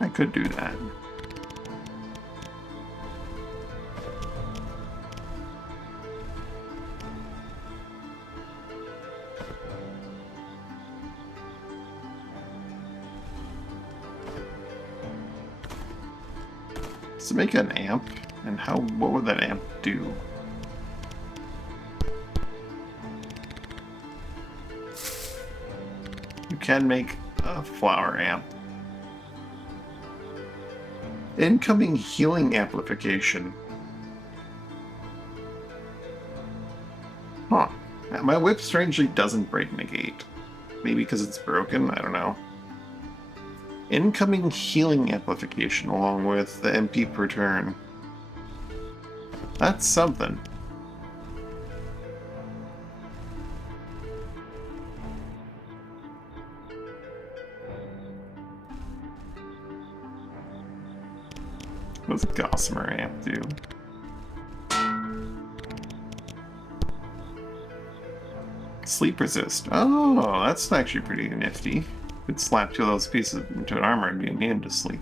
I could do that. Does it make an amp? And what would that amp do? You can make a flower amp. Incoming healing amplification. Huh. My whip strangely doesn't break negate. Maybe because it's broken? I don't know. Incoming healing amplification along with the MP per turn. That's something. What does Gossamer amp do? Sleep resist. Oh, that's actually pretty nifty. Could slap two of those pieces into an armor and be immune to sleep.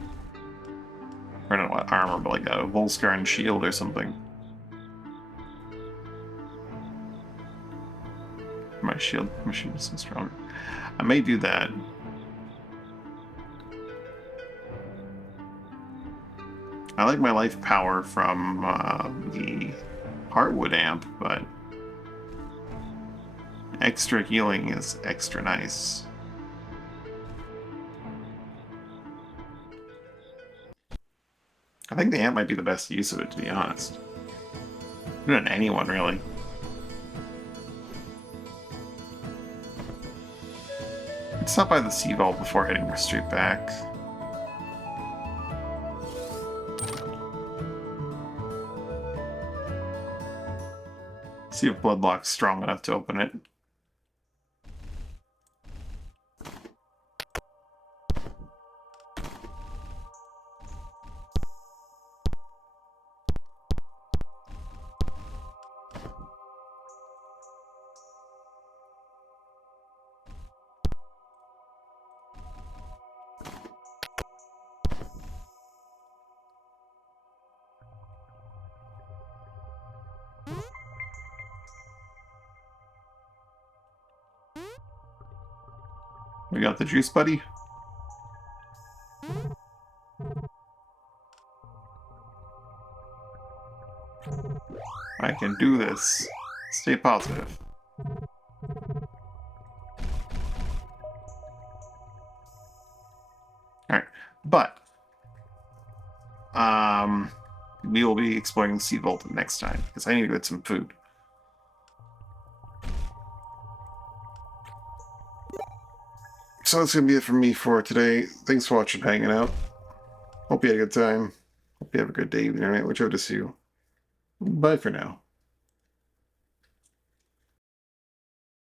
Or not armor, but like a Volskarn shield or something. My shield is so strong. I may do that. I like my life power from the Heartwood amp, but extra healing is extra nice. I think the amp might be the best use of it, to be honest. Not anyone, really. Let's stop by the Sea Vault before heading straight back. See if Bloodlock's strong enough to open it. We got the juice, buddy. I can do this. Stay positive. Alright, but we will be exploring the Sea Vault next time, because I need to get some food. So that's going to be it from me for today. Thanks for watching, hanging out. Hope you had a good time. Hope you have a good day, evening, or night, whichever to see you. Bye for now.